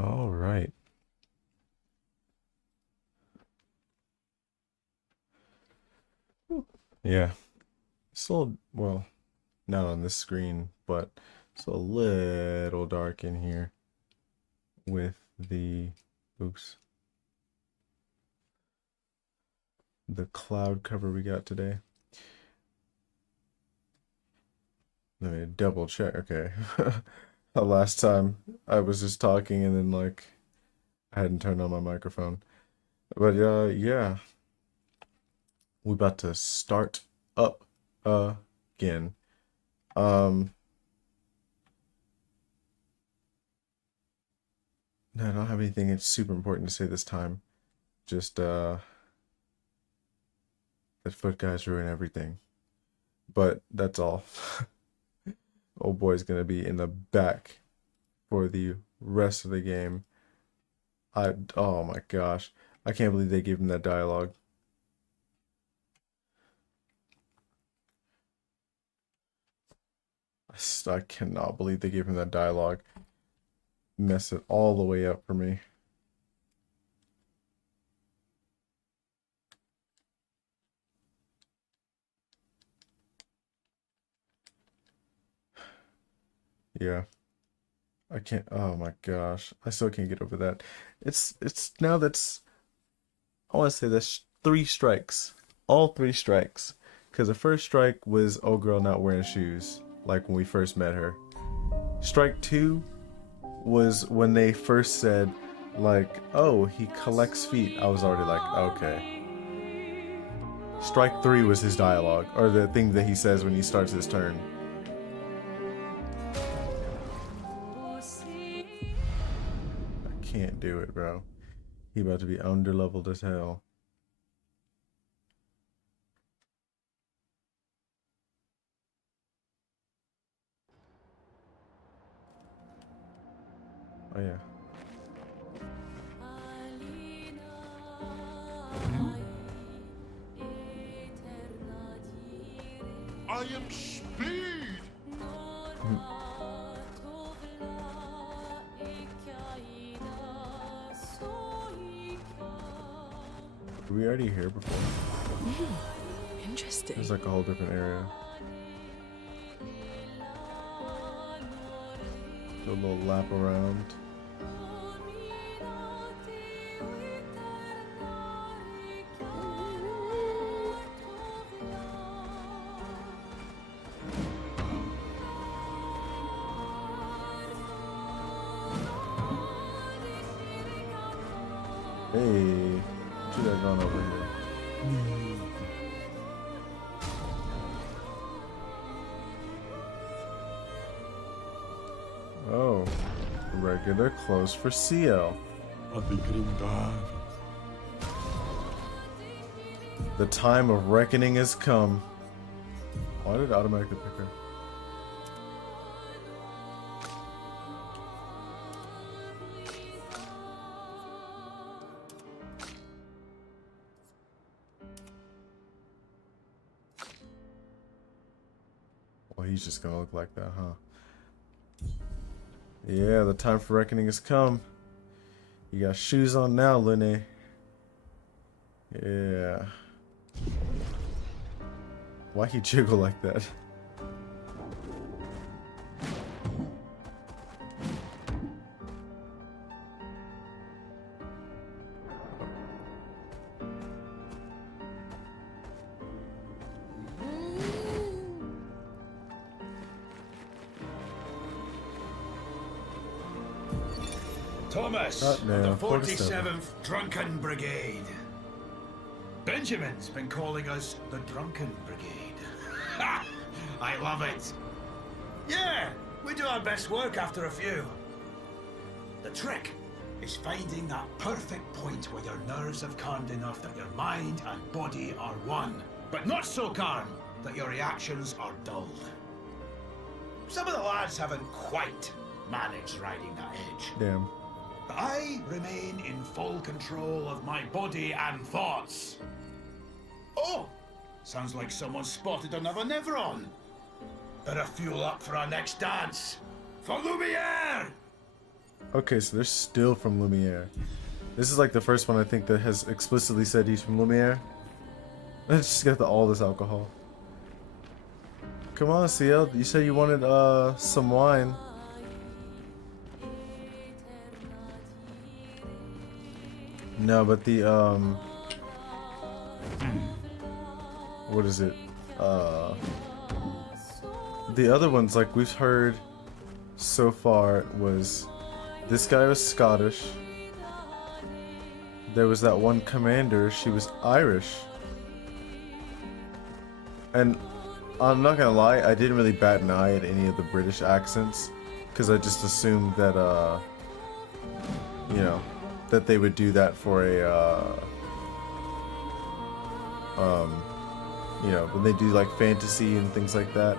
All right. Yeah. Still, well, not on this screen, but it's a little dark in here with the, oops, the cloud cover we got today. Let me double check. Okay. The last time I was just talking and then like I hadn't turned on my microphone. But yeah, we about to start up again. No, I don't have anything it's super important to say this time. Just that foot guys ruin everything. But that's all. Old boy's gonna be in the back for the rest of the game. Oh my gosh. I can't believe they gave him that dialogue. I cannot believe they gave him that dialogue. Mess it all the way up for me. Yeah. I can't, oh my gosh. I still can't get over that. It's now that's, I want to say that's 3 strikes. All 3 strikes. Because the first strike was old girl not wearing shoes, like when we first met her. Strike 2 was when they first said, like, oh, he collects feet. I was already like, okay. Strike 3 was his dialogue, or the thing that he says when he starts his turn. I can't do it, bro. He about to be underleveled as hell. Oh yeah. I am speed. Were we already here before? Interesting. It's like a whole different area. Do a little lap around. Hey, what you got going over here? Oh, regular clothes for CL. The time of reckoning has come. Why did it automatically pick her? Well, he's just gonna look like that, huh? Yeah, the time for reckoning has come. You got shoes on now, Lune. Yeah. Why he jiggle like that? Thomas, of the 47th Drunken Brigade. Benjamin's been calling us the Drunken Brigade. Ha! I love it. Yeah, we do our best work after a few. The trick is finding that perfect point where your nerves have calmed enough that your mind and body are one, but not so calm that your reactions are dulled. Some of the lads haven't quite managed riding that edge. Damn. But I remain in full control of my body and thoughts. Oh, sounds like someone spotted another Neveron. Better fuel up for our next dance. For Lumiere! Okay, so they're still from Lumiere. This is like the first one I think that has explicitly said he's from Lumiere. Let's just get all this alcohol. Come on, CL. You said you wanted some wine. No, but the what is it? The other ones, like we've heard so far, was this guy was Scottish. There was that one commander, she was Irish. And I'm not gonna lie, I didn't really bat an eye at any of the British accents, because I just assumed that you know, that they would do that for a you know, when they do like fantasy and things like that,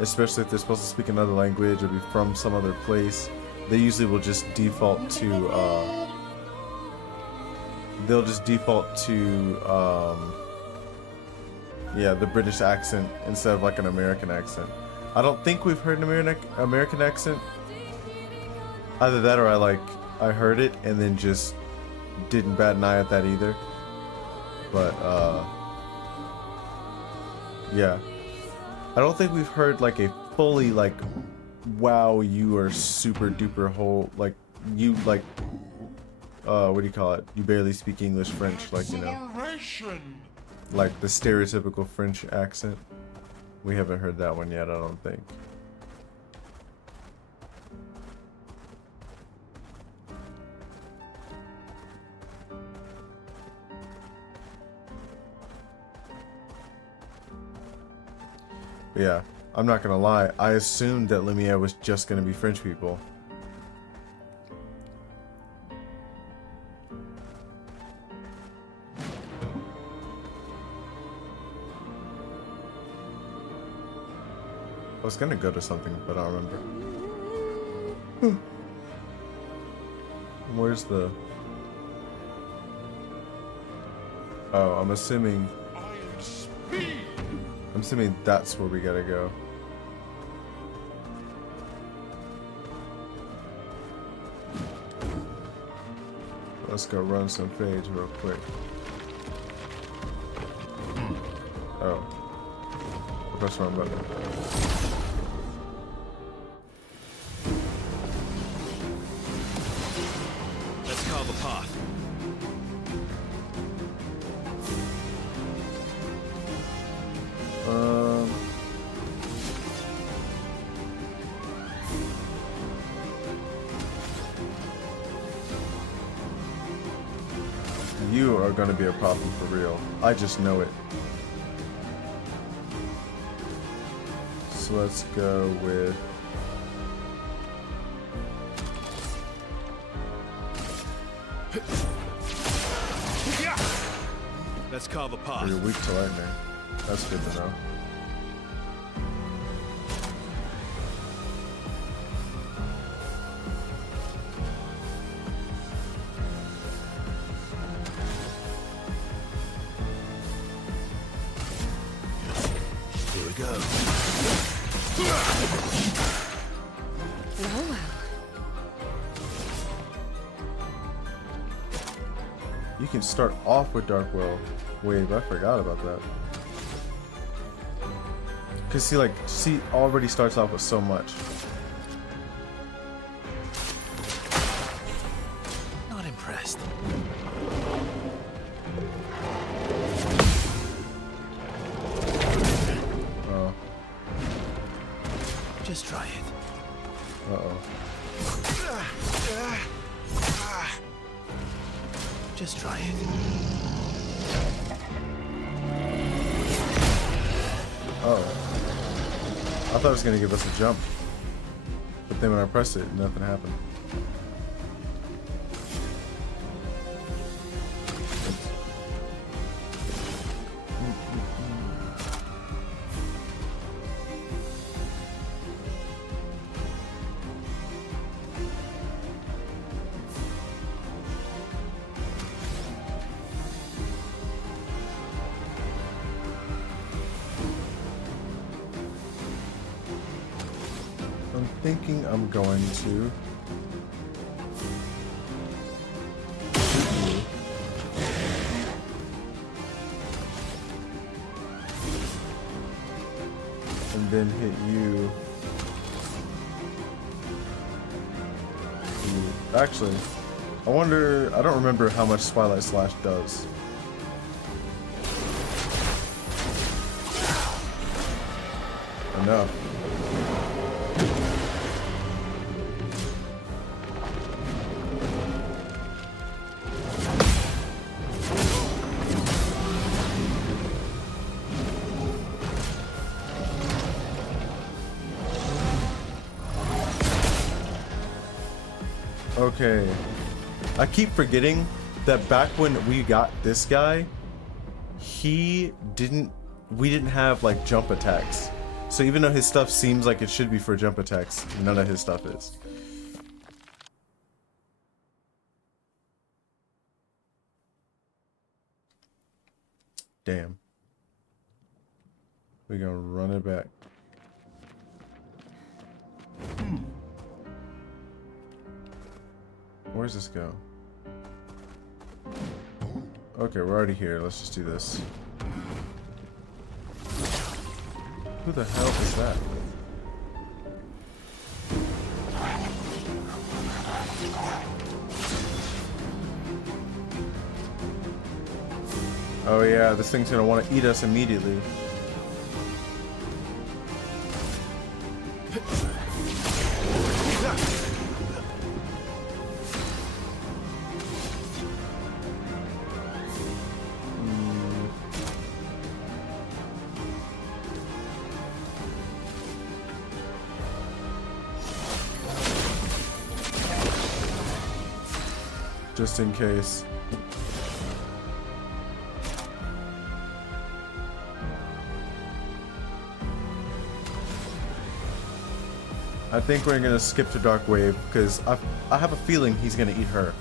especially if they're supposed to speak another language or be from some other place, they usually will just default to they'll just default to yeah, the British accent instead of like an American accent. I don't think we've heard an American accent. Either that or I heard it and then just didn't bat an eye at that either. But yeah, I don't think we've heard like a fully like, wow, you are super duper whole, like you like what do you call it, you barely speak English, French, like, you know, like the stereotypical French accent. We haven't heard that one yet, I don't think. But yeah, I'm not gonna lie, I assumed that Lumiere was just gonna be French people. I was gonna go to something, but I don't remember. Where's the... Oh, I'm assuming that's where we gotta go. Let's go run some fades real quick. Oh. Press wrong button. Let's carve a path. You are gonna be a problem for real. I just know it. So let's go with... Let's carve a path. You're weak to lightning. That's good to know. we go. Well, well. You can start off with Dark Wave. I forgot about that. Cause see, like, she already starts off with so much. Not impressed. Oh. Just try it. Uh-oh. Just try it. Oh. I thought it was gonna give us a jump. But then when I pressed it, nothing happened. I'm thinking I'm going to and then hit you. Actually, I wonder, I don't remember how much Twilight Slash does. Enough. Okay, I keep forgetting that back when we got this guy, we didn't have like jump attacks. So even though his stuff seems like it should be for jump attacks, none of his stuff is. Damn. We're gonna run it back. Where's this go? Okay, we're already here. Let's just do this. Who the hell is that? Oh yeah, this thing's gonna want to eat us immediately. Just in case. I think we're gonna skip to Dark Wave because I have a feeling he's gonna eat her.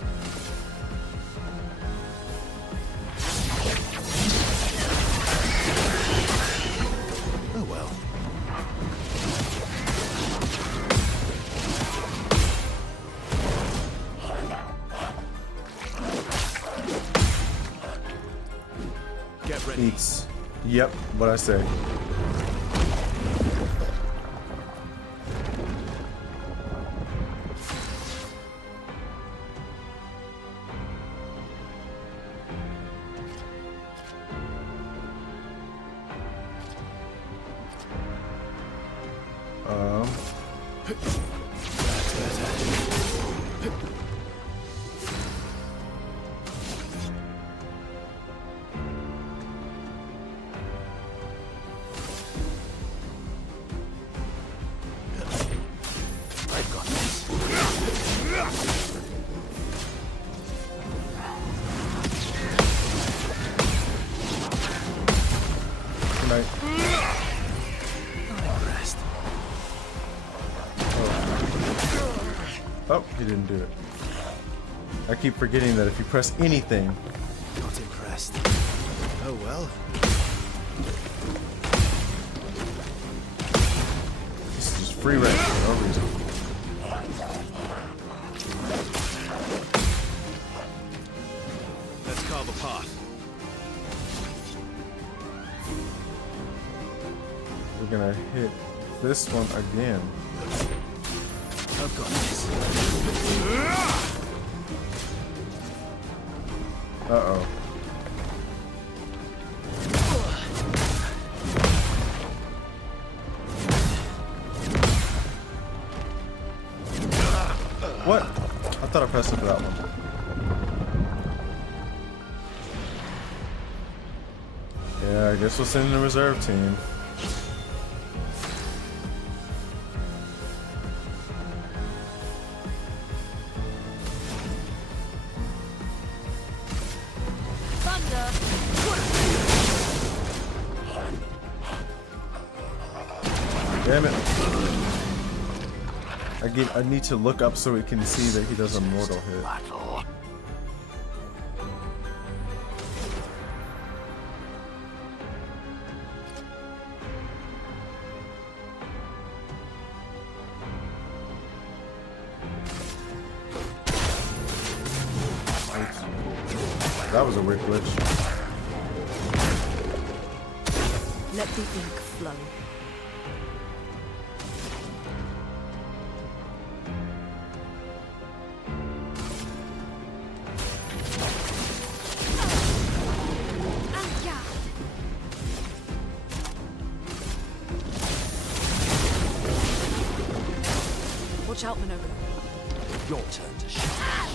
Oh well. Get ready. Eats. Yep, what I say. I've got this. Good night. Not impressed. Oh, he didn't do it. I keep forgetting that if you press anything, Not impressed. Oh well. free range for no reason. Let's carve a path. We're gonna hit this one again. I've got this. Uh-oh. What? I thought I pressed it for that one. Yeah, I guess we'll send in the reserve team. Damn it. I need to look up so we can see that he does a mortal hit. That was a weird glitch. Let the ink flow. Watch out, Manolo. Your turn to shine.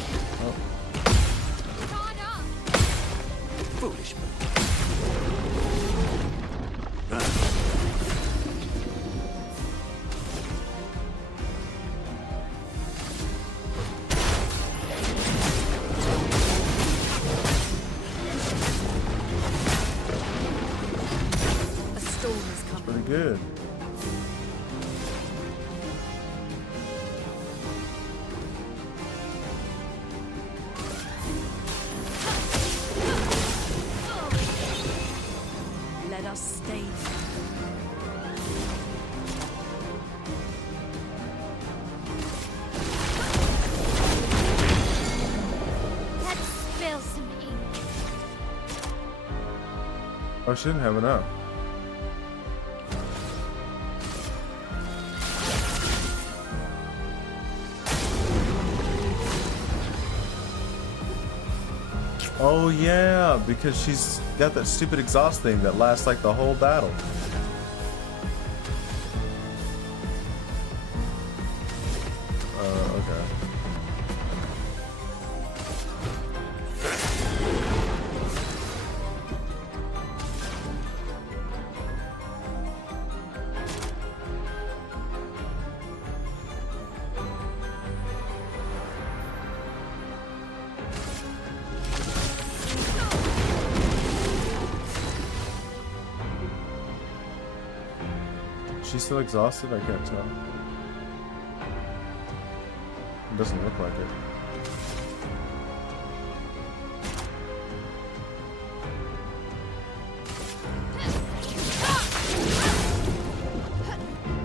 Foolish move. A storm is coming. Pretty good. Let us stay. Let's spill some ink. Oh, she didn't have enough. Oh yeah, because she's got that stupid exhaust thing that lasts like the whole battle. Okay. She's still exhausted? I can't tell. It doesn't look like it.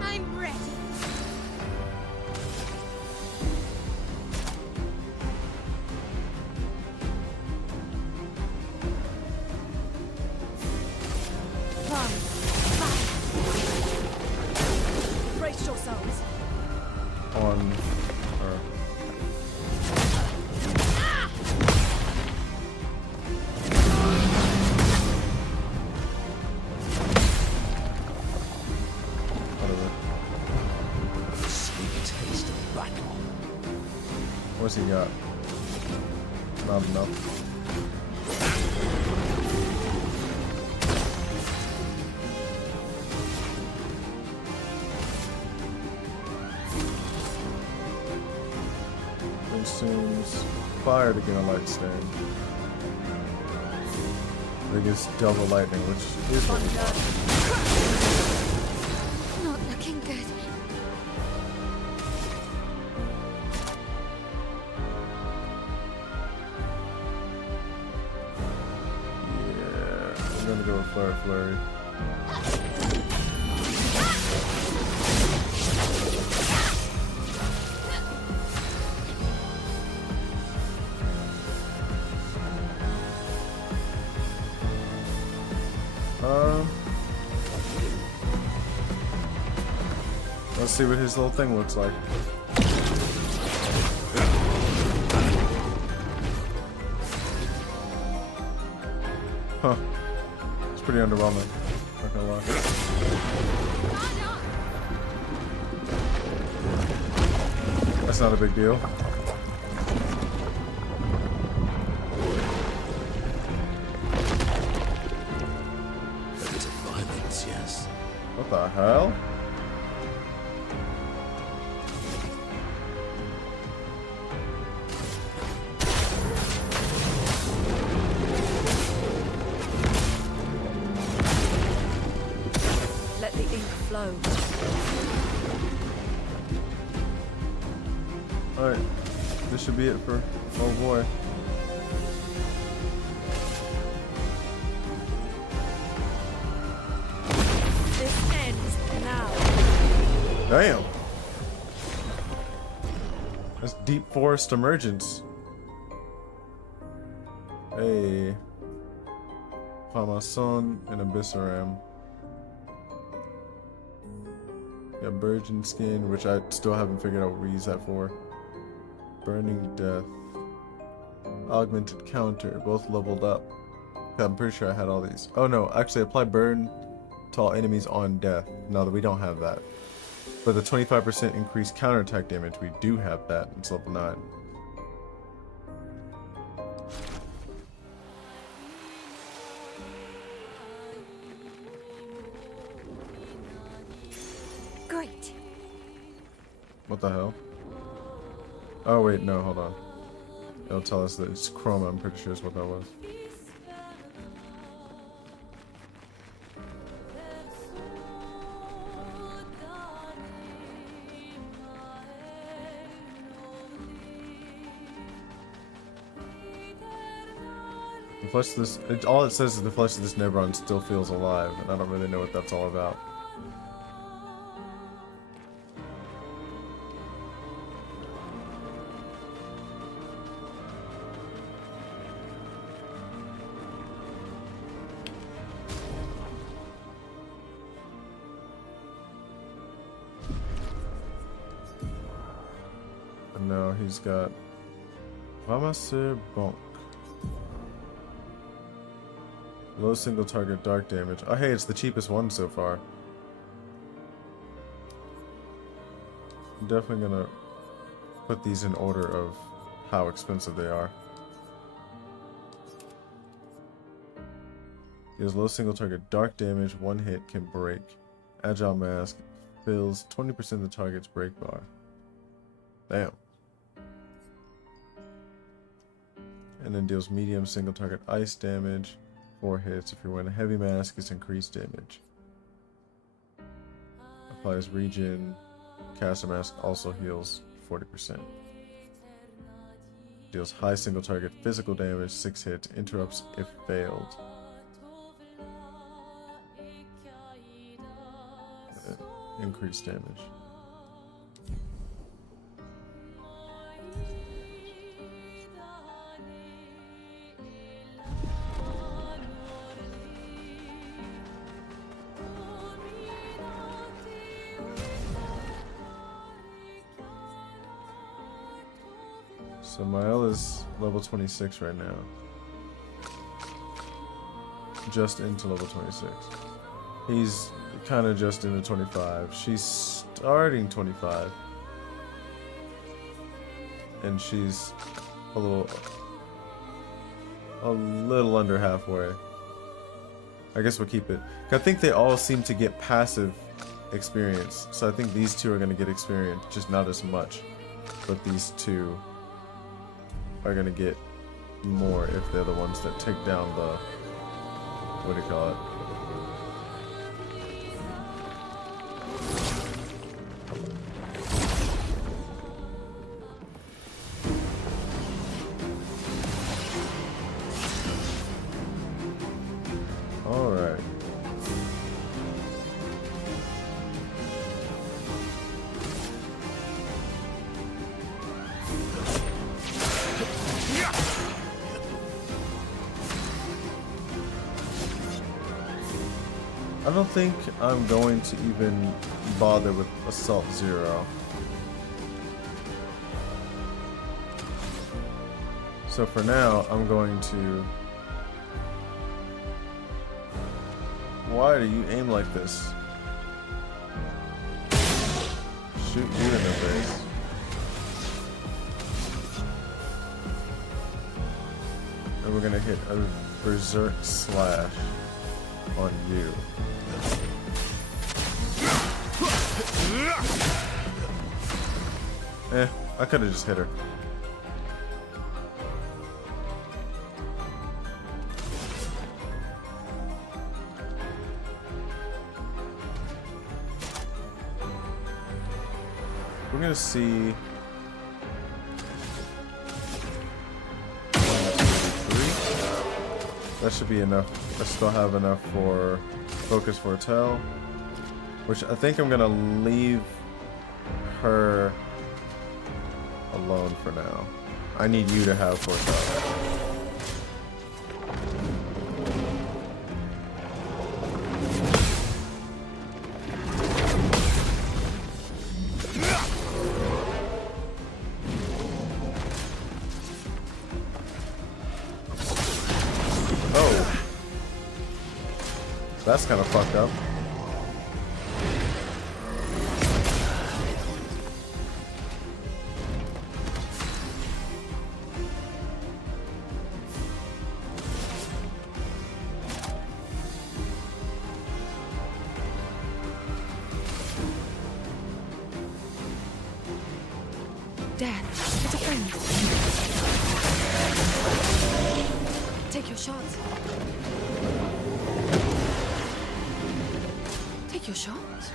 I'm ready. Brace yourselves. On her. Whatever. Sweet taste of battle. What's he got? Not enough. Consumes fire to get a light stand. I think it's double lightning, which is what we want. Not looking good. Yeah, I'm gonna go with Flare Flurry. Let's see what his little thing looks like. Huh. It's pretty underwhelming. Not gonna lie. That's not a big deal. Bit of violence, yes. What the hell? Let the ink flow. Alright. This should be it for... Oh boy. This ends now. Damn! That's deep forest emergence. Hey. Pamason and Abyssaram. Got Virgin Skin, which I still haven't figured out what we use that for. Burning Death. Augmented Counter, both leveled up. I'm pretty sure I had all these. Oh no, actually apply burn to all enemies on death. No, that we don't have that. But the 25% increased counterattack damage, we do have that. It's level 9. Great. What the hell? Oh wait, no, hold on. It'll tell us that it's Chroma, I'm pretty sure is what that was. The flesh of this, all it says is the flesh of this Nebron still feels alive, and I don't really know what that's all about. And now he's got Ramasser Bonk. Low single target dark damage. Oh hey, it's the cheapest one so far. I'm definitely gonna put these in order of how expensive they are. He has low single target dark damage, one hit can break. Agile mask fills 20% of the target's break bar. Damn. And then deals medium single target ice damage. 4 hits. If you're wearing a heavy mask, it's increased damage. Applies regen. Caster mask also heals 40%. Deals high single target physical damage, 6 hits. Interrupts if failed. Increased damage. So Mael is level 26 right now. Just into level 26. He's kind of just into 25. She's starting 25. And she's a little under halfway. I guess we'll keep it. I think they all seem to get passive experience. So I think these two are going to get experience, just not as much. But these two are going to get more if they're the ones that take down the, what do you call it? Alright. I don't think I'm going to even bother with Assault Zero. So for now, I'm going to... Why do you aim like this? Shoot you in the face. And we're gonna hit a Berserk Slash on you. I could have just hit her. We're gonna see. 1, 2, 3. That should be enough. I still have enough for Focus Foretell, which I think I'm gonna leave her alone for now. I need you to have Foretell. That's kind of fucked up. Dad, it's a friend. Take your shots. Take your shots.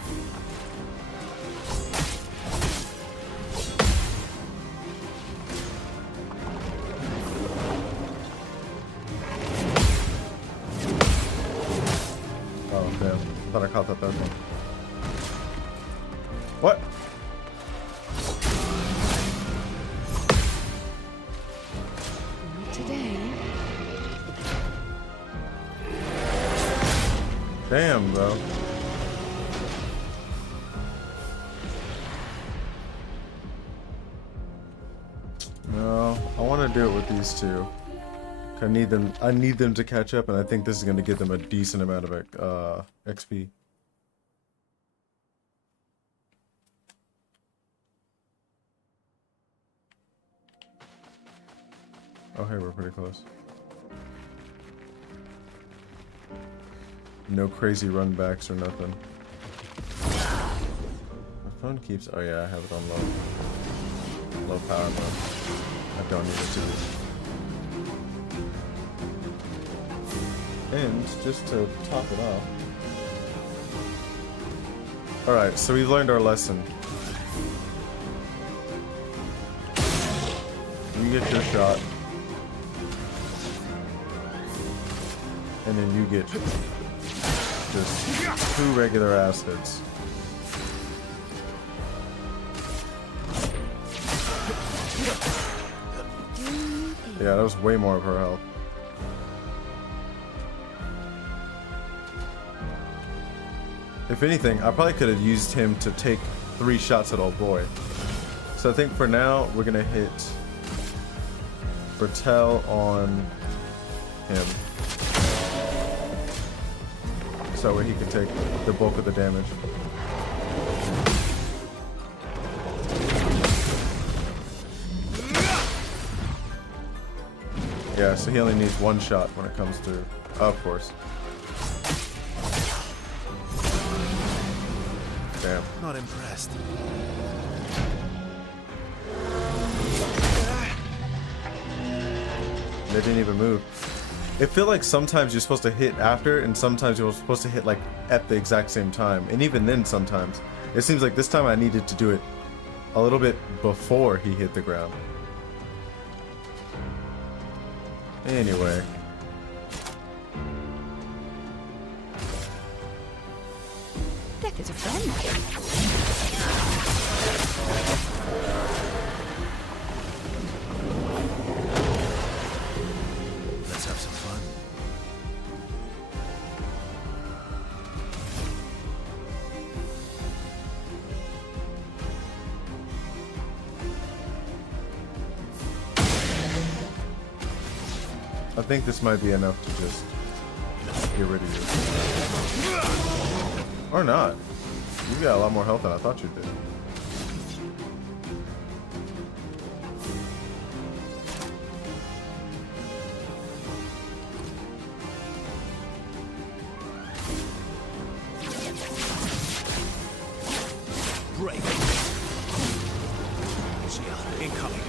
Oh damn! I thought I caught that one. What? Not today. Damn, bro. No, I want to do it with these two. I need them to catch up, and I think this is going to give them a decent amount of XP. Oh, hey, we're pretty close. No crazy run backs or nothing. My phone keeps... Oh yeah, I have it on low power mode. I don't need it to be. And just to top it off. Alright, so we've learned our lesson. You get your shot. And then you get just 2 regular ass hits. Yeah, that was way more of her health. If anything, I probably could have used him to take 3 shots at old boy. So I think for now, we're gonna hit Bertel on him. So where he can take the bulk of the damage. Yeah, so he only needs 1 shot when it comes through. Of course. Damn. Not impressed. They didn't even move. It feel like sometimes you're supposed to hit after, and sometimes you're supposed to hit like at the exact same time. And even then sometimes. It seems like this time I needed to do it a little bit before he hit the ground. Anyway. Death is a friend. Let's have some fun. think this might be enough to just get rid of you. Or not. You got a lot more health than I thought you did. Break. Incoming.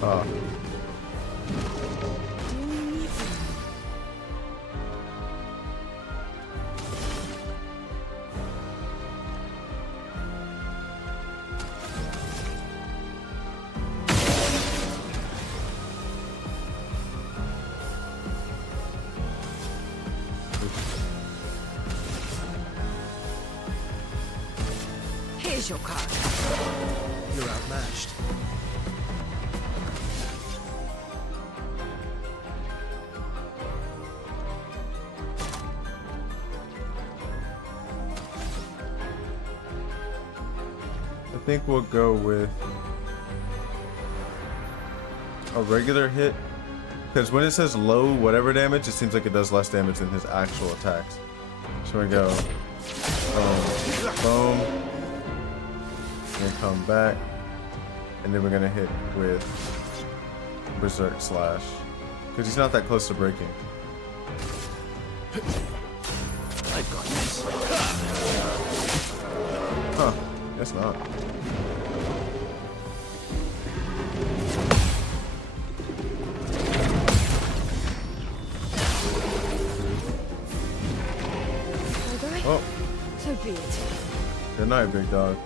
Ah. Here's your card. You're outmatched. I think we'll go with a regular hit, because when it says low whatever damage, it seems like it does less damage than his actual attacks. So we go boom, and come back, and then we're gonna hit with Berserk Slash, because he's not that close to breaking. I've got this. Huh? Guess not. Oh, So be it. good night, big dog.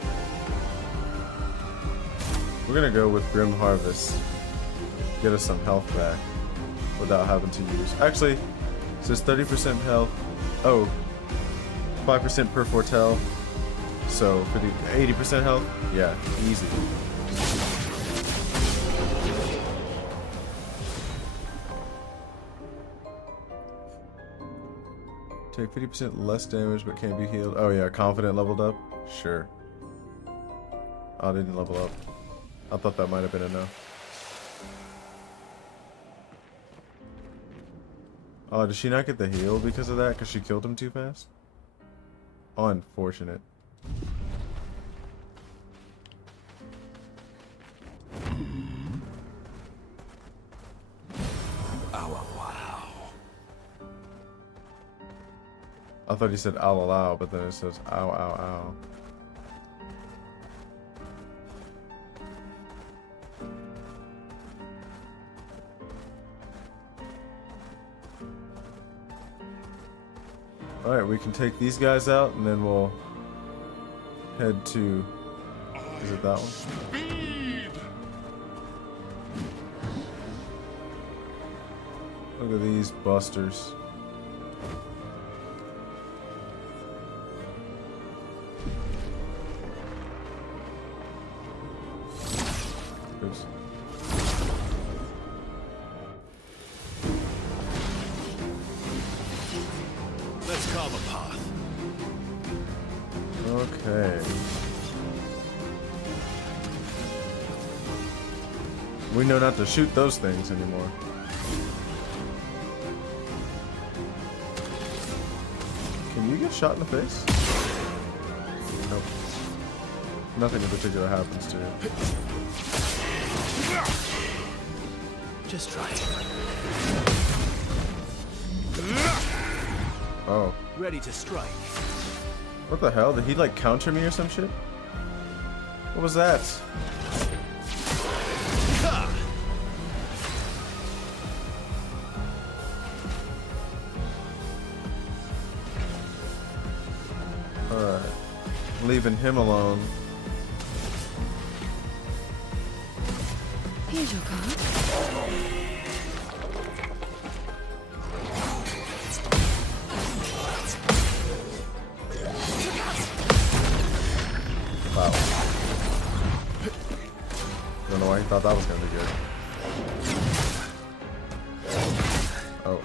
We're gonna go with Grim Harvest. Get us some health back without having to use. Actually, it says 30% health. Oh, 5% per foretell. So for the 80% health, yeah, easy. Take 50% less damage but can't be healed. Oh yeah, confident leveled up? Sure. Oh, I didn't level up. I thought that might have been enough. Oh, did she not get the heal because of that? Because she killed him too fast? Unfortunate. I thought he said ow allow, but then it says ow ow ow. Alright, we can take these guys out and then we'll head to, is it that one? Speed! Look at these busters. Oops. Let's carve a path. Okay. We know not to shoot those things anymore. Can you get shot in the face? Nope. Nothing in particular happens to it. Just try it. Oh. Ready to strike. What the hell? Did he like counter me or some shit? What was that? Ha! Alright. Leaving him alone. Here's your card. Wow. Don't know why he thought that was gonna be good. Oh.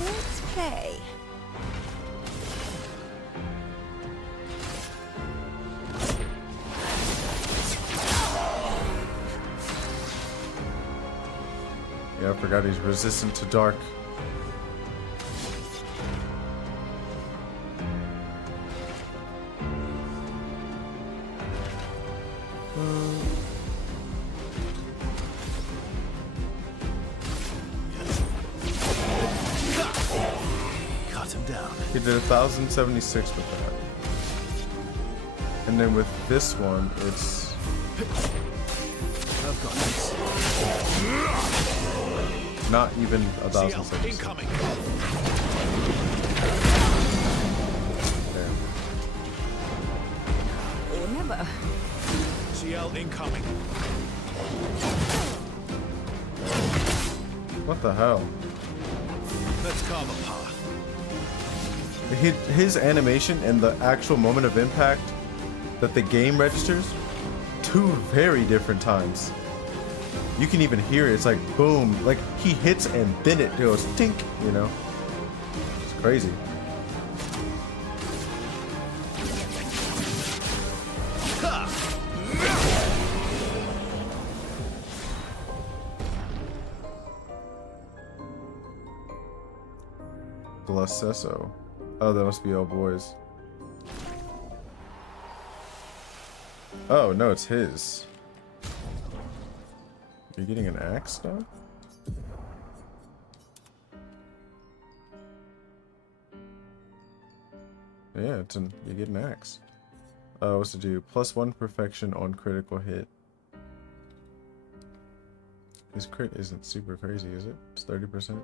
Let's play. Forgot he's resistant to dark. Cut him down. He did 1,076 with that. And then with this one, it's I've got this. not even CL 1,076. incoming. Damn. Or never. CL incoming. What the hell? Let's carve a path. His animation and the actual moment of impact that the game registers, two very different times. You can even hear it. It's like boom, like he hits and then it goes tink, you know? It's crazy. Glacesso. Oh, that must be all boys. Oh, no, it's his. You're getting an axe now? Yeah, you get an axe. What's to do? +1 perfection on critical hit. His crit isn't super crazy, is it? It's 30%.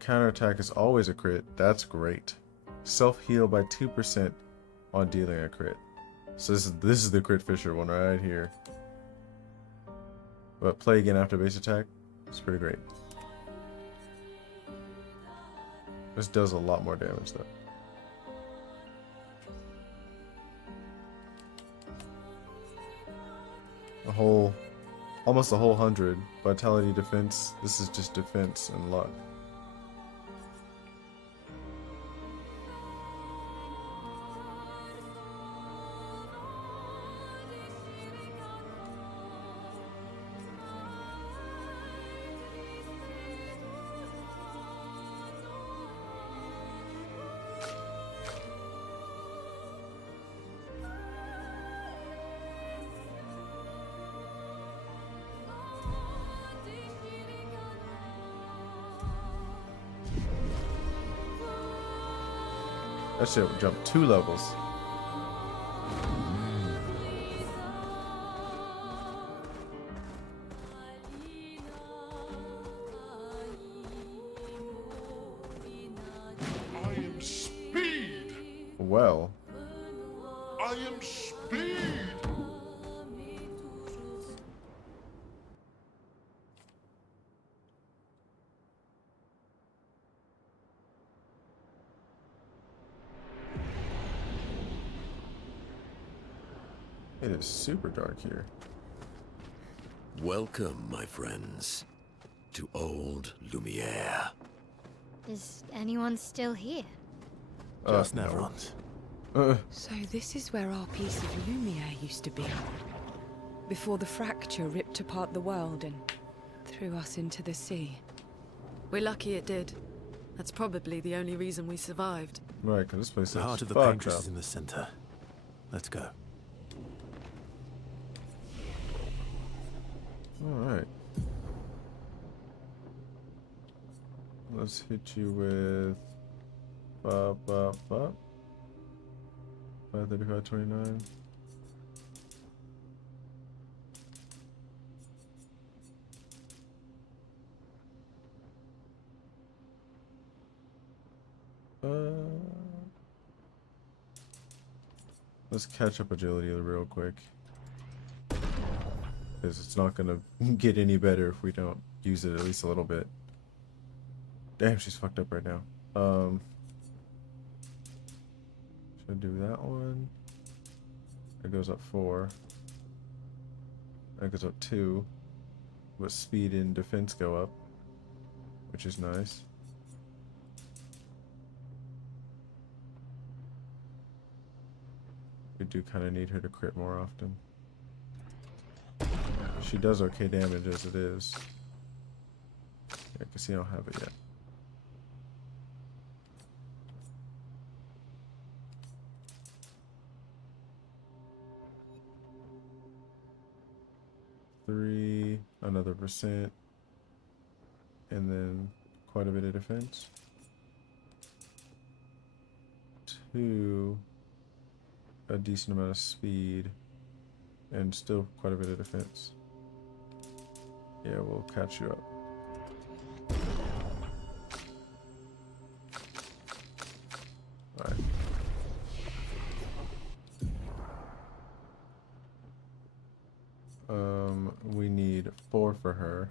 Counterattack is always a crit. That's great. Self-heal by 2% on dealing a crit. So this is the Crit Fisher one right here. But play again after base attack. It's pretty great. This does a lot more damage though. Almost a whole 100. Vitality, defense. This is just defense and luck. That shit would jump 2 levels. I am speed. Well, I am speed. it is super dark here. Welcome, my friends, to old Lumiere. Is anyone still here? Just no. Neverons. So this is where our piece of Lumiere used to be. Before the fracture ripped apart the world and threw us into the sea. We're lucky it did. That's probably the only reason we survived. Right, because this place The is heart of the fucked paintress up. is in the center. Let's go. Alright. Let's hit you with 535, 29. Let's catch up agility real quick. Because it's not gonna get any better if we don't use it at least a little bit. Damn, she's fucked up right now. Should I do that one? That goes up 4. That goes up 2. But speed and defense go up, which is nice. We do kind of need her to crit more often. She does okay damage as it is. Yeah, because he don't have it yet. Three, another percent, and then quite a bit of defense. Two, a decent amount of speed, and still quite a bit of defense. Yeah, we'll catch you up. Alright. We need 4 for her.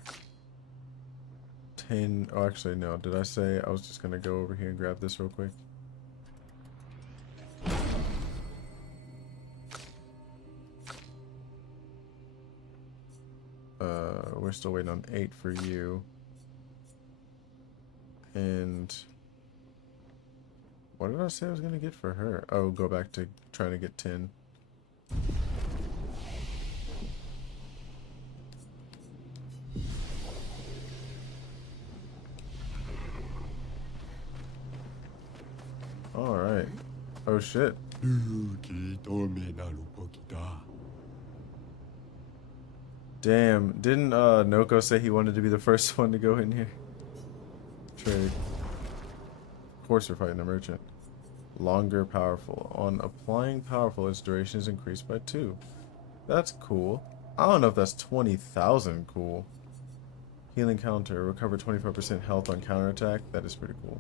10. Oh, actually, no. Did I say I was just gonna go over here and grab this real quick? We're still waiting on 8 for you. And what did I say I was gonna get for her? Oh, go back to trying to get 10. Alright. Oh shit. Damn, didn't Noko say he wanted to be the first one to go in here? Trade. Of course we're fighting a merchant. Longer powerful. On applying powerful, its duration is increased by 2. That's cool. I don't know if that's 20,000 cool. Healing counter. Recover 25% health on counterattack. That is pretty cool.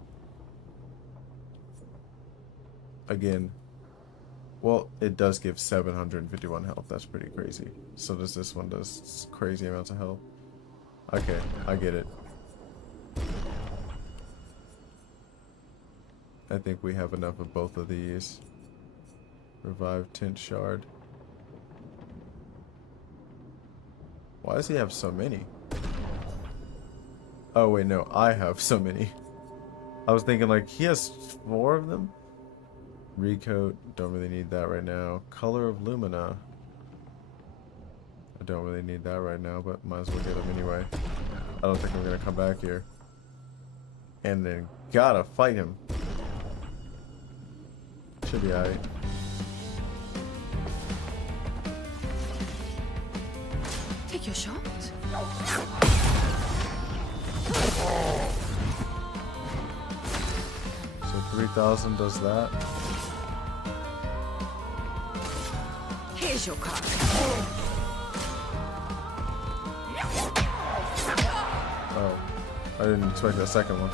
Again. Well, it does give 751 health. That's pretty crazy. So does this one does crazy amounts of health. Okay, I get it. I think we have enough of both of these. Revive Tent Shard. Why does he have so many? Oh wait, no, I have so many. I was thinking like he has 4 of them. Recoat, don't really need that right now. Color of Lumina. I don't really need that right now, but might as well get them anyway. I don't think I'm gonna come back here. And then gotta fight him. Should be alright. Take your shot. So 3,000 does that. Here's your card. Oh, I didn't expect that second one.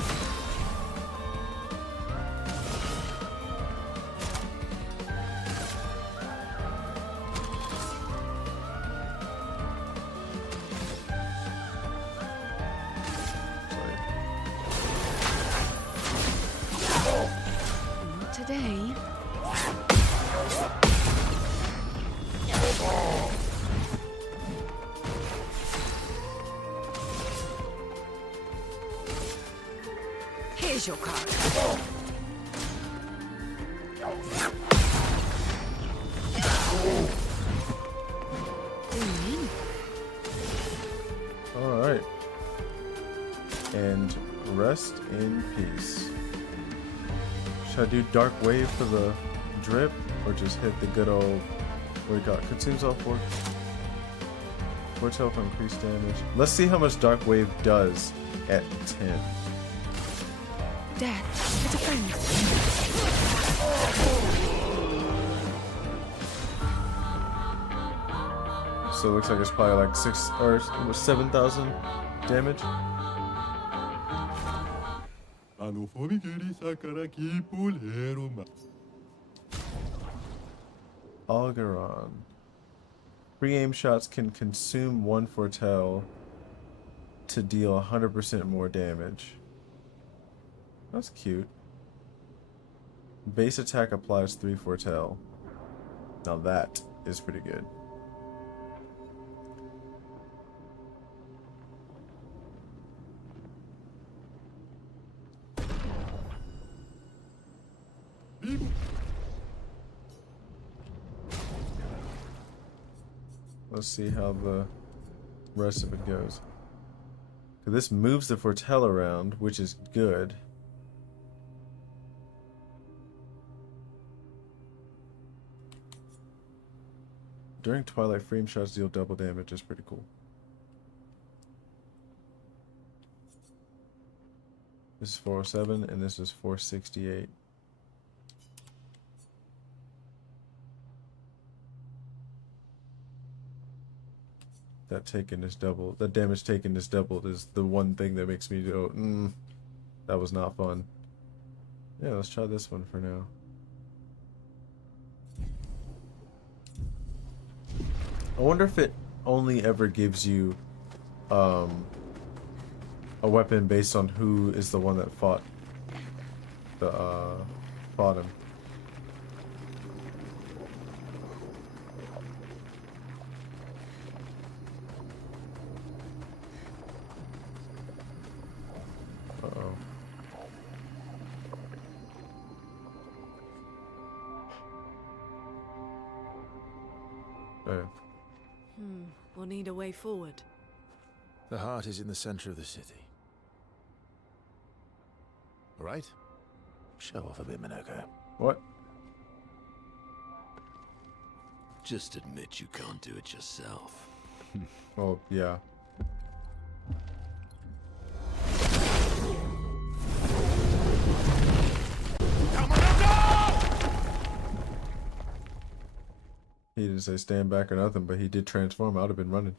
Not today. Here's your card. Alright. And rest in peace. Should I do Dark Wave for the drip? Or just hit the good old... What do you call it? Consumes all 4. Foretell for increased damage. Let's see how much Dark Wave does at 10. Death, it's a friend. So it looks like it's probably like 6 or 7,000 damage. Algaron. Pre-aim shots can consume 1 foretell to deal 100% more damage. That's cute. Base attack applies 3 foretell. Now that is pretty good. Let's see how the rest of it goes. This moves the foretell around, which is good. During twilight, frame shots deal double damage. Is pretty cool. This is 407, and this is 468. That taken is double. That damage taken is doubled is the one thing that makes me go, that was not fun. Yeah, let's try this one for now. I wonder if it only ever gives you a weapon based on who is the one that fought him. Uh-oh. There. We'll need a way forward. The heart is in the center of the city. All right? Show off a bit, Minoko. What? Just admit you can't do it yourself. Well, yeah. He didn't say stand back or nothing, but he did transform. I would have been running.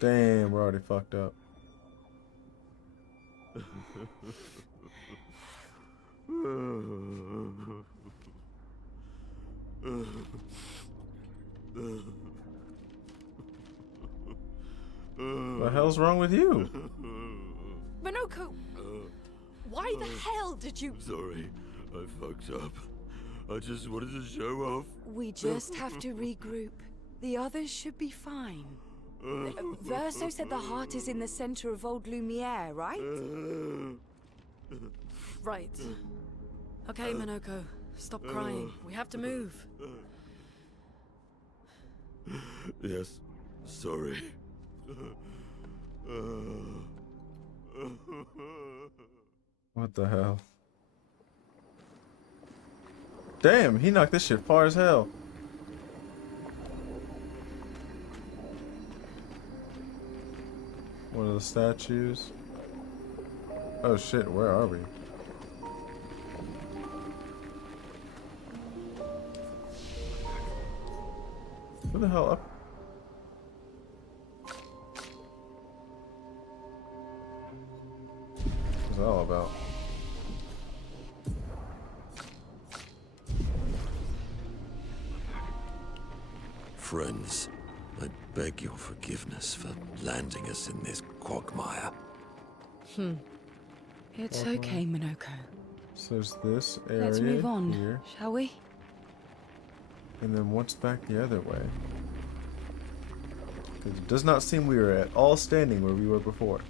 Damn, we're already fucked up. What the hell's wrong with you? Minoko! Why the hell did you... Sorry, I fucked up. I just wanted to show off. We just have to regroup. The others should be fine. Verso said the heart is in the center of Old Lumiere, right? Right. Okay, Minoko. Stop crying. We have to move. Yes, sorry. What the hell? Damn, he knocked this shit far as hell. One of the statues. Oh shit, where are we? Who the hell up? What's that all about? Friends, I beg your forgiveness for landing us in this quagmire. It's okay, Minoko. So there's this area Let's move on, here, shall we? and then what's back the other way? 'Cause it does not seem we were at all standing where we were before.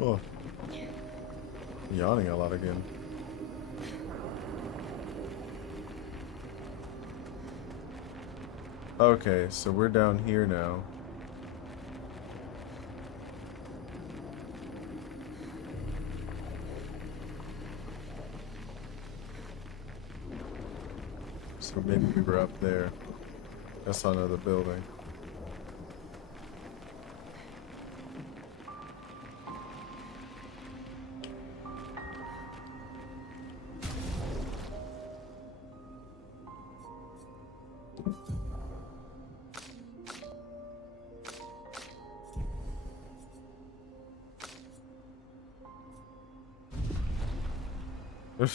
Oh, yawning a lot again. Okay, so we're down here now. So maybe we were up there. That's another building.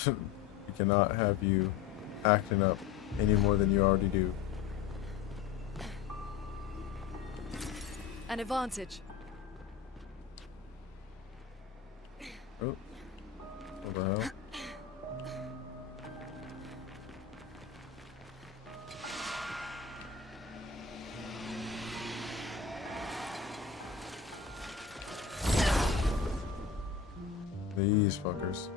We cannot have you acting up any more than you already do. An advantage. Oh, what the hell? These fuckers.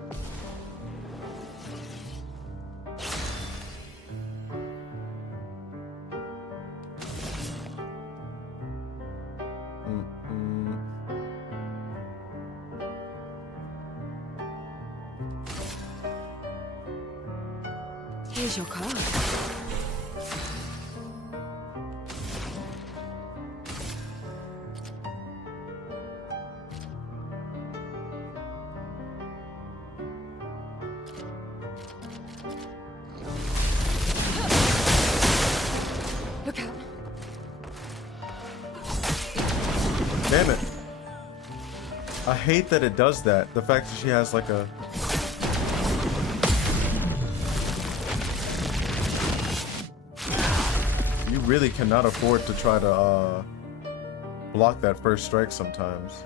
Here's your card. Look out. Damn it. I hate that it does that. The fact that she has like a... You really cannot afford to try to block that first strike sometimes.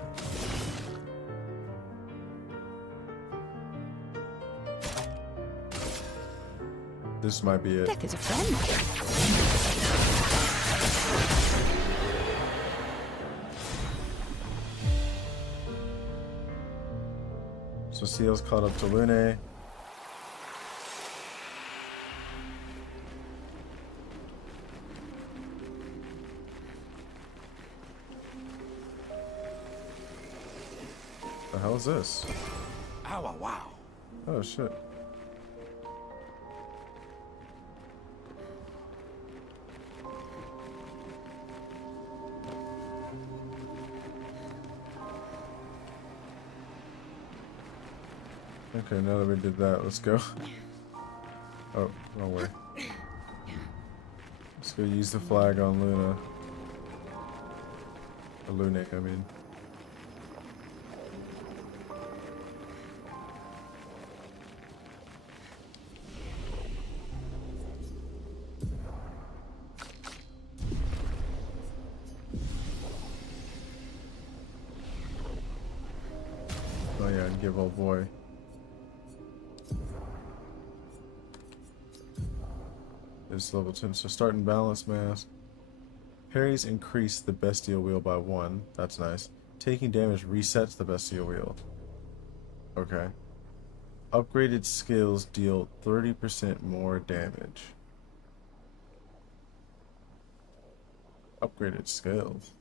This might be it. Death is a friend. So Seal's caught up to Lune. The hell is this? Ow, wow. Oh shit. Okay, now that we did that, let's go. Oh, wrong way. Let's go use the flag on Luna. Or Lune, I mean. Oh yeah, and give old boy. It's level 10, so starting balance mask. Parries increase the Bestial Wheel by 1. That's nice. Taking damage resets the Bestial Wheel. Okay. Upgraded skills deal 30% more damage. Upgraded skills.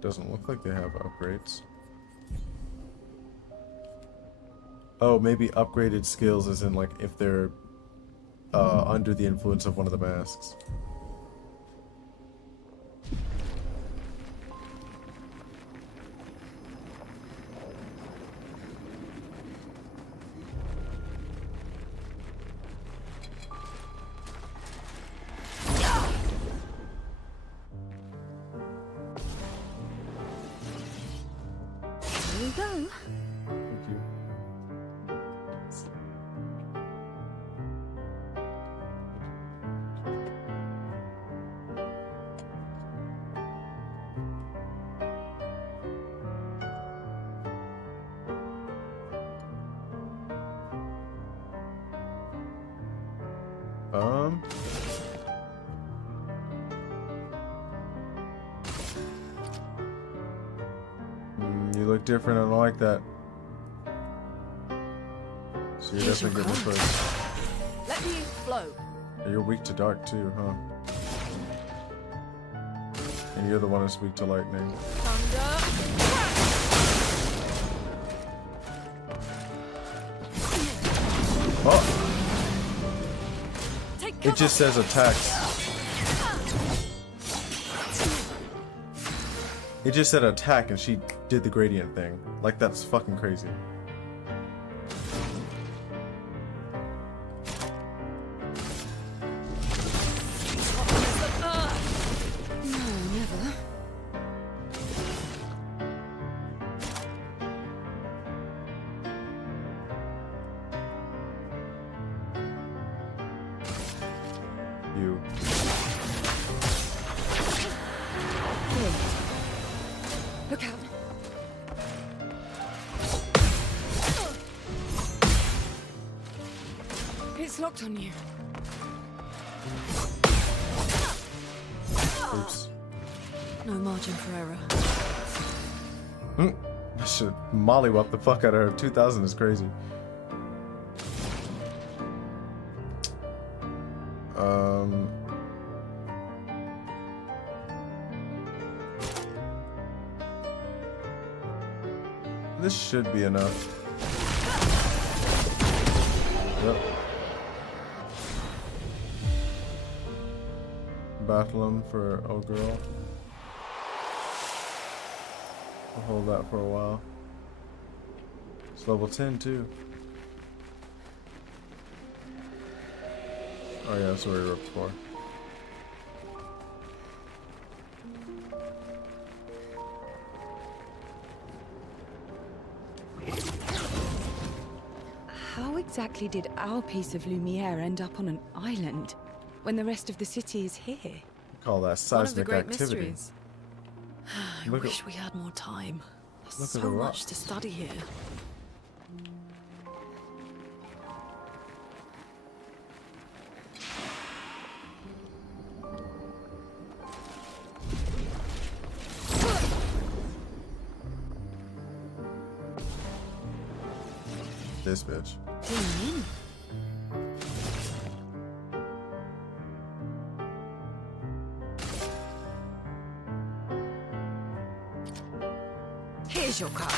Doesn't look like they have upgrades. Oh, maybe upgraded skills as in like if they're under the influence of one of the masks. Here we go. Thank you. You look different. I don't like that. So you're Here's your definitely getting card. pushed. Let me flow. You're weak to dark too, huh? And you're the one that's weak to lightning. Thunder. Oh! Take It cover. just says attacks. It just said attack and she did the gradient thing. Like, that's fucking crazy. No, never. You. Here. Look out. It's locked on you. Oops. No margin for error. I should mollywop the fuck out of her. 2000 is crazy. This should be enough. Yep. Battle him for old girl. I'll hold that for a while. It's level 10 too. Oh yeah, that's what we were up for. How exactly did our piece of Lumiere end up on an island when the rest of the city is here? We call that One of the seismic great activity. mysteries. I Look at- wish we had more time. There's look at so the much rocks. to study here. This bitch. Here's your card.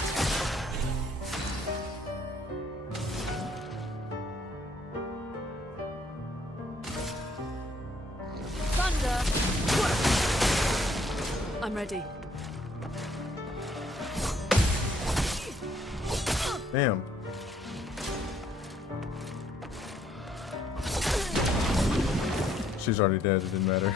Thunder! I'm ready. Damn. She's already dead, it didn't matter.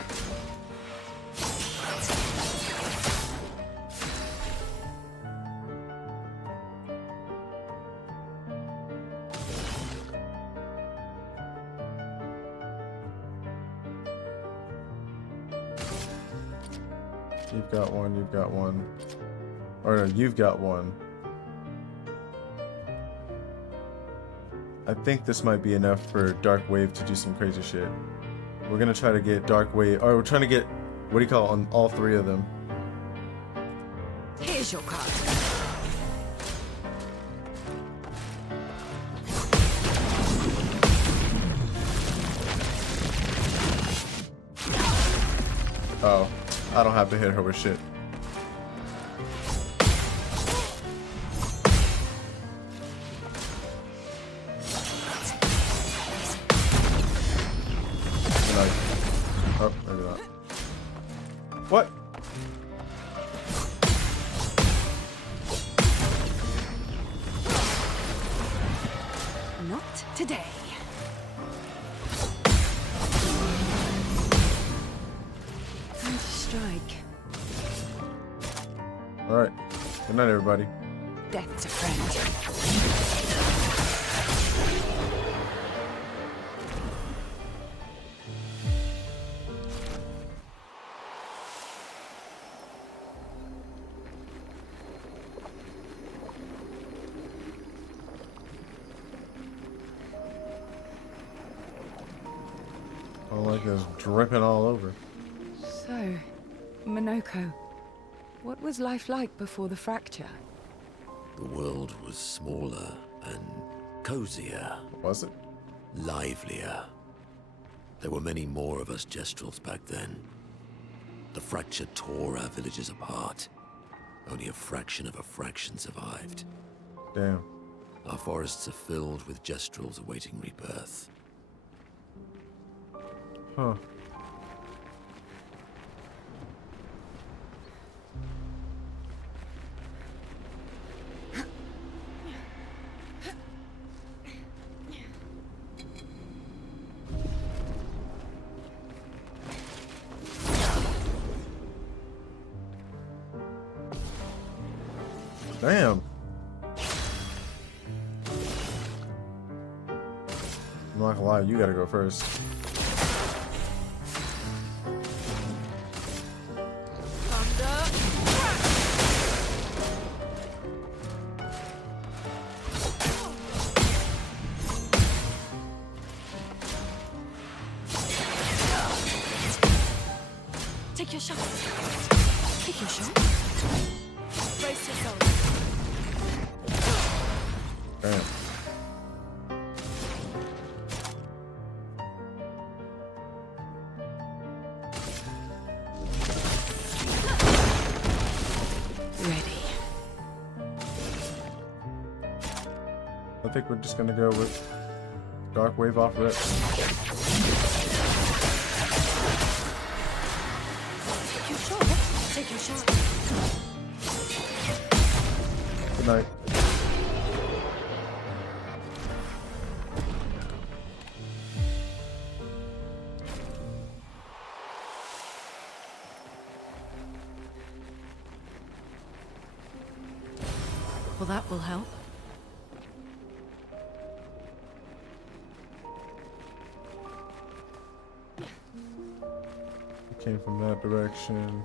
You've got one, you've got one. Or no, you've got one. I think this might be enough for Dark Wave to do some crazy shit. We're gonna try to get Dark Wave, or we're trying to get, what do you call it, on all three of them. Here's your card. Oh, I don't have to hit her with shit. Oh, maybe not. What? Not today. Time to strike. Alright. Good night, everybody. Death's a friend. All like is dripping all over. So, Minoko, what was life like before the fracture? The world was smaller and cozier, Was it? livelier. There were many more of us Gestrels back then. The fracture tore our villages apart. Only a fraction of a fraction survived. Damn. Our forests are filled with Gestrels awaiting rebirth. Huh. Damn. I'm not gonna lie, you gotta go first. Take your shot. Take your shot. Brace yourself. Damn. Ready. I think we're just gonna go with Dark wave off rip. Take your shot. Take your shot. Good night. Well, that will help. Came from that direction.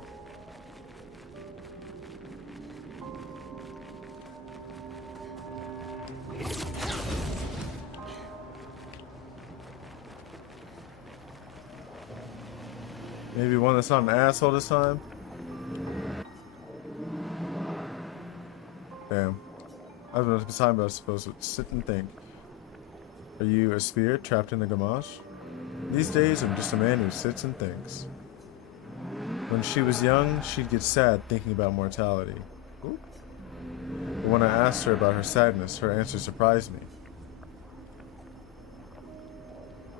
Maybe one that's not an asshole this time? Damn. I have enough time, but I suppose to sit and think. Are you a spirit trapped in the Gamache? These days, I'm just a man who sits and thinks. When she was young, she'd get sad thinking about mortality. Ooh. But when I asked her about her sadness, her answer surprised me.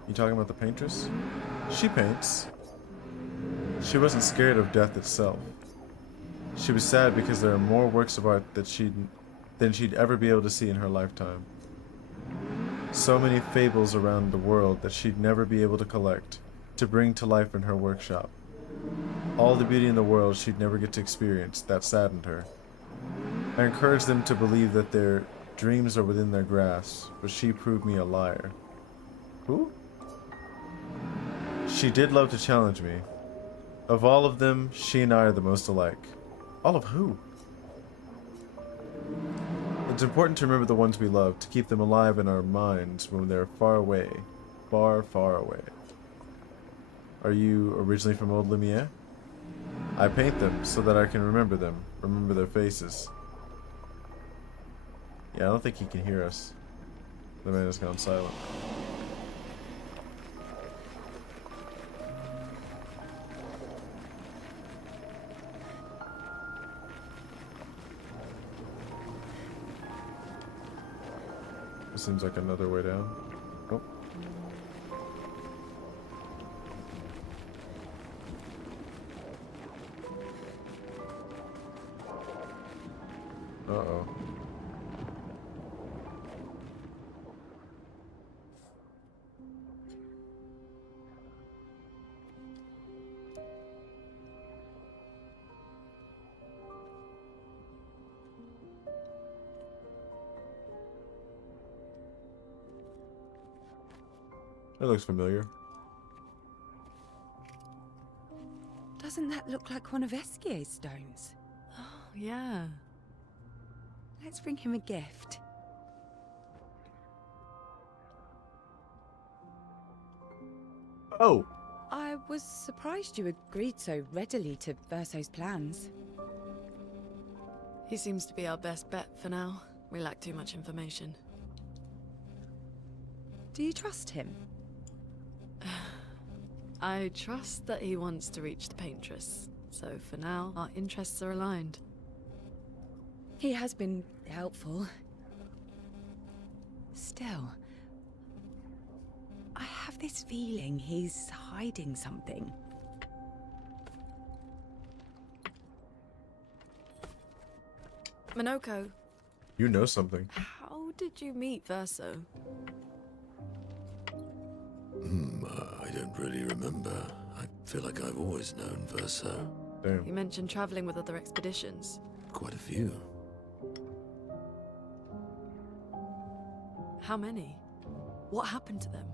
You talking about the paintress? She paints. She wasn't scared of death itself. She was sad because there are more works of art than she'd ever be able to see in her lifetime. So many fables around the world that she'd never be able to collect, to bring to life in her workshop. All the beauty in the world she'd never get to experience, that saddened her. I encouraged them to believe that their dreams are within their grasp, but she proved me a liar. Who? She did love to challenge me. Of all of them, she and I are the most alike. All of who? It's important to remember the ones we love, to keep them alive in our minds when they're far away. Far, far away. Are you originally from Old Lumiere? I paint them so that I can remember them, remember their faces. Yeah, I don't think he can hear us. The man has gone silent. This seems like another way down. Oh. Uh-oh. That looks familiar. Doesn't that look like one of Esquier's stones? Oh, yeah. Let's bring him a gift. Oh! I was surprised you agreed so readily to Verso's plans. He seems to be our best bet for now. We lack too much information. Do you trust him? I trust that he wants to reach the paintress. So for now, our interests are aligned. He has been helpful. Still, I have this feeling he's hiding something. Minoko, You know something. how did you meet Verso? I don't really remember. I feel like I've always known Verso. Damn. You mentioned traveling with other expeditions. Quite a few. How many? What happened to them?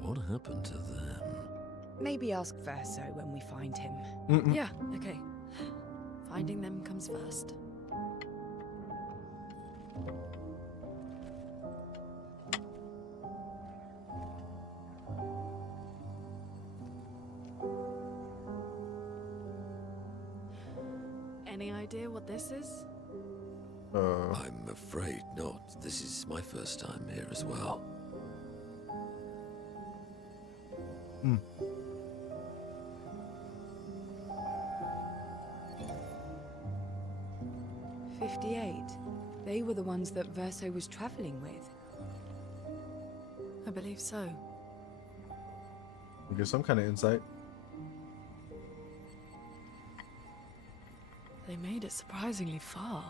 What happened to them? Maybe ask Verso when we find him. Yeah, okay. Finding them comes first. Any idea what this is? I'm afraid not. This is my first time here as well. Hmm. "58. They were the ones that Verso was traveling with. I believe so. We get some kind of insight. They made it surprisingly far.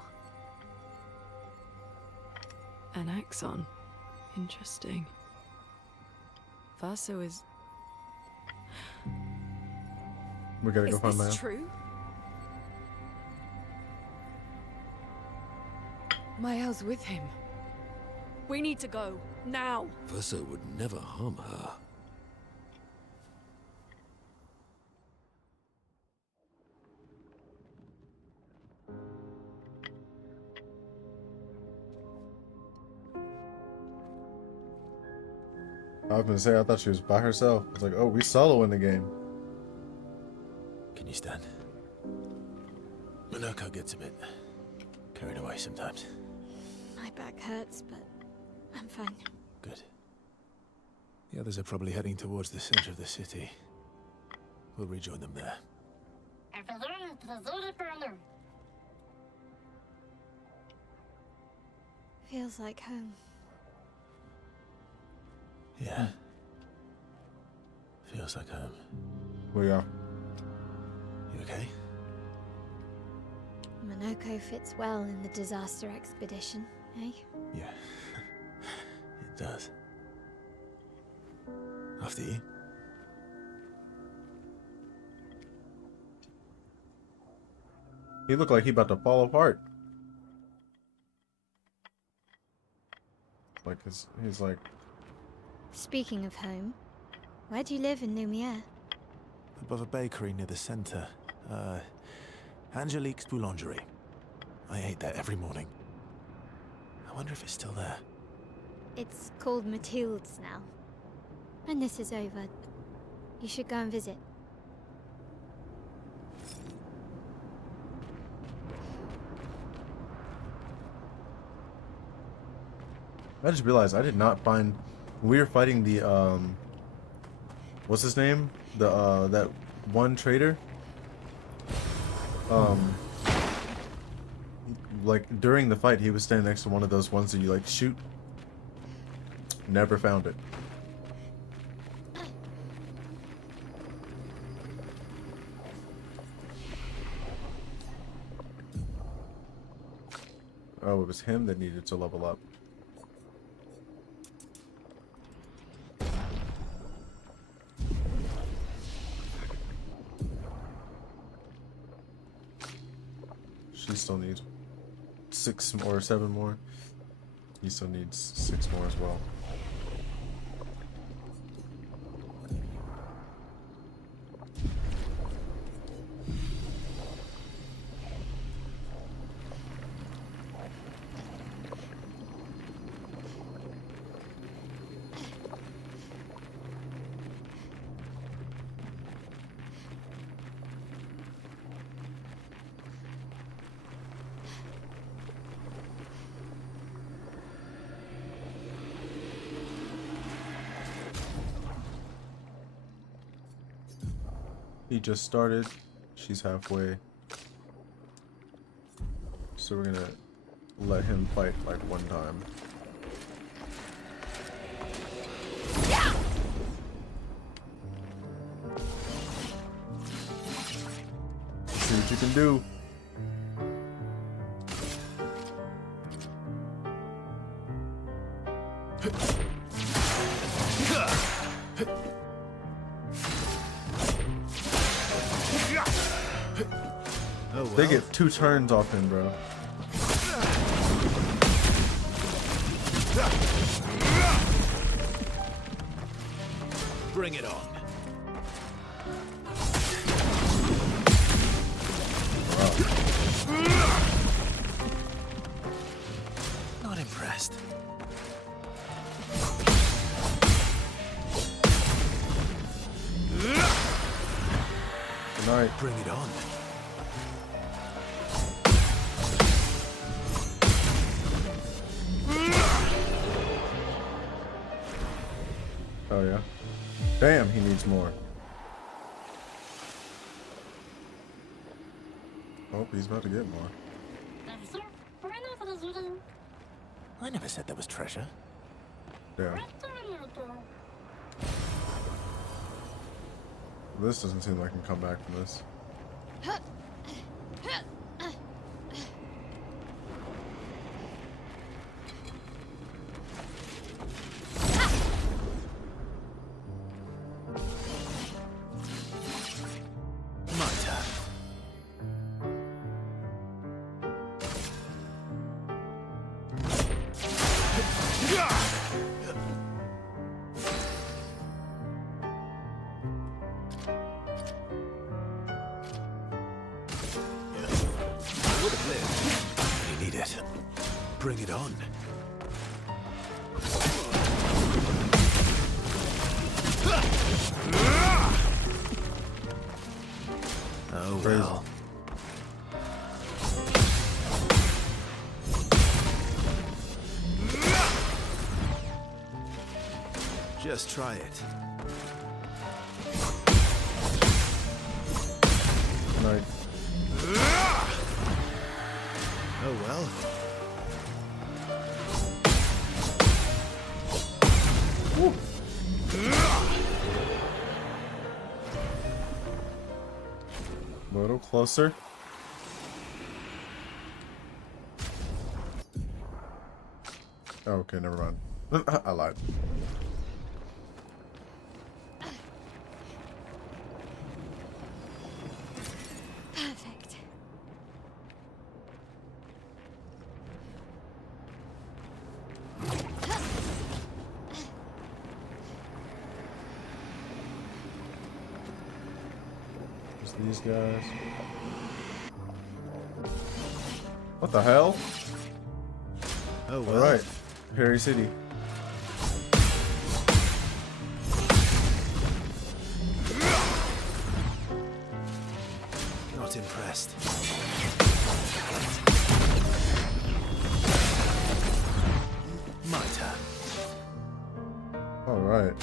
An axon. Interesting. Verso is... We gotta go Is find this Mal. true? Mael's with him. We need to go, now! Verso would never harm her. I was gonna say, I thought she was by herself. It's like, oh, we solo in the game. Can you stand? Minoko gets a bit carried away sometimes. My back hurts, but I'm fine. Good. The others are probably heading towards the center of the city. We'll rejoin them there. Feels like home. Yeah. Feels like home. We are. You okay? Minoko fits well in the disaster expedition, eh? Yeah. It does. After you. He looked like he about to fall apart. Like he's like, Speaking of home, where do you live in Lumiere? Above a bakery near the center. Angelique's Boulangerie. I ate there every morning. I wonder if it's still there. It's called Mathilde's now. When this is over, you should go and visit. I just realized I did not find when we were fighting the what's his name? The that one traitor. Like during the fight he was standing next to one of those ones that you like shoot. Never found it. Oh, it was him that needed to level up. She still needs 6 or 7 more. He still needs 6 more as well. He just started. She's halfway. So we're gonna let him fight like one time. See what you can do. Oh, They get 2 turns off him, bro. Bring it on. Not impressed. Good night. Bring it on. Oh yeah. Damn, he needs more. Oh, he's about to get more. I never said there was treasure. Yeah. This doesn't seem like I can come back from this. My turn. I would have lived. You need it. Bring it on. Oh well. Just try it. Right. Oh well. A little closer. Oh, okay, never mind. I lied. Perfect. Just these guys. What the hell? Oh well. Alright. Harry City. Not impressed. My turn. Alright.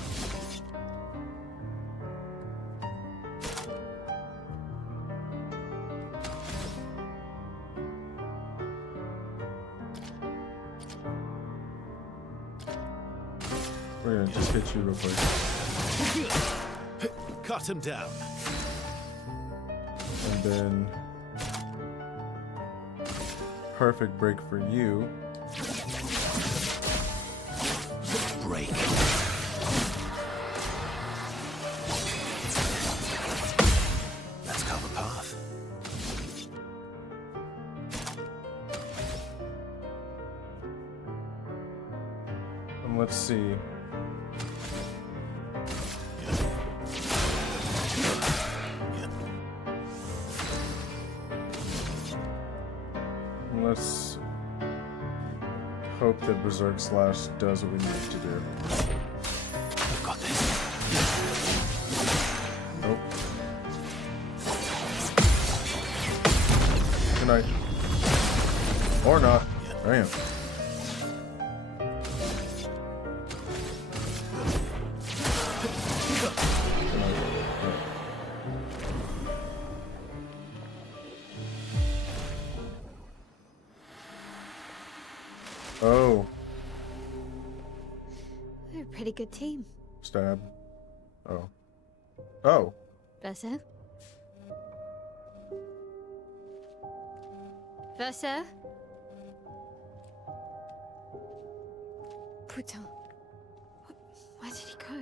We're gonna just hit you real quick. Cut him down. And then perfect break for you. Break. Let's carve a path. And let's see. Let's hope that Berserk Slash does what we need it to do. I've got this. Nope. Good night. Or not. Damn. Oh, We're a pretty good team. stab. Oh. Oh. Verso? Verso? Putain. Where did he go?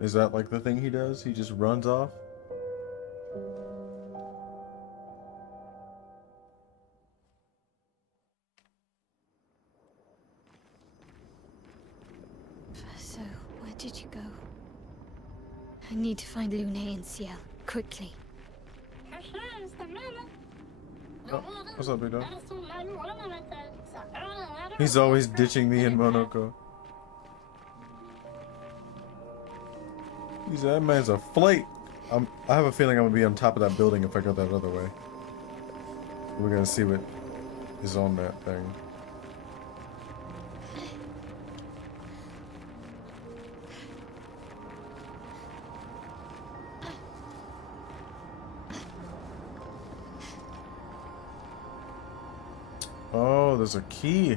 Is that like the thing he does? He just runs off? Verso, where did you go? I need to find Lune and Ciel, quickly. Oh, what's up, big dog? He's always ditching me in Monoko. He's that man's a flake. I have a feeling I'm gonna be on top of that building if I go that other way. We're gonna see what is on that thing. Oh, there's a key.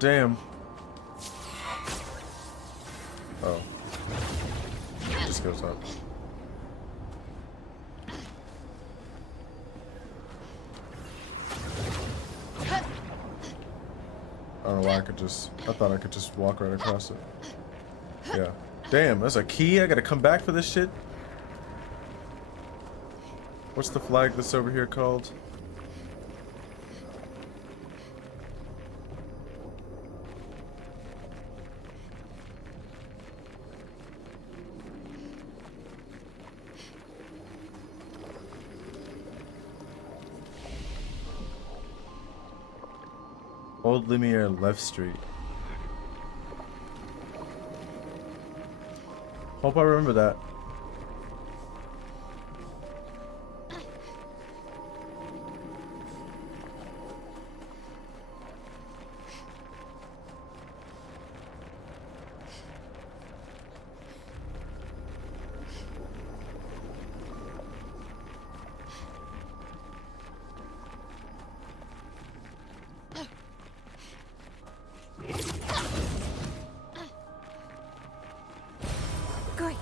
Damn. Oh. Just goes up. I don't know why I thought I could just walk right across it. Yeah. Damn, there's a key? I gotta come back for this shit? What's the flag that's over here called? Old Lumiere Left Street. Hope I remember that. Great.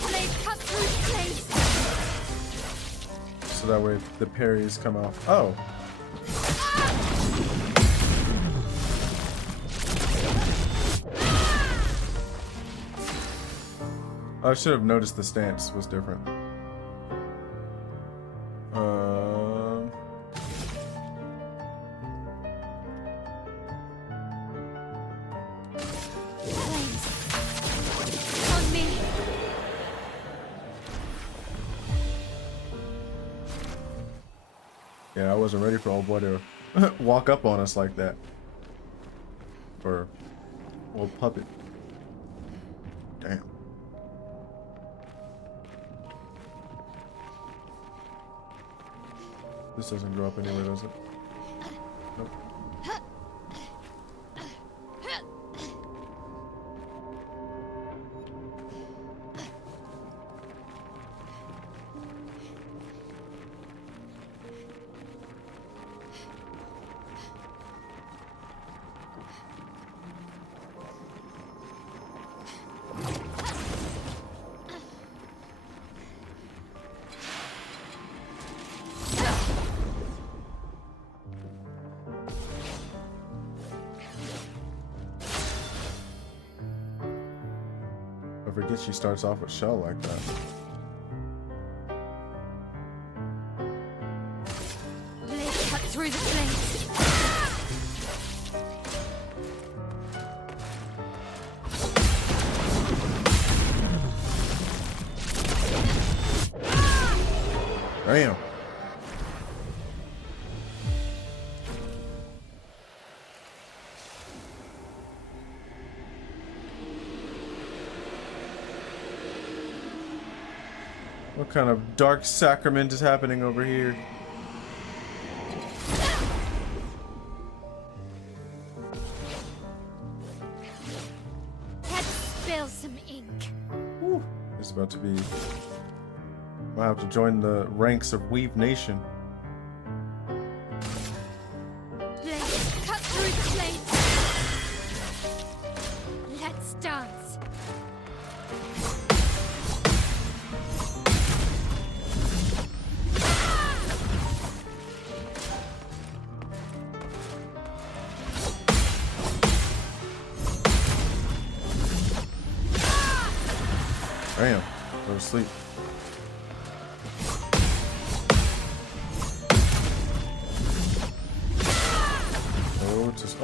Blade cut through the blades. So that way the parries come off. Oh. I should have noticed the stance was different. Blades. On me. Yeah, I wasn't ready for old boy to walk up on us like that. Or old puppet. Damn. This doesn't go up anywhere, does it? Nope. I forget she starts off with shell like that. Blade cut through the blades. Damn. What kind of dark sacrament is happening over here? Had to spill some ink. Whew. It's about to be... I'll have to join the ranks of Weave Nation. Blades cut through the blades. Let's dance. Damn. Go to sleep.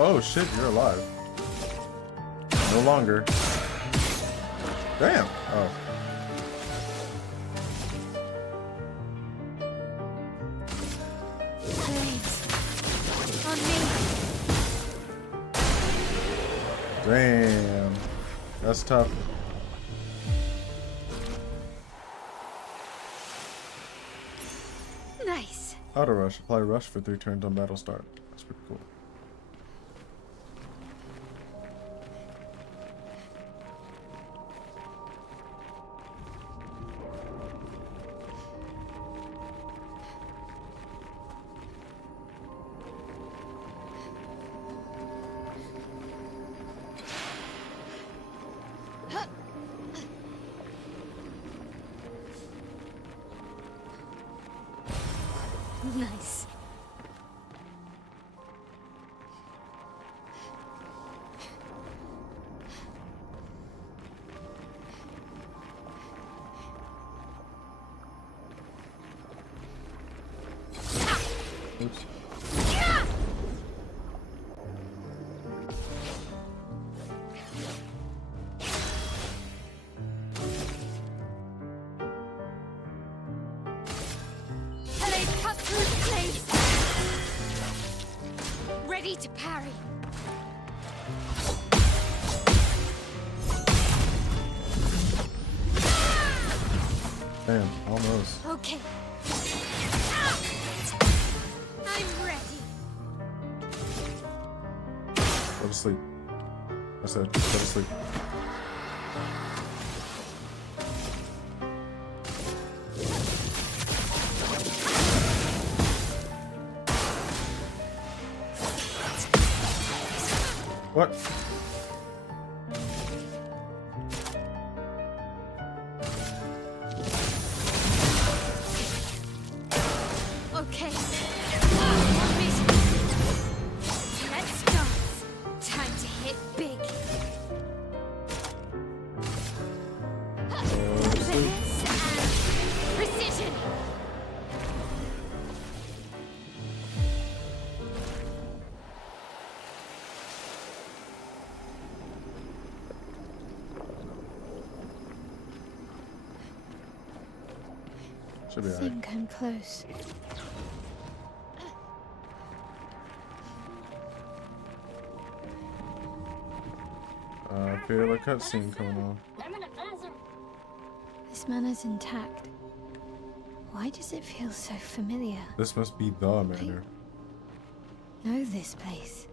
Oh shit, you're alive. No longer. Damn. Oh. Flames. On me. Damn. That's tough. Nice. Auto rush. Apply rush for 3 turns on battle start. That's pretty cool. Nice. Oops. Blade cut through the blades. Ready to parry. Damn. Almost. Okay. I'm ready. Go to sleep. I said, go to sleep. What? Okay. Let's dance. Time to hit big. Finesse and precision. Should be I alright. think I'm close. I feel a cutscene coming on. This manor's intact. Why does it feel so familiar? This must be the manor. Know this place.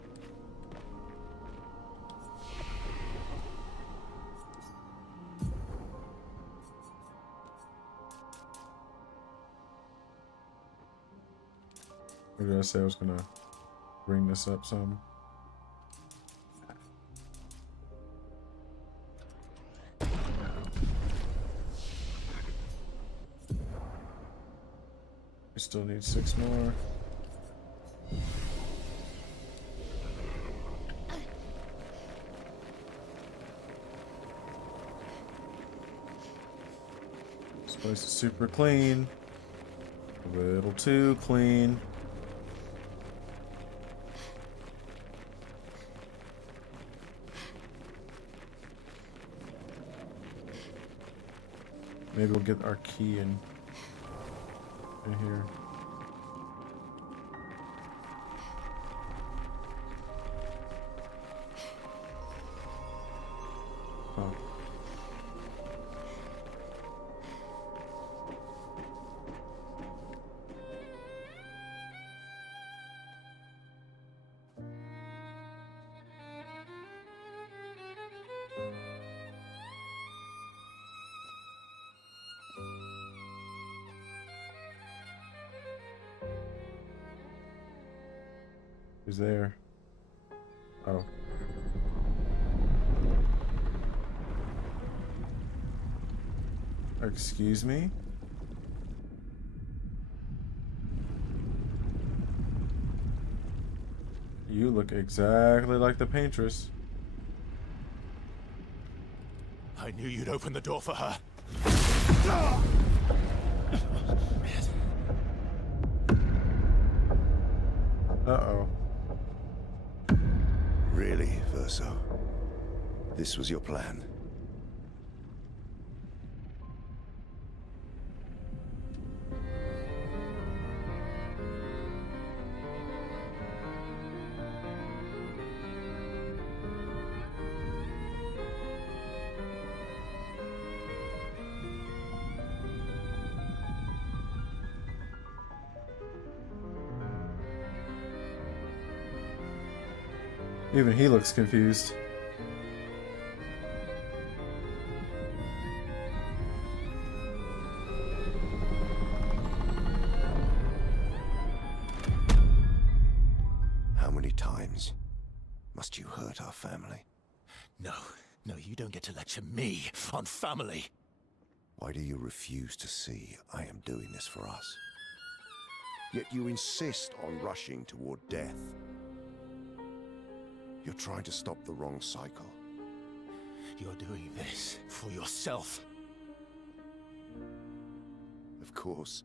Or did I say I was gonna bring this up some? We still need 6 more. This place is super clean. A little too clean. Maybe we'll get our key in here. Oh. Who's there? Oh. Excuse me? You look exactly like the paintress. I knew you'd open the door for her. Uh-oh. Really, Verso? This was your plan? Even he looks confused. How many times must you hurt our family? No, you don't get to lecture me on family. Why do you refuse to see I am doing this for us? Yet you insist on rushing toward death. You're trying to stop the wrong cycle. You're doing this for yourself. Of course.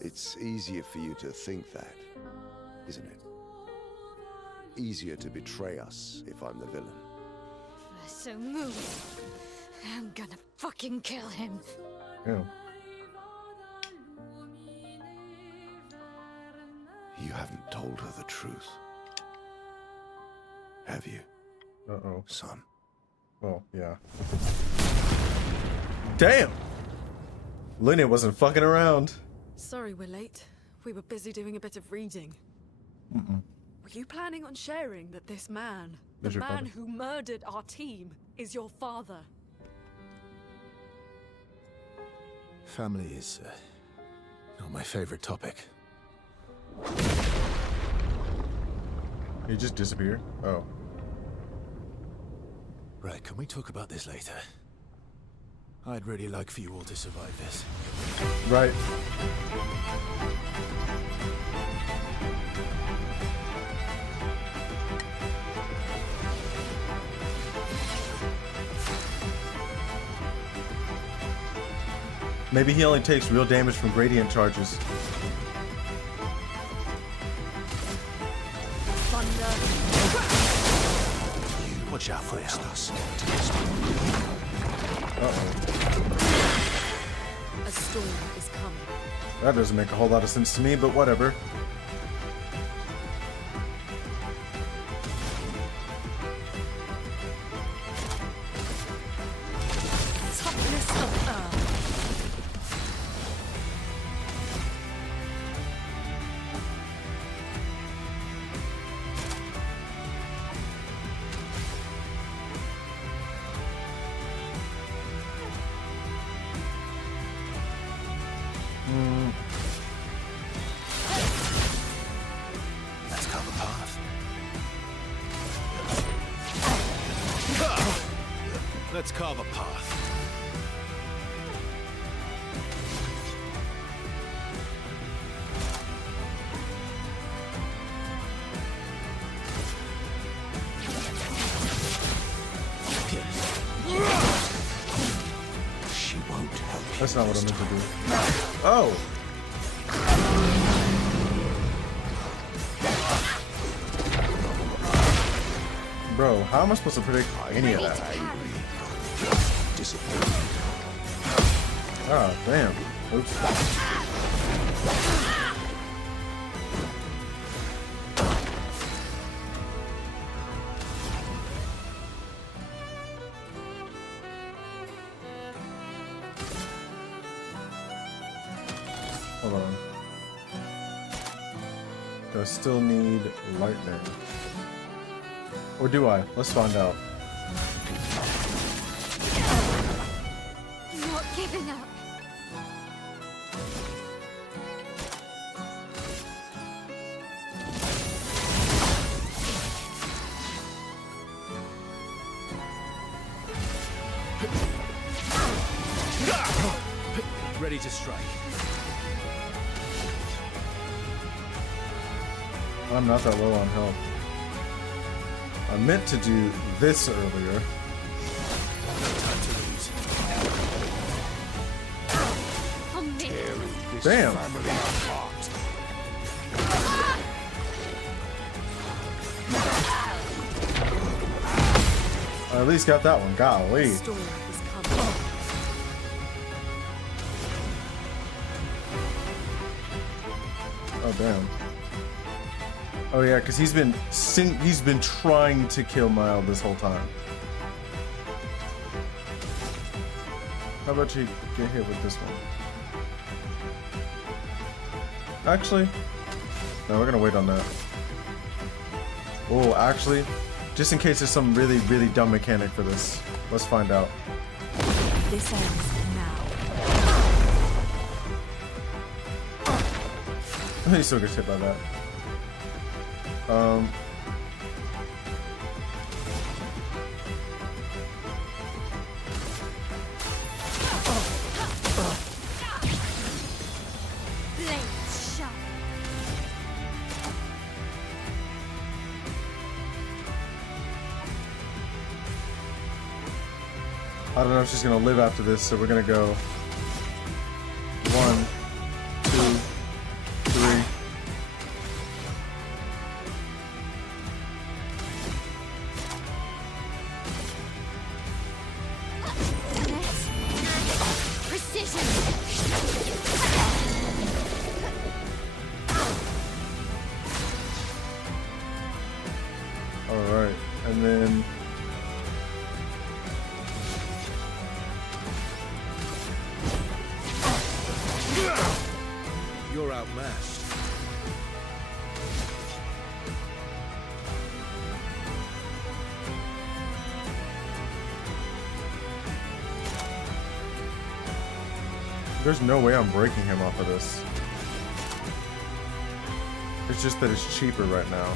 It's easier for you to think that, isn't it? Easier to betray us if I'm the villain. So move. I'm gonna fucking kill him. Yeah. You haven't told her the truth. Have you, Uh-oh. son? Well, yeah. Damn! Linnea wasn't fucking around. Sorry we're late. We were busy doing a bit of reading. Mm-mm. Were you planning on sharing that this man, the Is your man father? who murdered our team, is your father? Family is not my favorite topic. He just disappeared? Oh. Right, can we talk about this later? I'd really like for you all to survive this. Right. Maybe he only takes real damage from gradient charges. Watch out for us. Uh-oh. A storm is coming. That doesn't make a whole lot of sense to me, but whatever. Toughness of earth. Let's cover path. Let's carve a path. She won't help you. That's not what I meant to do. Oh! Bro, how am I supposed to predict any of that? Disappointed. Ah, damn. Oops. Hold on. Do I still need lightning? Or do I? Let's find out. Not giving up. Ready to strike. I'm not that low on health. I meant to do this earlier. No time to lose. On me. Damn! I at least got that one. Golly. A storm is coming. Oh damn. Oh yeah, because he's been trying to kill Miles this whole time. How about you get hit with this one? Actually, no, we're gonna wait on that. Oh, actually, just in case there's some really, really dumb mechanic for this, let's find out. This ends now. He still gets hit by that. Blades sharp. I don't know if she's gonna live after this, so we're gonna go 1, 2, 3. Precision. All right, and then You're outmatched. there's no way I'm breaking him off of this. It's just that it's cheaper right now.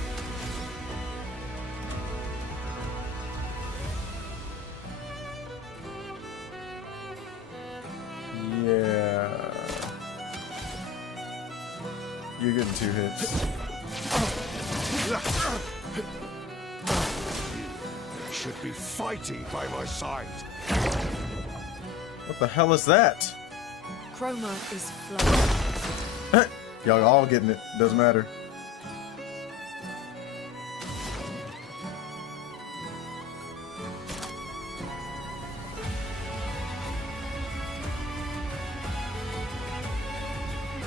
Yeah. You're getting 2 hits. You should be fighting by my side. What the hell is that? Chroma is flowing. Y'all all getting it. Doesn't matter.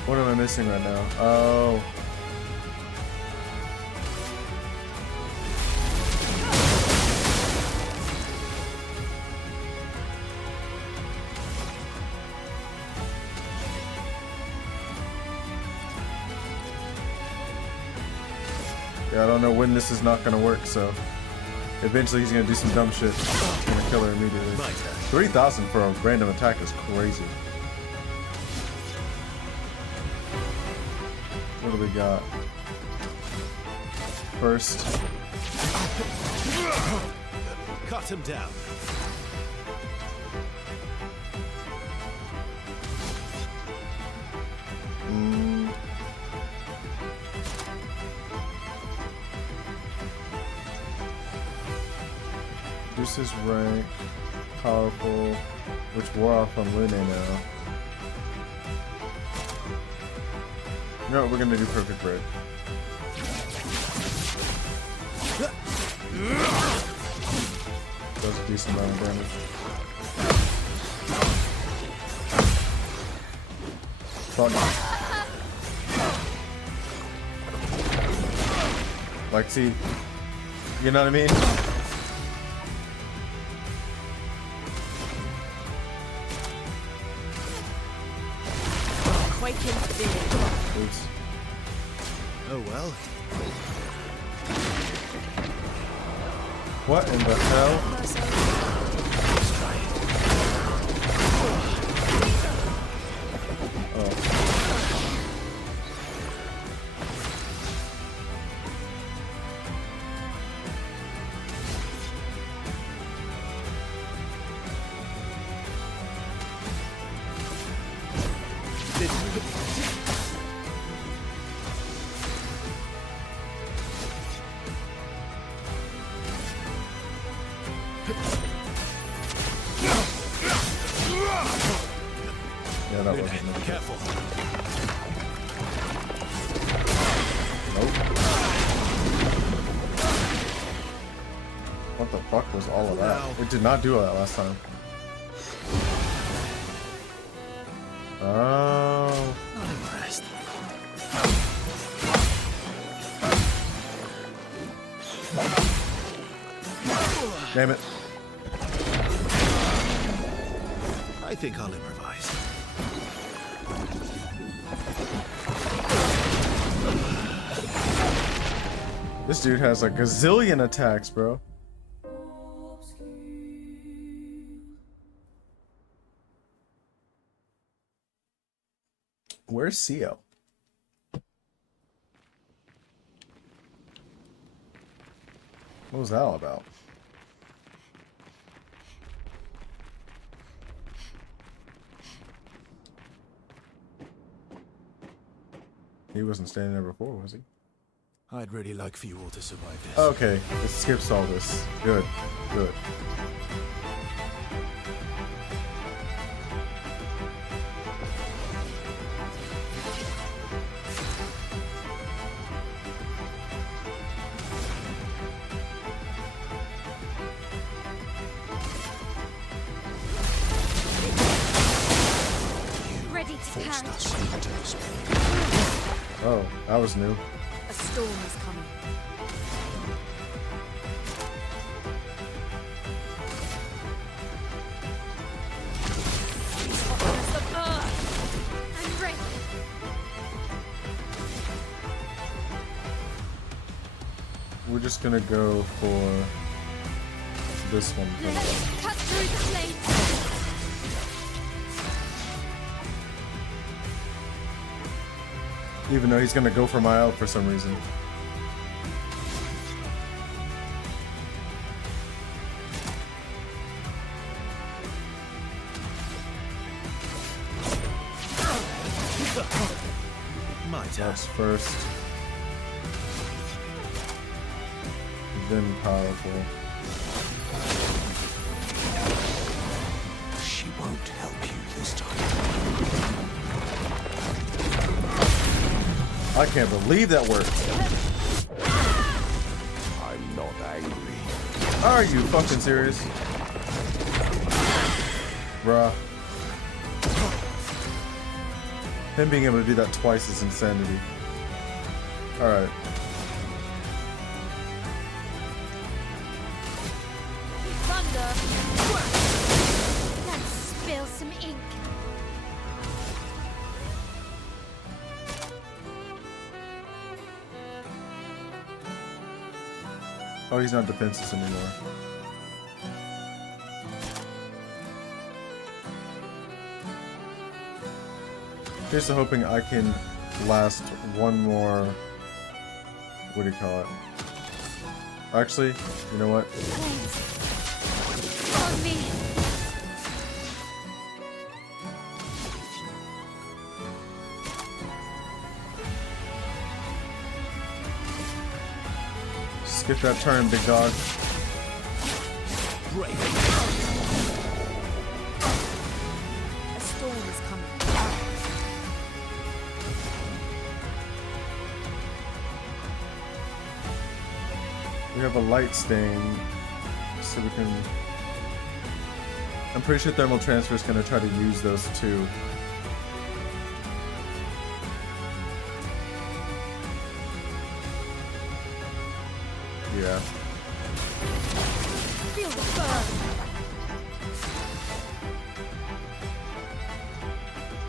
What am I missing right now? Oh. Yeah, I don't know when this is not gonna work, so eventually he's gonna do some dumb shit. I'm gonna kill her immediately. 3,000 for a random attack is crazy. What do we got? First. Cut him down. Reduces rank, powerful, which wore off on Lune now. You know what, we're gonna do perfect break. Does a decent amount of damage. Fuck. Like, see, you know what I mean? Quaking fear. Oops. Oh well. What in the hell? Let's try it. Yeah, that wasn't really good. Careful. Nope. What the fuck was all of that? It did not do that last time. Oh. Not impressed. Damn it. I think I'll improvise. This dude has a gazillion attacks, bro. Where's CO? What was that all about? He wasn't standing there before, was he? I'd really like for you all to survive this. Okay, it skips all this. Good, good. Ready to Forced carry. us into this. Oh, that was new. A storm is coming. I'm ready. We're just gonna go for this one Let's first. cut through the flames. Even though he's gonna go for my ult for some reason. My turn. That's first. Then powerful. She won't help you this time. I can't believe that worked. I'm not angry. Are you fucking serious? Bruh. Him being able to do that twice is insanity. Alright. Thunder. Let's spill some ink. Oh, he's not defenseless anymore. Here's to hoping I can last one more. What do you call it? Actually, you know what? Flames. On me. Skip that turn, big dog. A storm is coming. We have a light stain, so we can. I'm pretty sure thermal transfer is gonna try to use those too. Yeah. Feel the burn.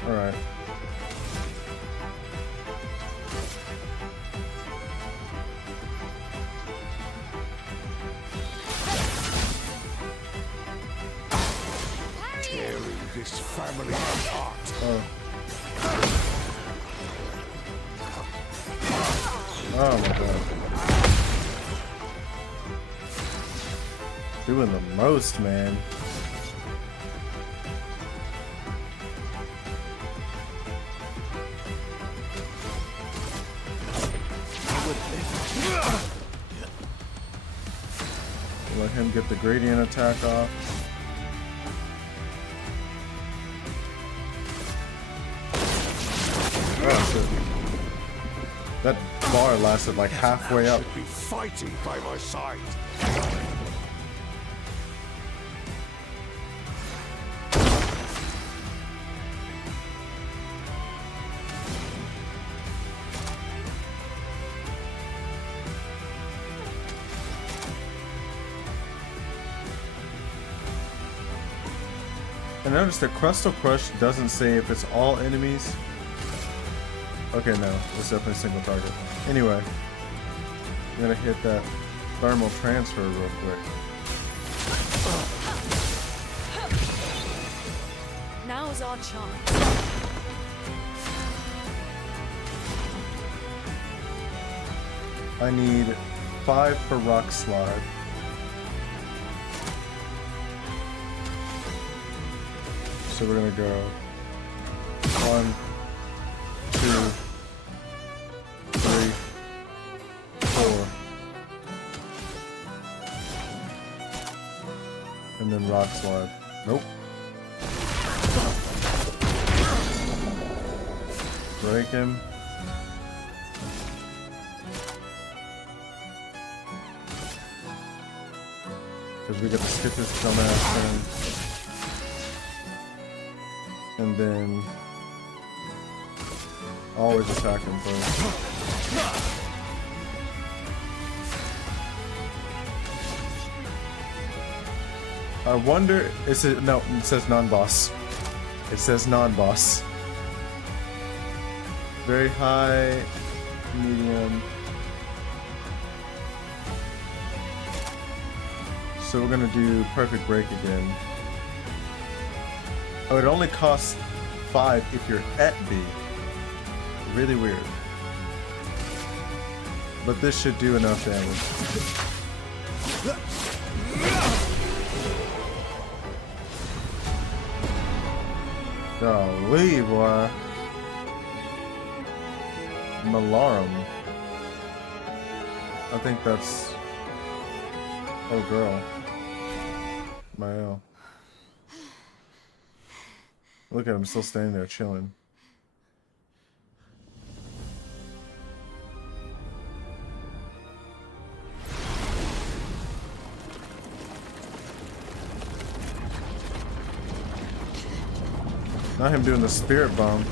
All right. Tearing this family apart. Oh. Oh my god. Doing the most, man. Let him get the gradient attack off. Oh shit. That bar lasted like halfway up. Should be fighting by my side. I noticed that Crustal Crush doesn't say if it's all enemies. Okay, no, it's definitely single target. Anyway, I'm gonna hit that thermal transfer real quick. Now's our chance. I need 5 for rock slide. So we're gonna go 1, 2, 3, 4. And then rock slide. Nope. Break him. Because we get to skip this dumbass thing. And then always attack him first. I wonder, no, it says non-boss. It says non-boss. Very high, medium. So we're gonna do perfect break again. Oh, it only costs 5 if you're at B. Really weird. But this should do enough damage. Golly, boy. Malarum. I think that's... Oh, girl. Mael. Look at him, still standing there chilling. Not him doing the spirit bomb.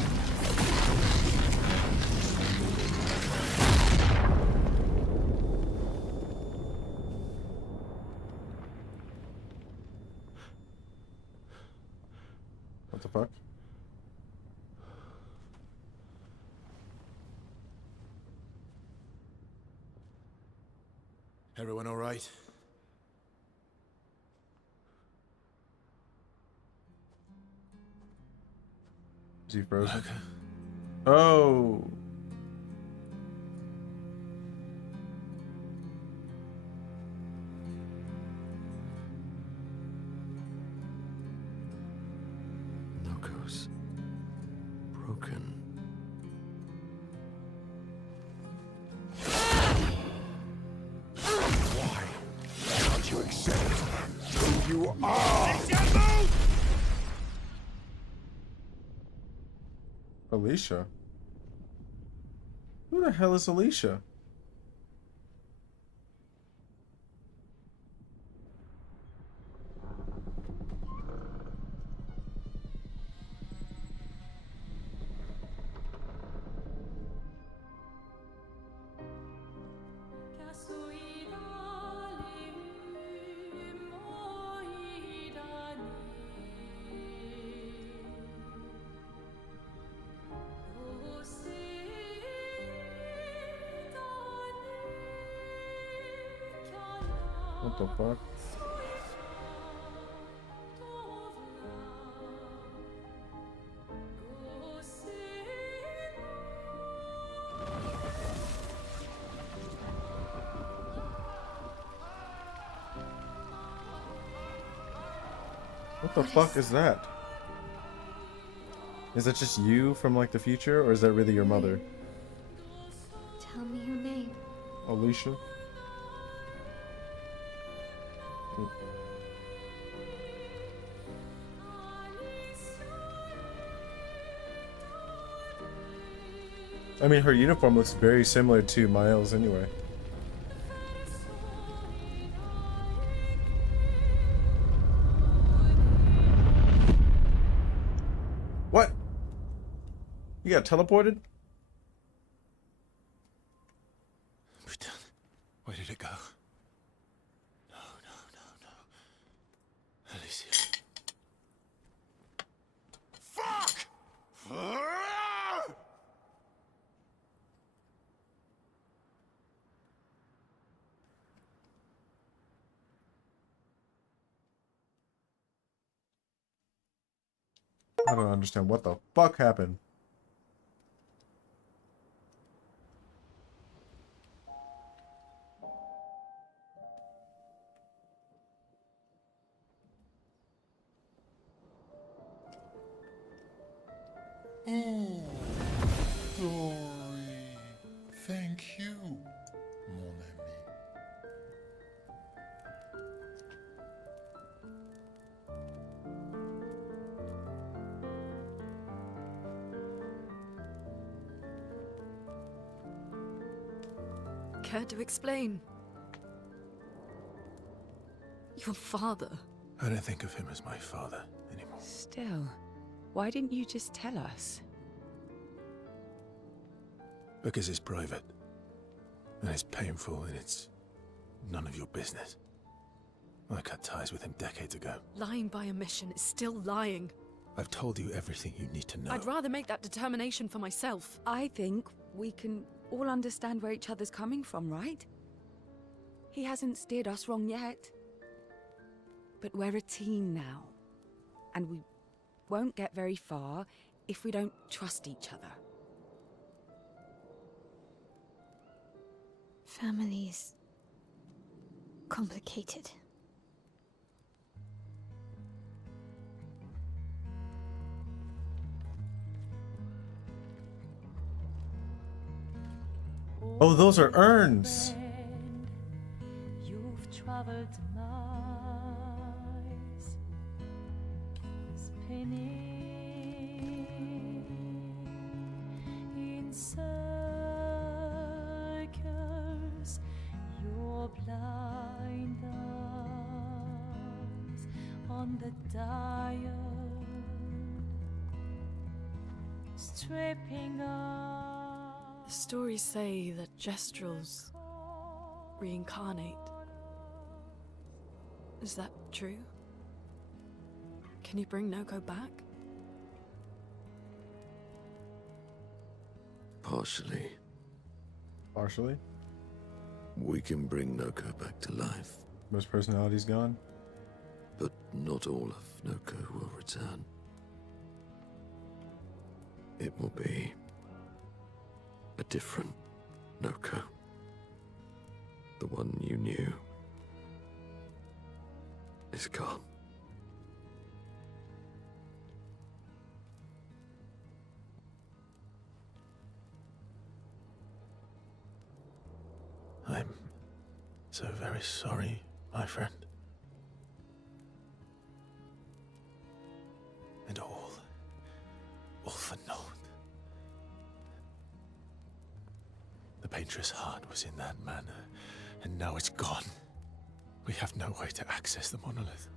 What the fuck? Everyone all right? Is he frozen? Oh! Locos. Broken. Why can't you accept who you are? Alicia? Who the hell is Alicia? What the fuck? What the fuck is that? Is that just you from like the future, or is that really your mother? Tell me your name. Alicia? I mean, her uniform looks very similar to Miles anyway. What? You got teleported? We're done. Where did it go? No, no, no, no. Alicia. Fuck! I don't understand what the fuck happened. Oh, glory. Thank you, mon ami. Care to explain? Your father. I don't think of him as my father anymore. Still, why didn't you just tell us? Because it's private. And it's painful and it's none of your business. I cut ties with him decades ago. Lying by omission is still lying. I've told you everything you need to know. I'd rather make that determination for myself. I think we can all understand where each other's coming from, right? He hasn't steered us wrong yet. But we're a team now. And we won't get very far if we don't trust each other. Family's complicated. Oh, those are urns. You've traveled miles, spinning in circles. Your blind eyes on the dial, stripping off. The stories say that Gestrels reincarnate. Is that true? Can you bring Noko back? Partially. Partially. We can bring Noko back to life, But his personality's gone. but not all of Noko will return. It will be a different Noko. The one you knew is gone. I'm so very sorry, my friend. And all for naught. The Paintress heart was in that manor, and now it's gone. We have no way to access the monolith.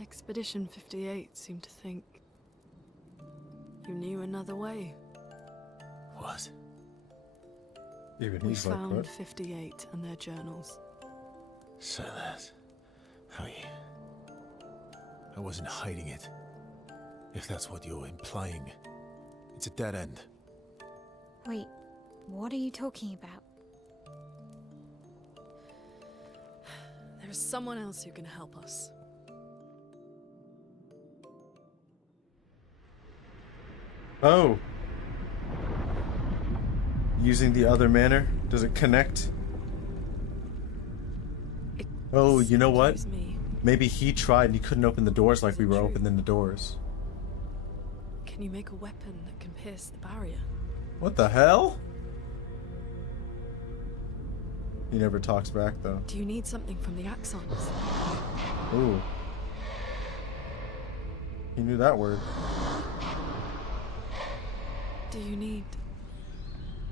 Expedition 58 seemed to think you knew another way. What? Even We he's like, found what? 58 and their journals. So that's how you... I wasn't hiding it. If that's what you're implying. It's a dead end. Wait, what are you talking about? There is someone else who can help us. Oh. Using the other manor? Does it connect? Oh, you know what? Excuse me. Maybe he tried and he couldn't open the doors like we were opening the doors. Can you make a weapon that can pierce the barrier? What the hell? He never talks back though. Do you need something from the Axons? Ooh. He knew that word. Do you need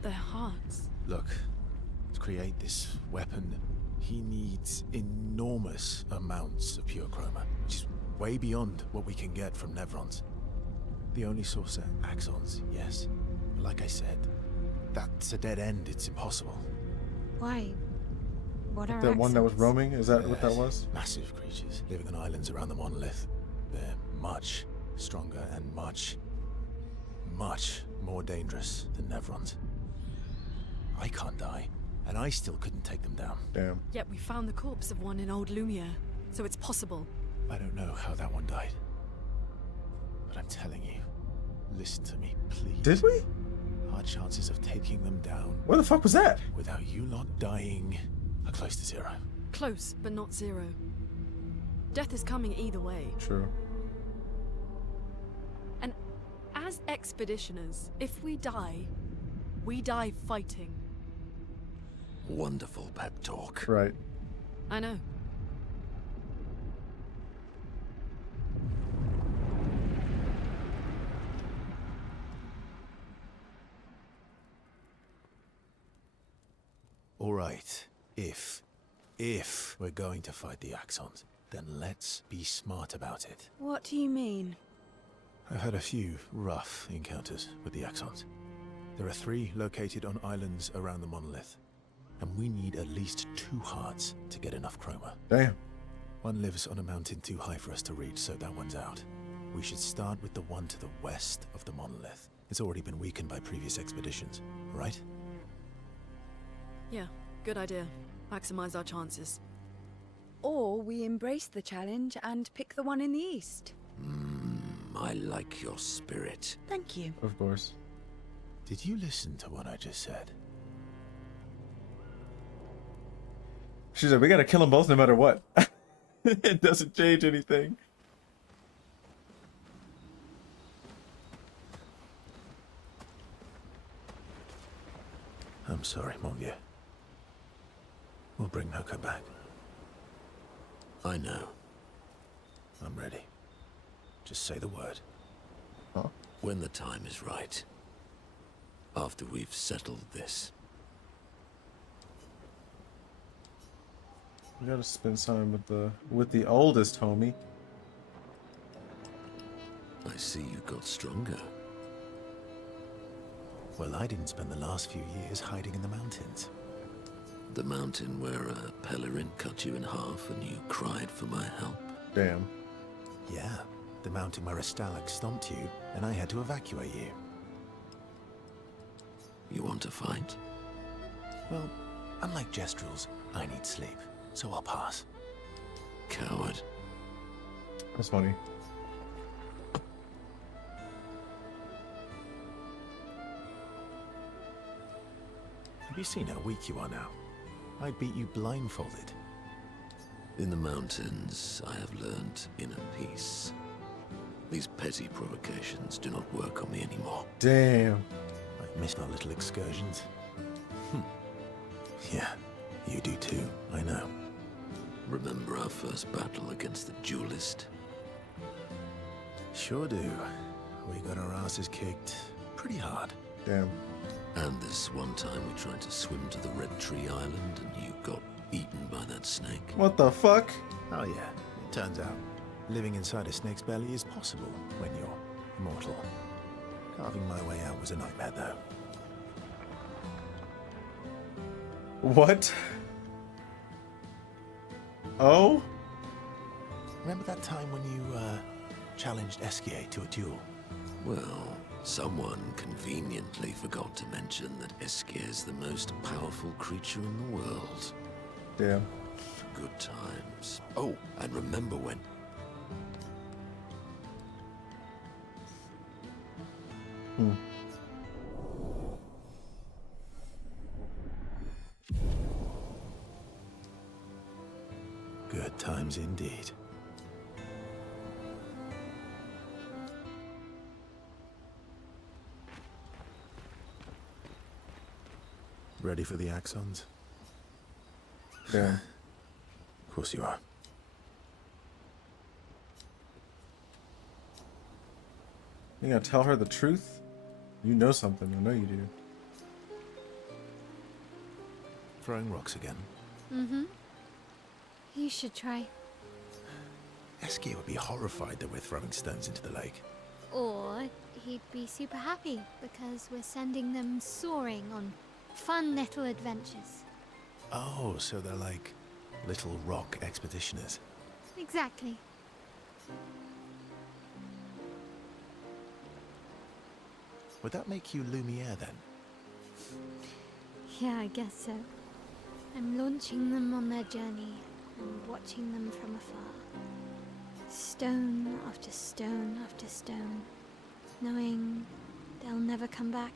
their hearts? Look, to create this weapon, he needs enormous amounts of pure chroma, which is way beyond what we can get from Nevrons. The only source are Axons, yes. But like I said, that's a dead end. It's impossible. Why? What are That one that was Axons? roaming? Is that what that Yes, was? Massive creatures living on islands around the monolith. They're much stronger and much more dangerous than Nevrons. I can't die, and I still couldn't take them down. Damn. Yet we found the corpse of one in Old Lumiere, so it's possible. I don't know how that one died. But I'm telling you, listen to me, please. Did we? Our chances of taking them down Where the fuck was that? without you lot dying are close to zero. Close, but not zero. Death is coming either way. True. And as expeditioners, if we die fighting. Wonderful pep talk. Right. I know. All right, if we're going to fight the Axons, then let's be smart about it. What do you mean? I've had a few rough encounters with the Axons. There are 3 located on islands around the monolith, and we need at least 2 hearts to get enough chroma. Damn. One lives on a mountain too high for us to reach, so that one's out. We should start with the one to the west of the monolith. It's already been weakened by previous expeditions, right? Yeah, good idea. Maximize our chances. Or we embrace the challenge and pick the one in the east. I like your spirit. Thank you. Of course. Did you listen to what I just said? She said, we gotta kill them both no matter what. It doesn't change anything. I'm sorry, mon vieux. We'll bring Noko back. I know. I'm ready. Just say the word. Huh? When the time is right. After we've settled this. We gotta spend time with the oldest homie. I see you got stronger. Well, I didn't spend the last few years hiding in the mountains. The mountain where a Pellerin cut you in half and you cried for my help. Damn. Yeah, the mountain where a Stalag stomped you, and I had to evacuate you. You want to fight? Well, unlike Jestrels, I need sleep, so I'll pass. Coward. That's funny. Have you seen how weak you are now? I'd beat you blindfolded. In the mountains, I have learned inner peace. These petty provocations do not work on me anymore. Damn. I've missed our little excursions. Yeah, you do too, I know. Remember our first battle against the duelist? Sure do. We got our asses kicked pretty hard. Damn. And this one time we tried to swim to the Red Tree Island and you got eaten by that snake. What the fuck? Oh yeah, it turns out living inside a snake's belly is possible when you're immortal. Carving my way out was a nightmare though. What? Oh? Remember that time when you challenged Esquier to a duel? Well, someone conveniently forgot to mention that Esquier is the most powerful creature in the world. Damn. Good times. Oh, and remember when... Good times indeed. Ready for the Axons? Damn. Of course you are. You gonna tell her the truth? You know something. I know you do. Throwing rocks again. Mm-hmm. You should try. Esquier would be horrified that we're throwing stones into the lake. Or he'd be super happy because we're sending them soaring on fun little adventures. Oh, so they're like little rock expeditioners. Exactly. Would that make you Lumiere then? Yeah, I guess so. I'm launching them on their journey and watching them from afar. Stone after stone after stone, knowing they'll never come back.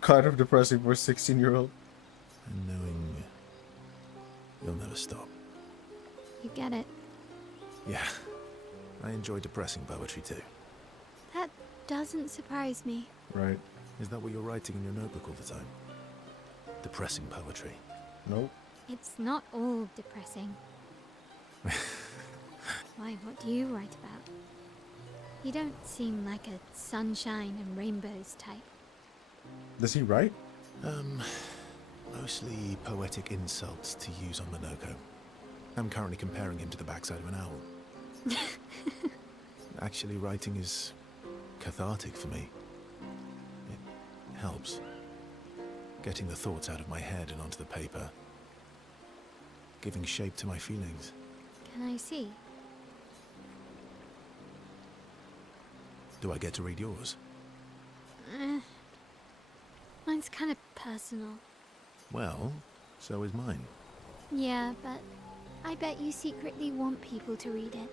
Kind of depressing for a 16-year-old. And knowing you'll never stop. You get it. Yeah, I enjoy depressing poetry too. That doesn't surprise me. Right. Is that what you're writing in your notebook all the time? Depressing poetry. Nope. It's not all depressing. Why, what do you write about? You don't seem like a sunshine and rainbows type. Does he write? Mostly poetic insults to use on Minoko. I'm currently comparing him to the backside of an owl. Actually, writing is cathartic for me. It helps. Getting the thoughts out of my head and onto the paper. Giving shape to my feelings. Can I see? Do I get to read yours? Mine's kind of personal. Well, so is mine. Yeah, but I bet you secretly want people to read it.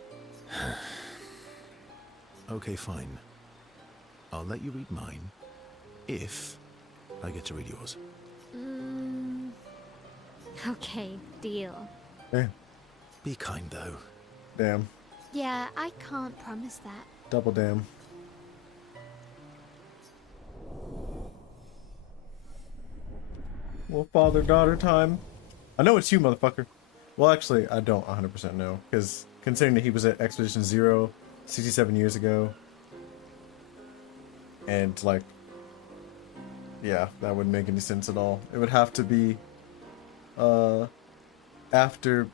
Okay, fine. I'll let you read mine if I get to read yours. Okay, deal. Damn. Be kind, though. Damn. Yeah, I can't promise that. Double damn. Well, father-daughter time. I know it's you, motherfucker. Well, actually, I don't 100% know, because considering that he was at Expedition 0 67 years ago, and, like, yeah, that wouldn't make any sense at all. It would have to be, after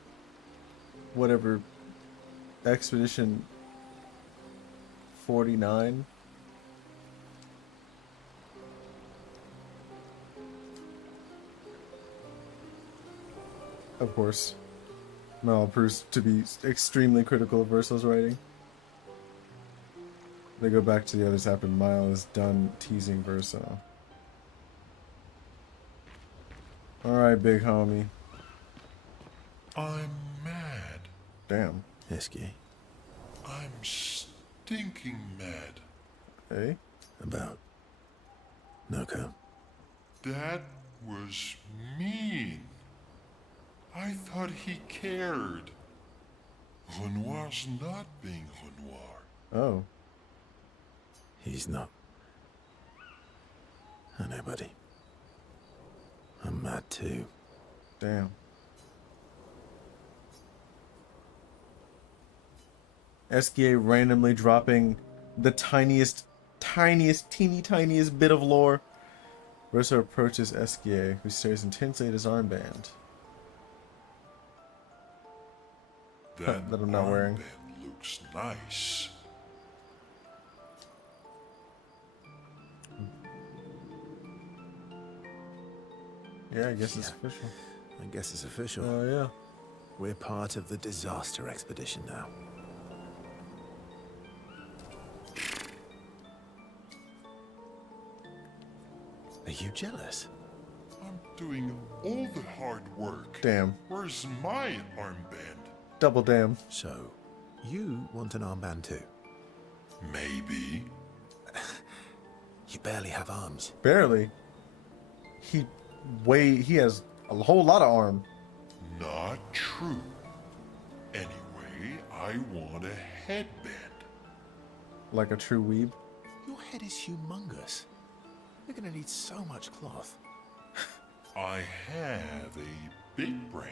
whatever Expedition 49. Of course. Mel proves to be extremely critical of Verso's writing. They go back to the others after Mile is done teasing Verso. Alright, big homie. I'm mad. Damn. Esky. I'm stinking mad. Hey? About Noko. That was mean. I thought he cared. Renoir's not being Renoir. Oh. He's not. I know, buddy. I'm mad too. Damn. SKA randomly dropping the tiniest, teeny tiniest bit of lore. Verso approaches SKA, who stares intensely at his armband. That I'm not wearing. armband looks nice. Yeah, I guess it's official. I guess it's official. Oh, yeah. We're part of the disaster expedition now. Are you jealous? I'm doing all the hard work. Damn. Where's my armband? Double damn. So, you want an armband too? Maybe. You barely have arms. Barely. He has a whole lot of arm. Not true. Anyway, I want a headband. Like a true weeb. Your head is humongous. You're gonna need so much cloth. I have a big brain.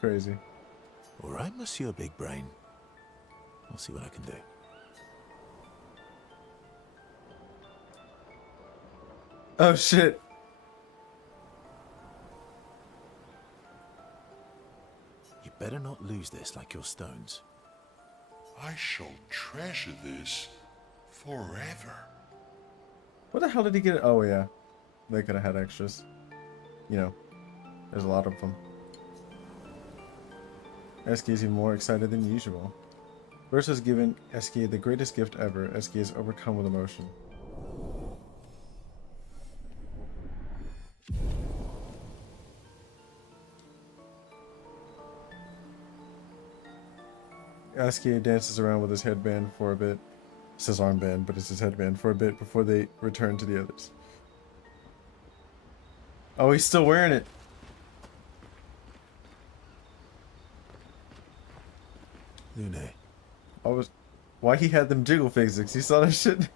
Crazy. All right, Monsieur Big Brain. I'll see what I can do. Oh, shit. You better not lose this like your stones. I shall treasure this forever. Where the hell did he get it? Oh, yeah. They could have had extras. You know, there's a lot of them. SK is even more excited than usual. Verso has given SK the greatest gift ever. SK is overcome with emotion. Askia dances around with his headband for a bit. It says armband, but it's his headband for a bit before they return to the others. Oh, he's still wearing it. Lune. Why he had them jiggle physics? You saw that shit?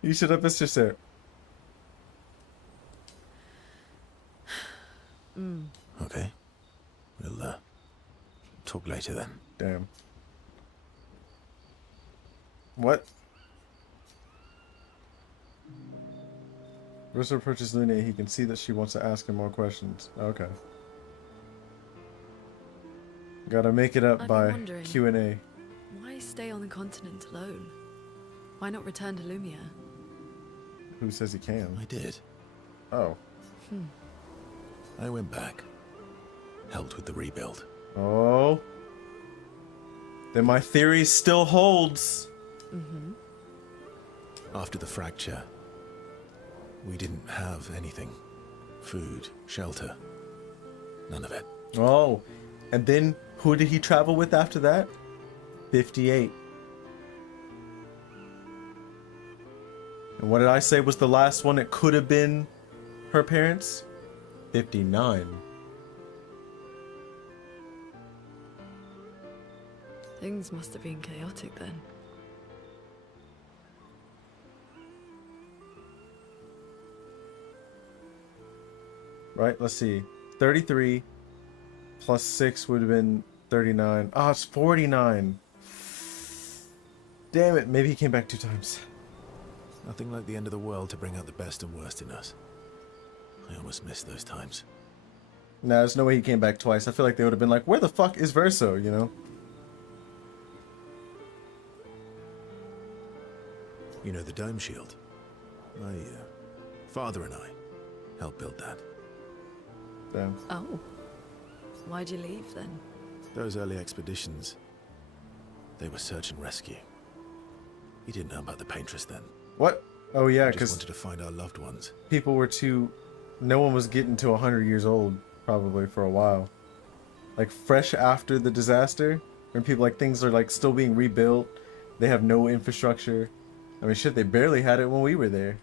You should have missed yourself. Okay. We'll talk later then. Damn. What? Verso approaches Lune. He can see that she wants to ask him more questions. Okay. Gotta make it up I've by been wondering, Q&A. why stay on the continent alone? Why not return to Lumia? Who says he can? I did. Oh. I went back. Helped with the rebuild. Oh. Then my theory still holds. After the fracture, we didn't have anything. Food, shelter. None of it. Oh. And then who did he travel with after that? 58. And what did I say was the last one? It could have been her parents? 59. Things must have been chaotic then. Right, let's see. 33 plus 6 would have been 39. Ah, it's 49. Damn it, maybe he came back 2 times. Nothing like the end of the world to bring out the best and worst in us. I almost missed those times. Nah, there's no way he came back twice. I feel like they would have been like, where the fuck is Verso, you know? You know the dome shield? My father and I helped build that. Damn. Oh. Why'd you leave then? Those early expeditions, they were search and rescue. You didn't know about the Paintress then. What? Oh yeah, We just because wanted to find our loved ones. people were too... No one was getting to 100 years old, probably, for a while. Like, fresh after the disaster, when people, like, things are, like, still being rebuilt. They have no infrastructure. I mean, shit, they barely had it when we were there.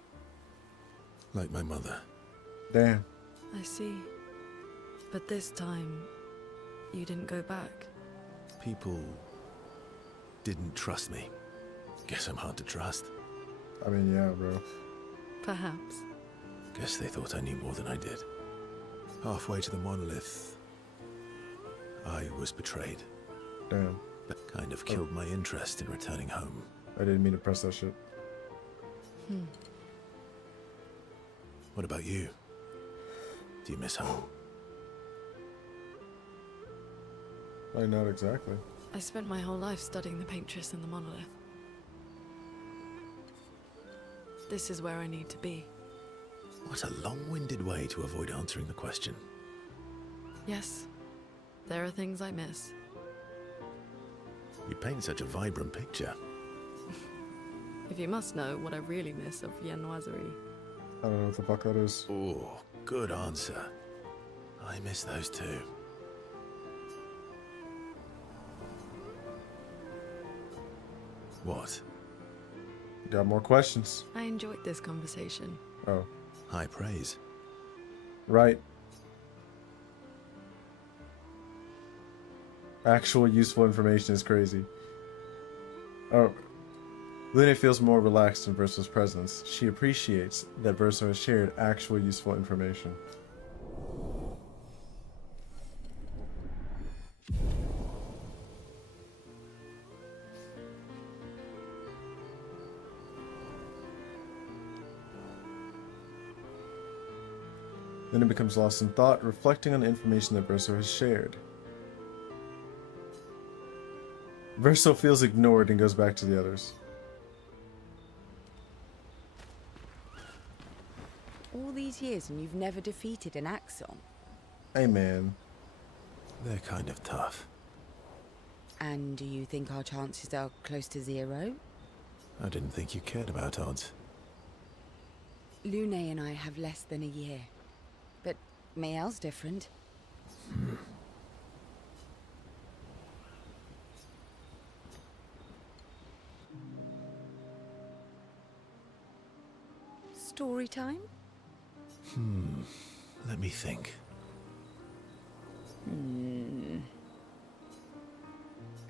Like my mother. Damn. I see. But this time, you didn't go back. People didn't trust me. Guess I'm hard to trust. I mean, yeah, bro. Perhaps. Guess they thought I knew more than I did. Halfway to the monolith, I was betrayed. Damn. That kind of killed my interest in returning home. I didn't mean to press that shit. What about you? Do you miss home? Like, not exactly. I spent my whole life studying the Paintress and the monolith. This is where I need to be. What a long-winded way to avoid answering the question. Yes, there are things I miss. You paint such a vibrant picture. If you must know what I really miss of Viennoiserie. I don't know what the fuck that is. Oh, good answer. I miss those too. What? Got more questions. I enjoyed this conversation. Oh. High praise. Right. Actual useful information is crazy. Oh. Luna feels more relaxed in Verso's presence. She appreciates that Verso has shared actual useful information. Luna becomes lost in thought, reflecting on the information that Verso has shared. Verso feels ignored and goes back to the others. All these years and you've never defeated an Axon? Hey man. They're kind of tough. And do you think our chances are close to 0? I didn't think you cared about odds. Lune and I have less than a year. But Mael's different. time? Let me think.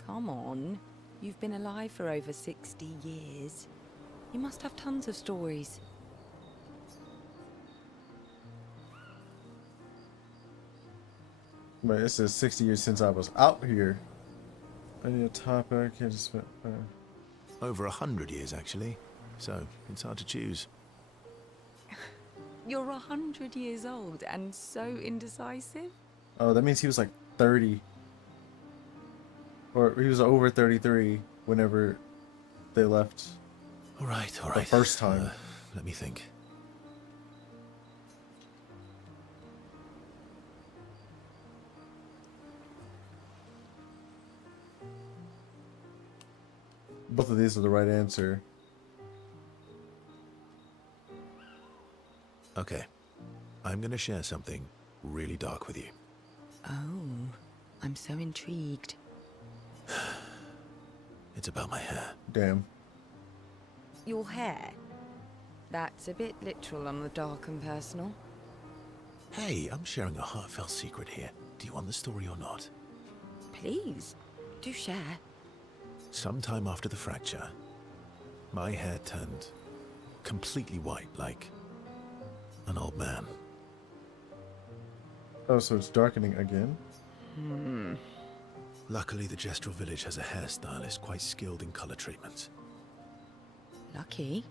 Come on. You've been alive for over 60 years. You must have tons of stories. But this is 60 years since I was out here. I need a topic. I just spent. Over 100 years, actually. So, it's hard to choose. You're 100 years old and so indecisive? Oh, that means he was like 30. Or he was over 33 whenever they left. All right. The first time. Let me think. Both of these are the right answer. Okay. I'm gonna share something really dark with you. Oh, I'm so intrigued. It's about my hair. Damn. Your hair? That's a bit literal on the dark and personal. Hey, I'm sharing a heartfelt secret here. Do you want the story or not? Please, do share. Sometime after the fracture, my hair turned completely white, like an old man. Oh, so it's darkening again? Luckily, the Gestural village has a hairstylist quite skilled in color treatments. Lucky.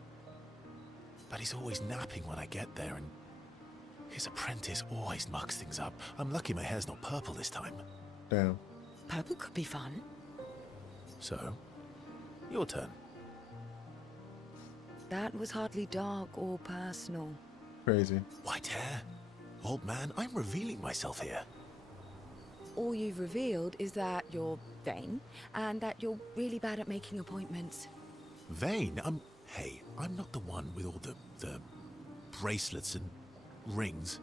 But he's always napping when I get there, and his apprentice always mucks things up. I'm lucky my hair's not purple this time. Damn. Purple could be fun. So, your turn. That was hardly dark or personal. Crazy. White hair? Old man, I'm revealing myself here. All you've revealed is that you're vain and that you're really bad at making appointments. Vain? Hey, I'm not the one with all the bracelets and rings.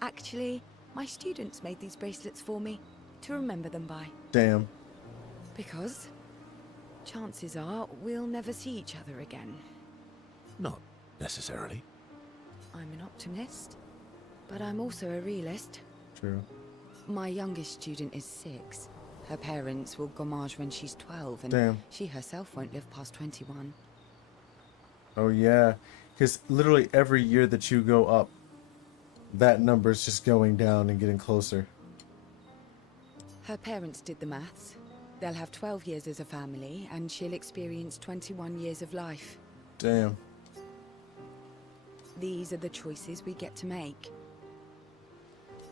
Actually, my students made these bracelets for me to remember them by. Damn. Because chances are we'll never see each other again. Not necessarily. I'm an optimist, but I'm also a realist. True. My youngest student is 6. Her parents will gommage when she's 12, and Damn. she herself won't live past 21. Oh, yeah. Because literally every year that you go up, that number's just going down and getting closer. Her parents did the maths. They'll have 12 years as a family, and she'll experience 21 years of life. Damn. These are the choices we get to make.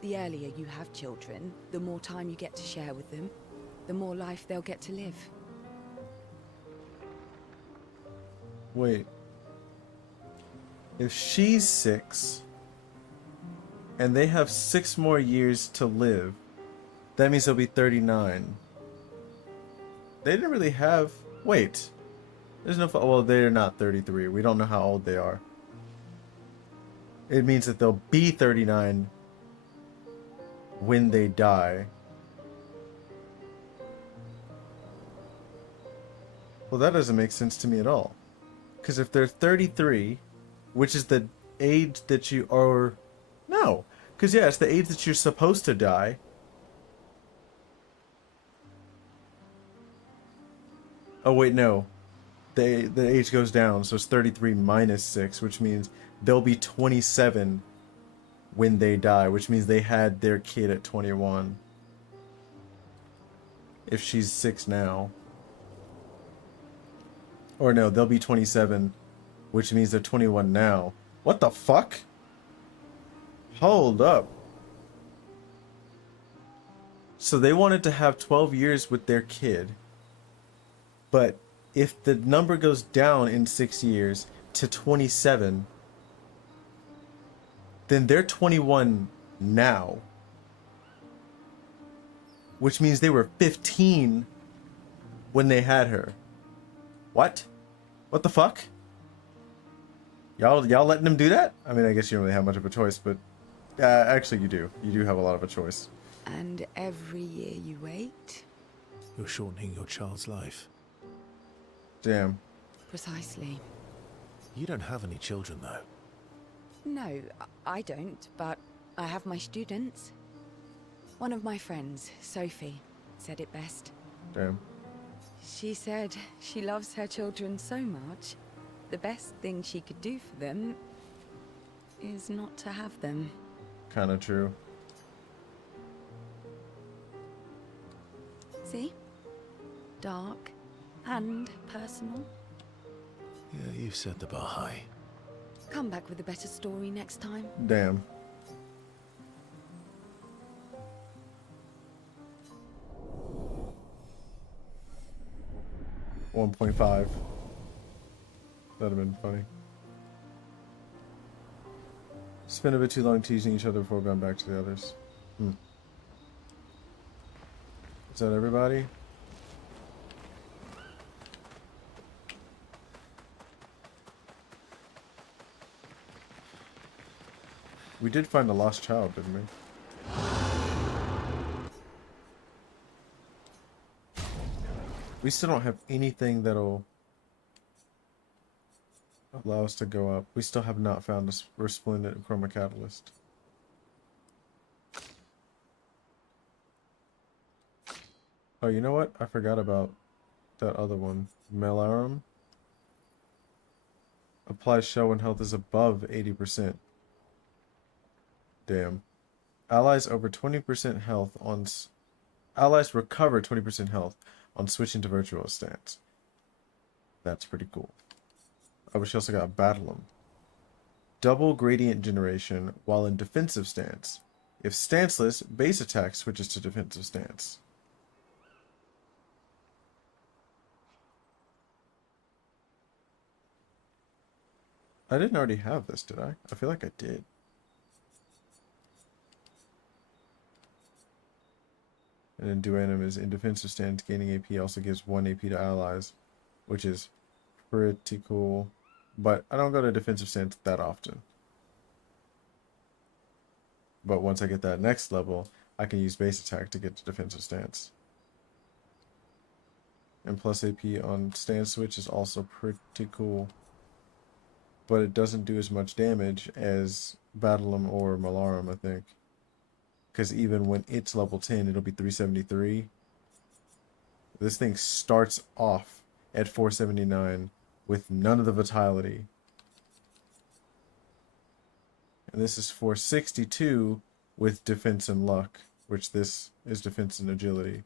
The earlier you have children, the more time you get to share with them, the more life they'll get to live. Wait. If she's 6, and they have 6 more years to live, that means they'll be 39. They didn't really have... Wait. There's no... Well, they're not 33. We don't know how old they are. It means that they'll be 39 when they die. Well, that doesn't make sense to me at all. Because if they're 33, which is the age that you are... No. Because, yeah, it's the age that you're supposed to die. Oh, wait, no. The age goes down, so it's 33 minus 6, which means they'll be 27 when they die, which means they had their kid at 21. If she's 6 now. Or no, they'll be 27, which means they're 21 now. What the fuck? Hold up. So they wanted to have 12 years with their kid. But if the number goes down in 6 years to 27, then they're 21 now. Which means they were 15 when they had her. What? What the fuck? Y'all letting them do that? I mean, I guess you don't really have much of a choice, but actually you do. You do have a lot of a choice. And every year you wait? You're shortening your child's life. Damn. Precisely. You don't have any children, though. No, I don't, but I have my students. One of my friends, Sophie, said it best. Damn. She said she loves her children so much, the best thing she could do for them is not to have them. Kinda true. See? Dark and personal. Yeah, you've set the bar high. Come back with a better story next time. Damn. $1.5. That'd have been funny. Spent a bit too long teasing each other before going back to the others. Is that everybody? We did find a lost child, didn't we? We still don't have anything that'll allow us to go up. We still have not found a resplendent chroma catalyst. Oh, you know what? I forgot about that other one. Melarum. Applies shell when health is above 80%. Damn. Allies over 20% health on... Allies recover 20% health on switching to virtual stance. That's pretty cool. Oh, but she also got Battle 'em. Double gradient generation while in defensive stance. If stanceless, base attack switches to defensive stance. I didn't already have this, did I? I feel like I did. And then Duanum is in defensive stance, gaining AP also gives 1 AP to allies, which is pretty cool. But I don't go to defensive stance that often. But once I get that next level, I can use base attack to get to defensive stance. And plus AP on stance switch is also pretty cool. But it doesn't do as much damage as Battle 'em or Malarum, I think. Because even when it's level 10, it'll be 373. This thing starts off at 479 with none of the vitality. And this is 462 with defense and luck, which this is defense and agility.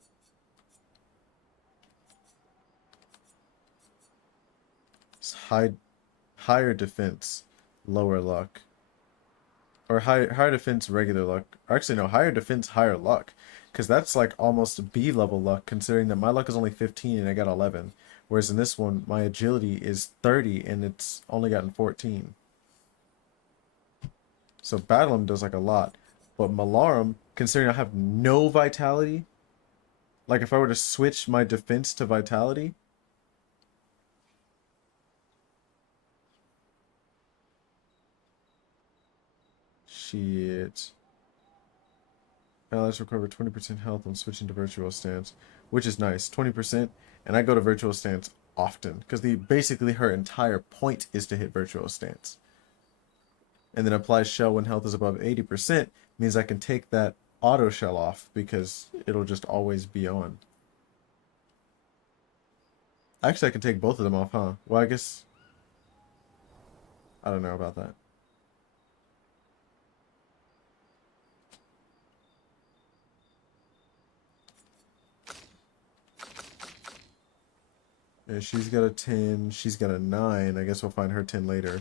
It's higher defense, lower luck. Or higher defense, regular luck. Or actually, no, higher defense, higher luck. Because that's like almost B level luck, considering that my luck is only 15 and I got 11. Whereas in this one, my agility is 30 and it's only gotten 14. So Battle 'em does like a lot. But Malarum, considering I have no vitality, like if I were to switch my defense to vitality, shit. Allies recover 20% health on switching to virtual stance, which is nice. 20%, and I go to virtual stance often because basically her entire point is to hit virtual stance. And then applies shell when health is above 80% means I can take that auto shell off because it'll just always be on. Actually, I can take both of them off, huh? Well, I guess I don't know about that. Yeah, she's got a 10. She's got a 9. I guess we'll find her 10 later.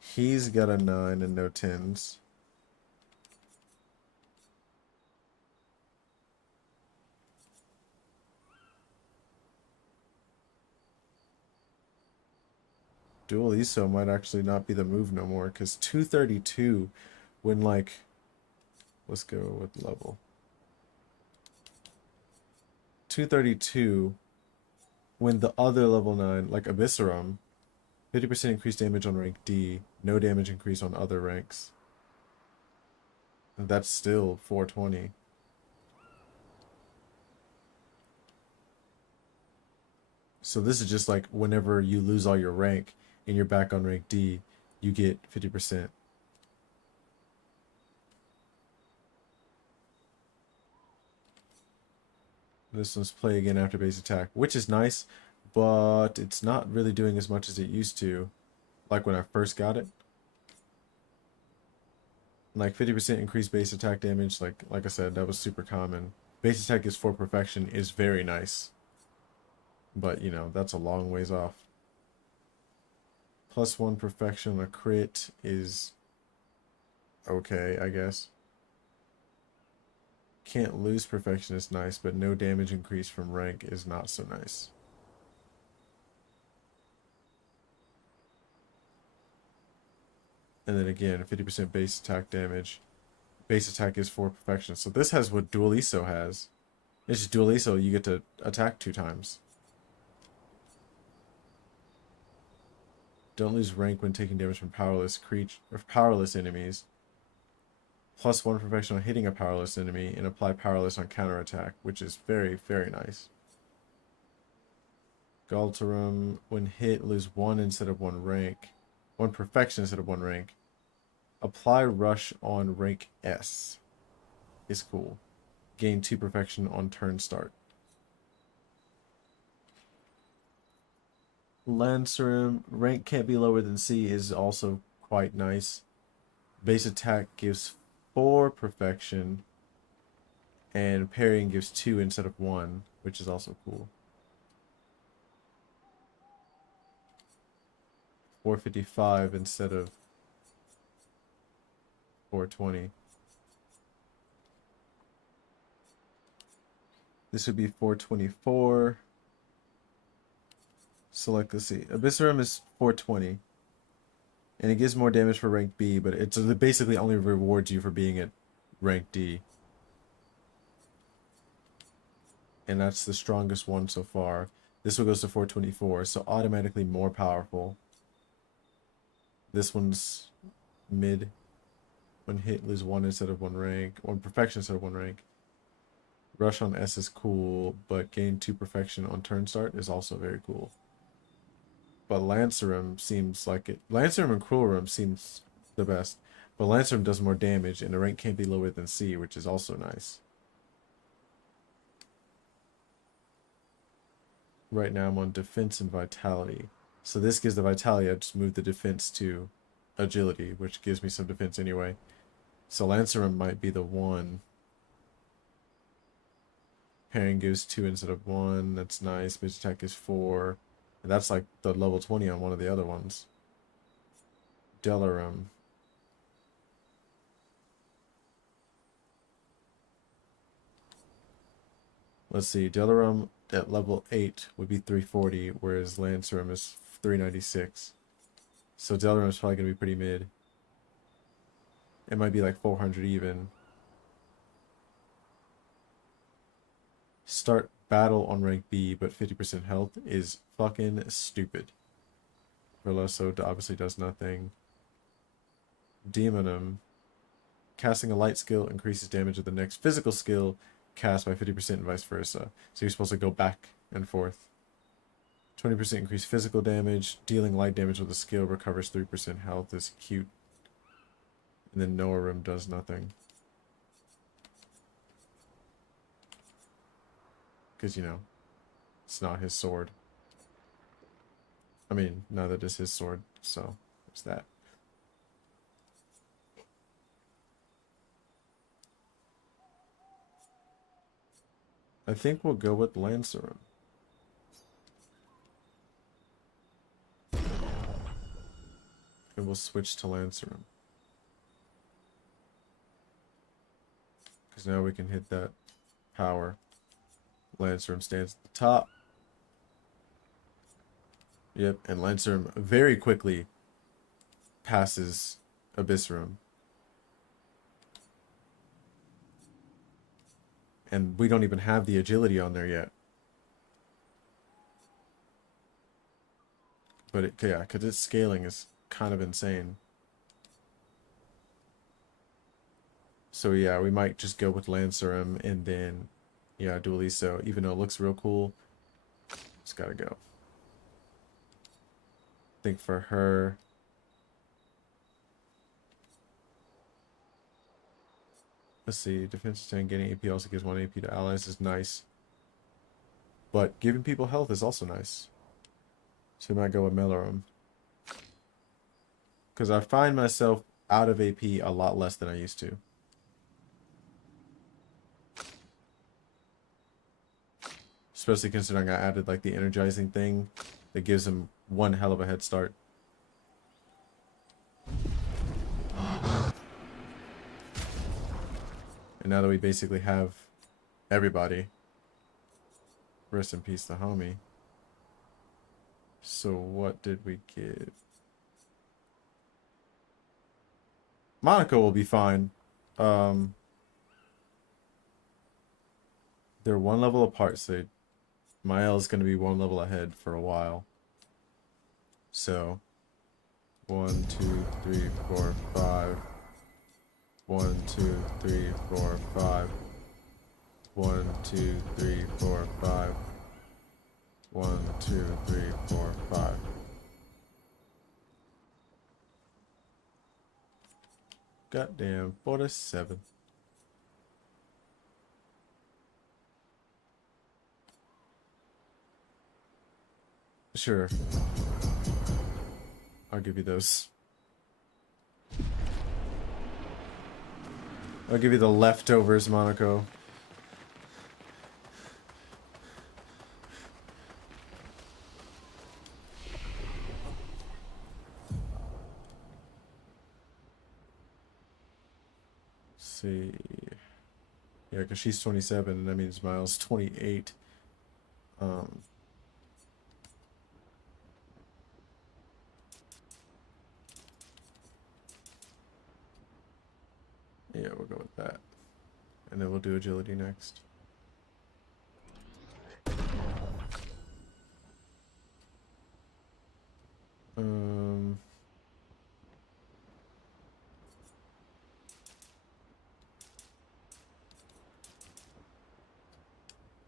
He's got a 9 and no 10s. Dual ESO might actually not be the move no more, because 232, when like, let's go with level. 232, when the other level 9, like Abysserum, 50% increased damage on rank D, no damage increase on other ranks. And that's still 420. So this is just like whenever you lose all your rank and you're back on rank D, you get 50%. This one's play again after base attack, which is nice, but it's not really doing as much as it used to, like when I first got it. Like 50% increased base attack damage, like I said, that was super common. Base attack is 4 perfection is very nice. But, you know, that's a long ways off. +1 perfection on a crit is okay, I guess. Can't lose perfection is nice, but no damage increase from rank is not so nice. And then again, 50% base attack damage. Base attack is 4 perfection. So this has what Dual ESO has. It's just Dual ESO, you get to attack 2 times. Don't lose rank when taking damage from powerless enemies. +1 perfection on hitting a powerless enemy, and apply powerless on counterattack, which is very, very nice. Galtarum, when hit, lose 1 instead of 1 rank. 1 perfection instead of 1 rank. Apply rush on rank S. Is cool. Gain 2 perfection on turn start. Lancerum, rank can't be lower than C is also quite nice. Base attack gives 4 perfection, and parrying gives 2 instead of 1, which is also cool. 455 instead of 420. This would be 424. Select, let's see. Abyssarum is 420. And it gives more damage for rank B, but it basically only rewards you for being at rank D. And that's the strongest one so far. This one goes to 424, so automatically more powerful. This one's mid. When hit, lose 1 instead of 1 rank. 1 perfection instead of 1 rank. Rush on S is cool, but gain 2 perfection on turn start is also very cool. But Lancerum seems like it. Lancerum and Cruelrum seems the best. But Lancerum does more damage, and the rank can't be lower than C, which is also nice. Right now I'm on defense and vitality. So this gives the vitality, I just moved the defense to agility, which gives me some defense anyway. So Lancerum might be the one. Parrying gives 2 instead of 1, that's nice. Base attack is 4. And that's like the level 20 on one of the other ones. Delarum. Let's see, Delarum at level 8 would be 340, whereas Lancerum is 396. So Delarum is probably going to be pretty mid. It might be like 400 even. Start battle on rank B, but 50% health is fucking stupid. Verloso obviously does nothing. Demonum. Casting a light skill increases damage of the next physical skill cast by 50% and vice versa. So you're supposed to go back and forth. 20% increased physical damage. Dealing light damage with a skill recovers 3% health is cute. And then Noarum does nothing. Because, you know, it's not his sword. I mean, neither does his sword, so there's that. I think we'll go with Lancerum. And we'll switch to Lancerum. Because now we can hit that power. Lancerum stands at the top. Yep, and Lancerum very quickly passes Abyssarum. And we don't even have the agility on there yet. But yeah, because its scaling is kind of insane. So yeah, we might just go with Lancerum and then, yeah, Dual ESO. Even though it looks real cool, it's gotta go. I think for her, let's see, defense 10, getting AP also gives 1 AP to allies is nice. But giving people health is also nice. So we might go with Melarum. Because I find myself out of AP a lot less than I used to. Especially considering I added like the energizing thing that gives him one hell of a head start. And now that we basically have everybody, rest in peace the homie. So what did we give? Monaco will be fine. They're one level apart, so Mael is going to be one level ahead for a while. So 1, 2, 3, 4, 5. 1, 2, 3, 4, 5. 1, 2, 3, 4, 5. 1, 2, 3, 4, 5. Goddamn, 47. Sure. I'll give you those. I'll give you the leftovers, Monaco. See. Yeah, because she's 27, and that means Miles 28. Yeah, we'll go with that. And then we'll do agility next.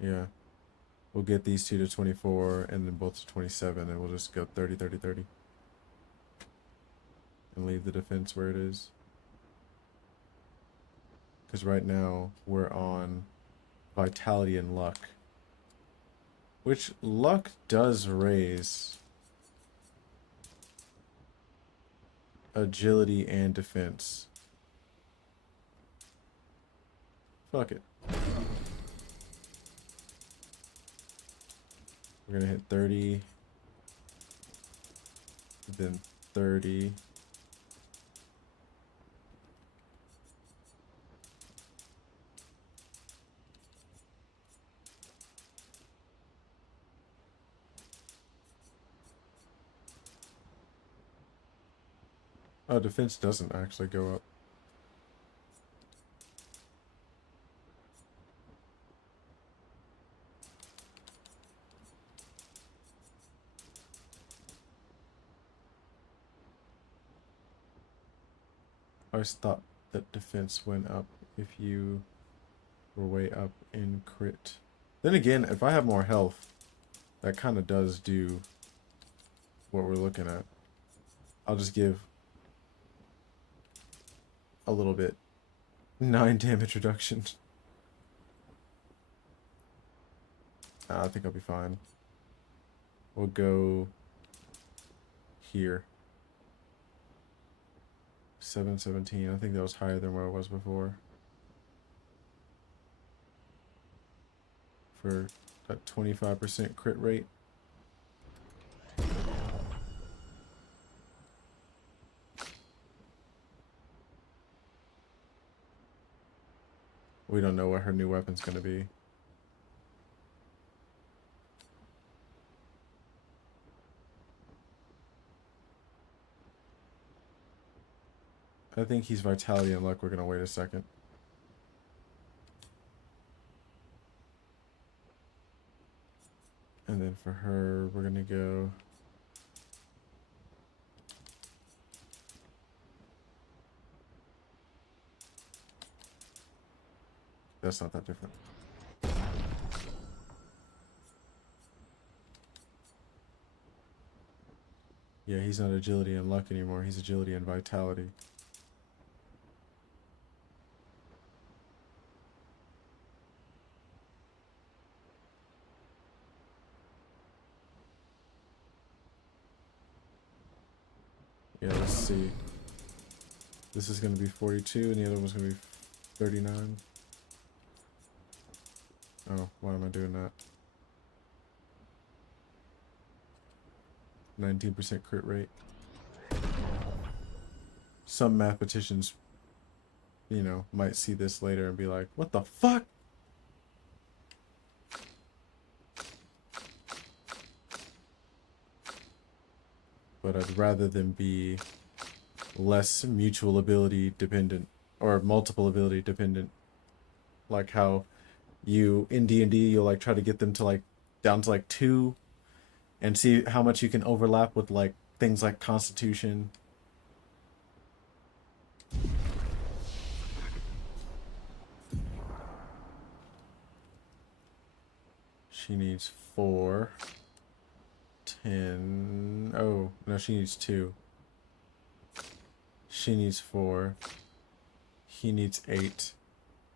Yeah. We'll get these two to 24 and then both to 27, and we'll just go 30, 30, 30. And leave the defense where it is. Because right now we're on vitality and luck. Which luck does raise agility and defense. Fuck it. We're gonna hit 30. Then 30. Oh, defense doesn't actually go up. I always thought that defense went up if you were way up in crit. Then again, if I have more health, that kind of does do what we're looking at. I'll just give a little bit. 9 damage reduction. I think I'll be fine. We'll go here. 717. I think that was higher than where I was before. For that 25% crit rate. We don't know what her new weapon's gonna be. I think he's vitality and luck. We're gonna wait a second. And then for her, we're gonna go. That's not that different. Yeah, he's not agility and luck anymore. He's agility and vitality. Yeah, let's see. This is gonna be 42 and the other one's gonna be 39. Oh, why am I doing that? 19% crit rate. Some mathematicians, you know, might see this later and be like, what the fuck? But I'd rather them be less mutual ability dependent or multiple ability dependent. Like how you in D&D you'll like try to get them to like down to like 2 and see how much you can overlap with like things like Constitution. She needs 4, 10. Oh, no, she needs 2. She needs 4. He needs 8.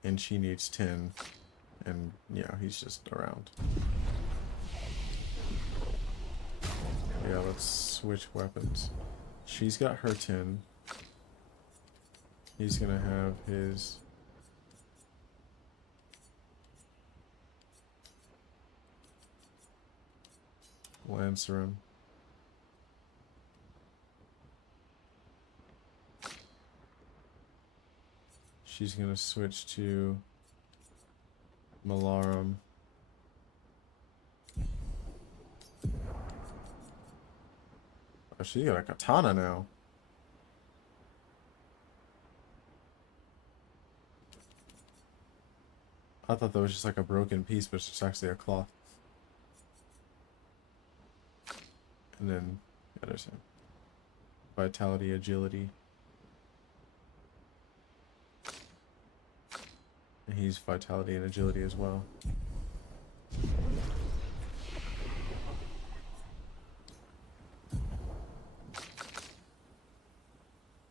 And she needs 10. And yeah, he's just around. Yeah, let's switch weapons. She's got her 10. He's gonna have his... Lancerin. She's gonna switch to Malarum. Oh, she got a katana now. I thought that was just like a broken piece, but it's just actually a cloth. And then the other side. Vitality, agility. And he's vitality and agility as well.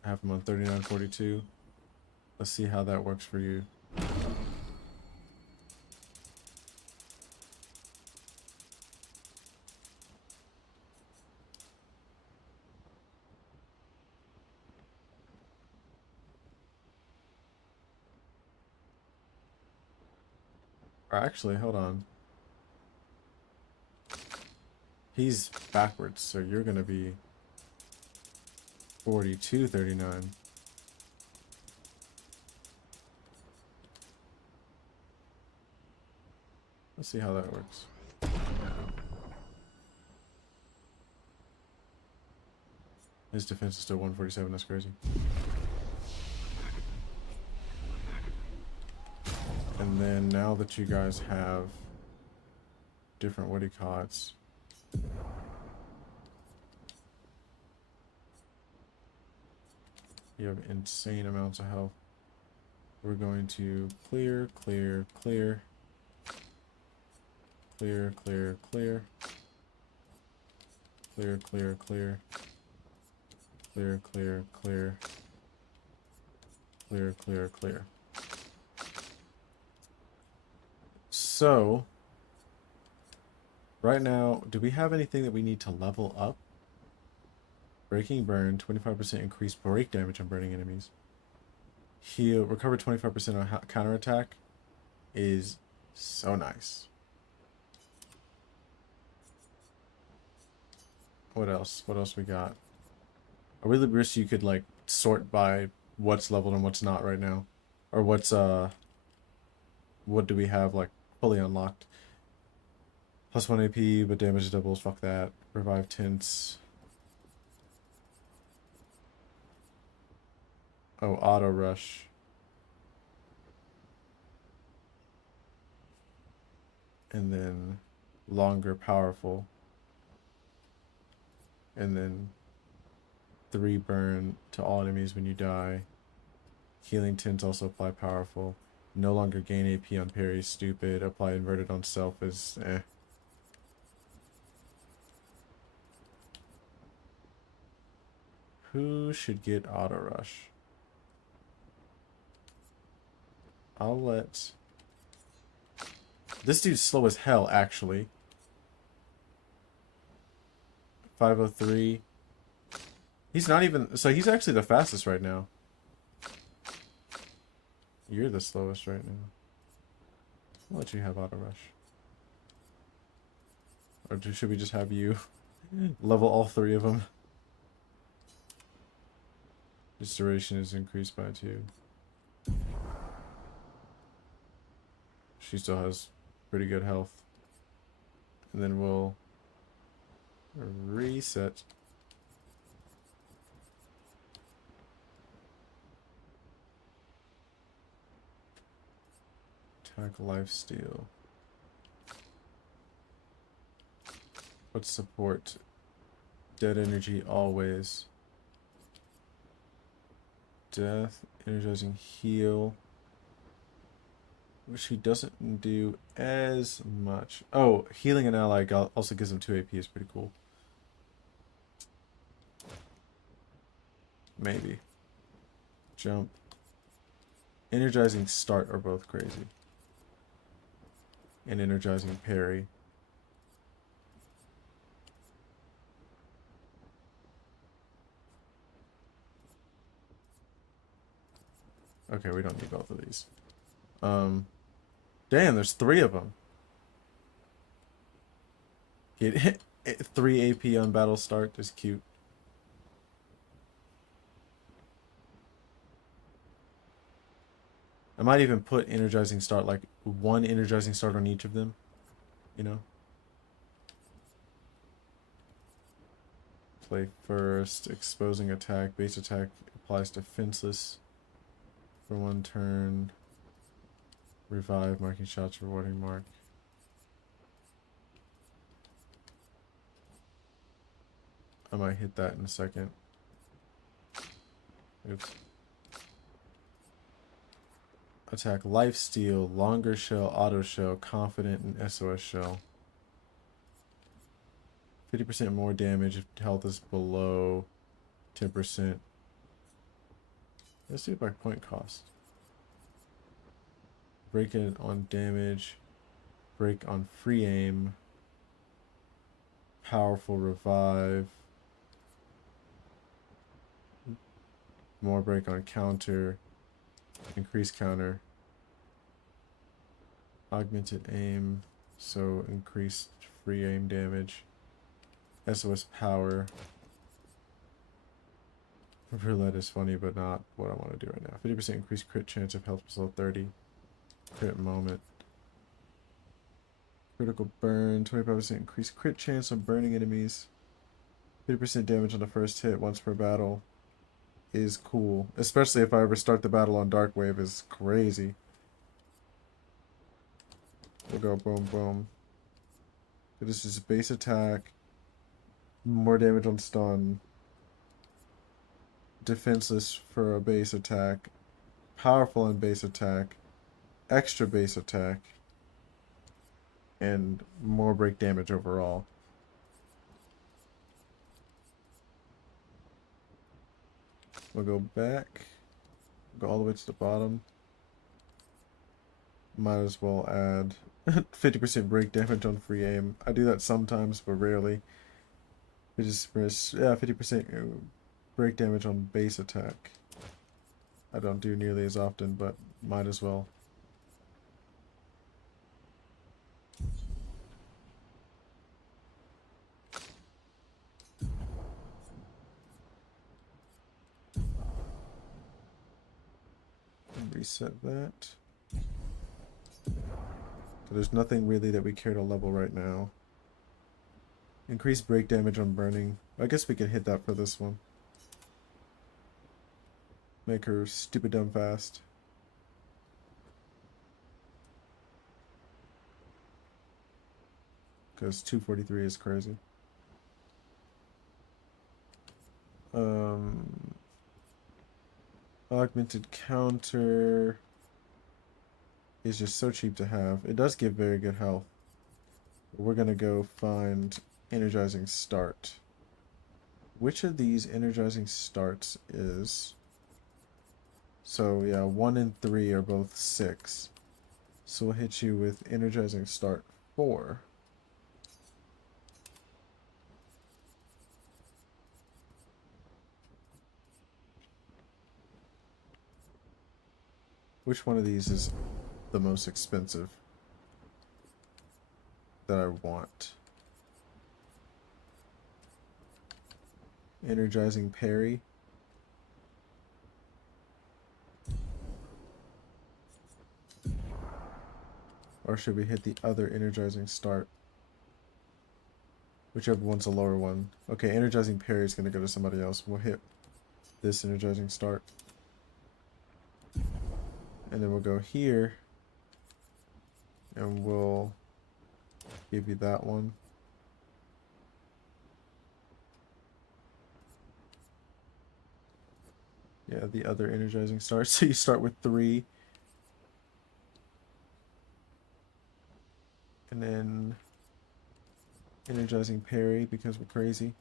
I have him on 3942. Let's see how that works for you. Or actually, hold on. He's backwards, so you're gonna be 4239. Let's see how that works. His defense is still 147, that's crazy. And then now that you guys have different what do you call it? You have insane amounts of health. We're going to clear, clear, clear. Clear, clear, clear. Clear, clear, clear. Clear, clear, clear. Clear, clear, clear. So, right now, do we have anything that we need to level up? Breaking burn, 25% increased break damage on burning enemies. Heal, recover 25% on counterattack is so nice. What else? What else we got? I really wish you could like sort by what's leveled and what's not right now. Or what's what do we have like fully unlocked? +1 AP, but damage doubles, fuck that. Revive tints. Oh, auto rush. And then longer powerful. And then 3 burn to all enemies when you die. Healing tints also apply powerful. No longer gain AP on parry, stupid. Apply inverted on self is eh. Who should get auto rush? I'll let... This dude's slow as hell, actually. 503. He's not even... So he's actually the fastest right now. You're the slowest right now. I'll let you have auto rush. Or should we just have you level all 3 of them? His duration is increased by 2. She still has pretty good health. And then we'll reset. Attack lifesteal. What support? Dead energy always. Death, energizing heal. Which he doesn't do as much. Oh, healing an ally also gives him 2 AP is pretty cool. Maybe. Jump. Energizing start are both crazy. And energizing parry. Okay, we don't need both of these. Damn, there's 3 of them. Get 3 AP on battle start is cute. I might even put energizing start, like 1 energizing start on each of them. You know? Play first, exposing attack, base attack applies defenseless for 1 turn. Revive, marking shots, rewarding mark. I might hit that in a second. Oops. Attack lifesteal, longer shell, auto shell, confident, and SOS shell. 50% more damage if health is below 10%. Let's do it by point cost. Break it on damage. Break on free aim. Powerful revive. More break on counter. Increase counter. Augmented aim. So increased free aim damage. SOS power. Roulette is funny, but not what I want to do right now. 50% increased crit chance if health below 30. Crit moment. Critical burn. 25% increased crit chance on burning enemies. 50% damage on the first hit once per battle is cool. Especially if I ever start the battle on Dark Wave is crazy. We'll go boom boom. This is base attack. More damage on stun. Defenseless for a base attack. Powerful on base attack. Extra base attack. And more break damage overall. We'll go back. Go all the way to the bottom. Might as well add 50% break damage on free aim. I do that sometimes, but rarely. We just press, yeah, 50% break damage on base attack. I don't do nearly as often, but might as well. Reset that. So there's nothing really that we care to level right now. Increase break damage on burning. I guess we can hit that for this one. Make her stupid dumb fast. Because 243 is crazy. Augmented counter is just so cheap to have. It does give very good health. We're gonna go find energizing start. Which of these energizing starts is... So yeah, 1 and 3 are both 6. So we'll hit you with energizing start 4. Which one of these is the most expensive that I want? Energizing parry. Or should we hit the other energizing start? Whichever one's the lower one. Okay, energizing parry is going to go to somebody else. We'll hit this energizing start. And then we'll go here. And we'll give you that one. Yeah, the other energizing start. So you start with 3. And then energizing parry because we're crazy.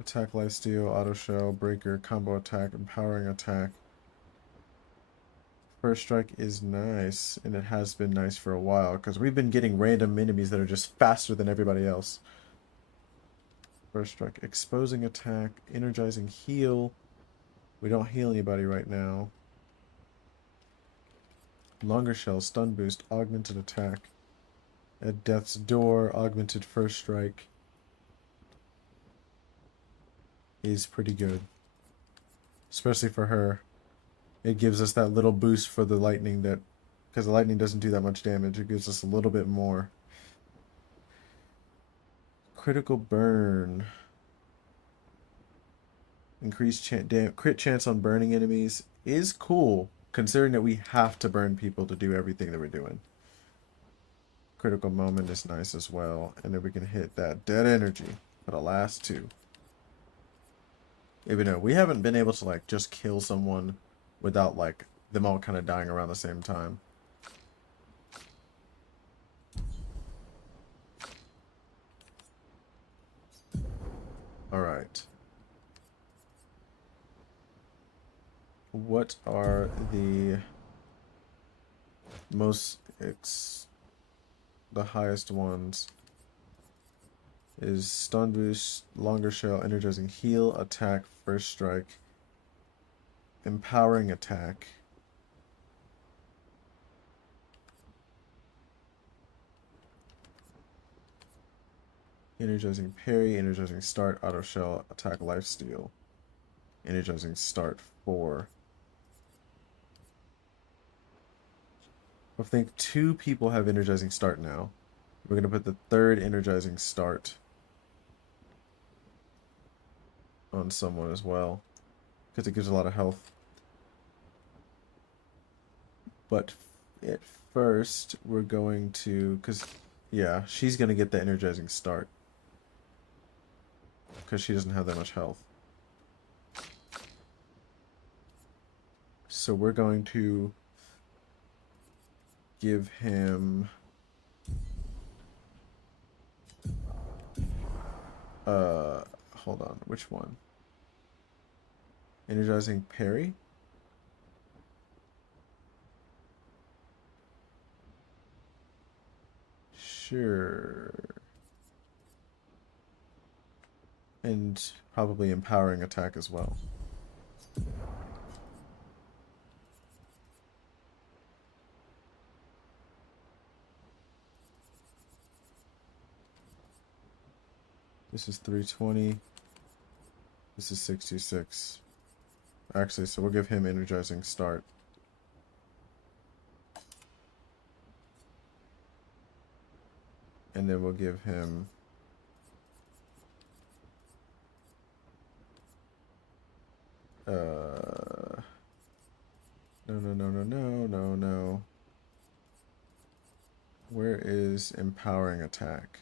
Attack, lifesteal, auto shell, breaker, combo attack, empowering attack. First strike is nice, and it has been nice for a while because we've been getting random enemies that are just faster than everybody else. First strike, exposing attack, energizing heal. We don't heal anybody right now. Longer shell, stun boost, augmented attack. At death's door, augmented first strike is pretty good, especially for her. It gives us that little boost for the lightning that, because the lightning doesn't do that much damage, it gives us a little bit more. Critical burn. Increased crit chance on burning enemies is cool, considering that we have to burn people to do everything that we're doing. Critical moment is nice as well, and then we can hit that dead energy for the last 2. Even though we haven't been able to like just kill someone without like them all kind of dying around the same time. All right. What are the the highest ones? Is stun boost, longer shell, energizing heal, attack, first strike, empowering attack. Energizing parry, energizing start, auto shell, attack, lifesteal. Energizing start 4. I think 2 people have energizing start now. We're going to put the 3rd energizing start on someone as well, because it gives a lot of health. But at first, we're going to, because, yeah, she's going to get the energizing start, because she doesn't have that much health. So we're going to give him hold on, which one? Energizing parry? Sure. And probably empowering attack as well. This is 320. This is 66. Actually, so we'll give him energizing start. And then we'll give him no. Where is empowering attack?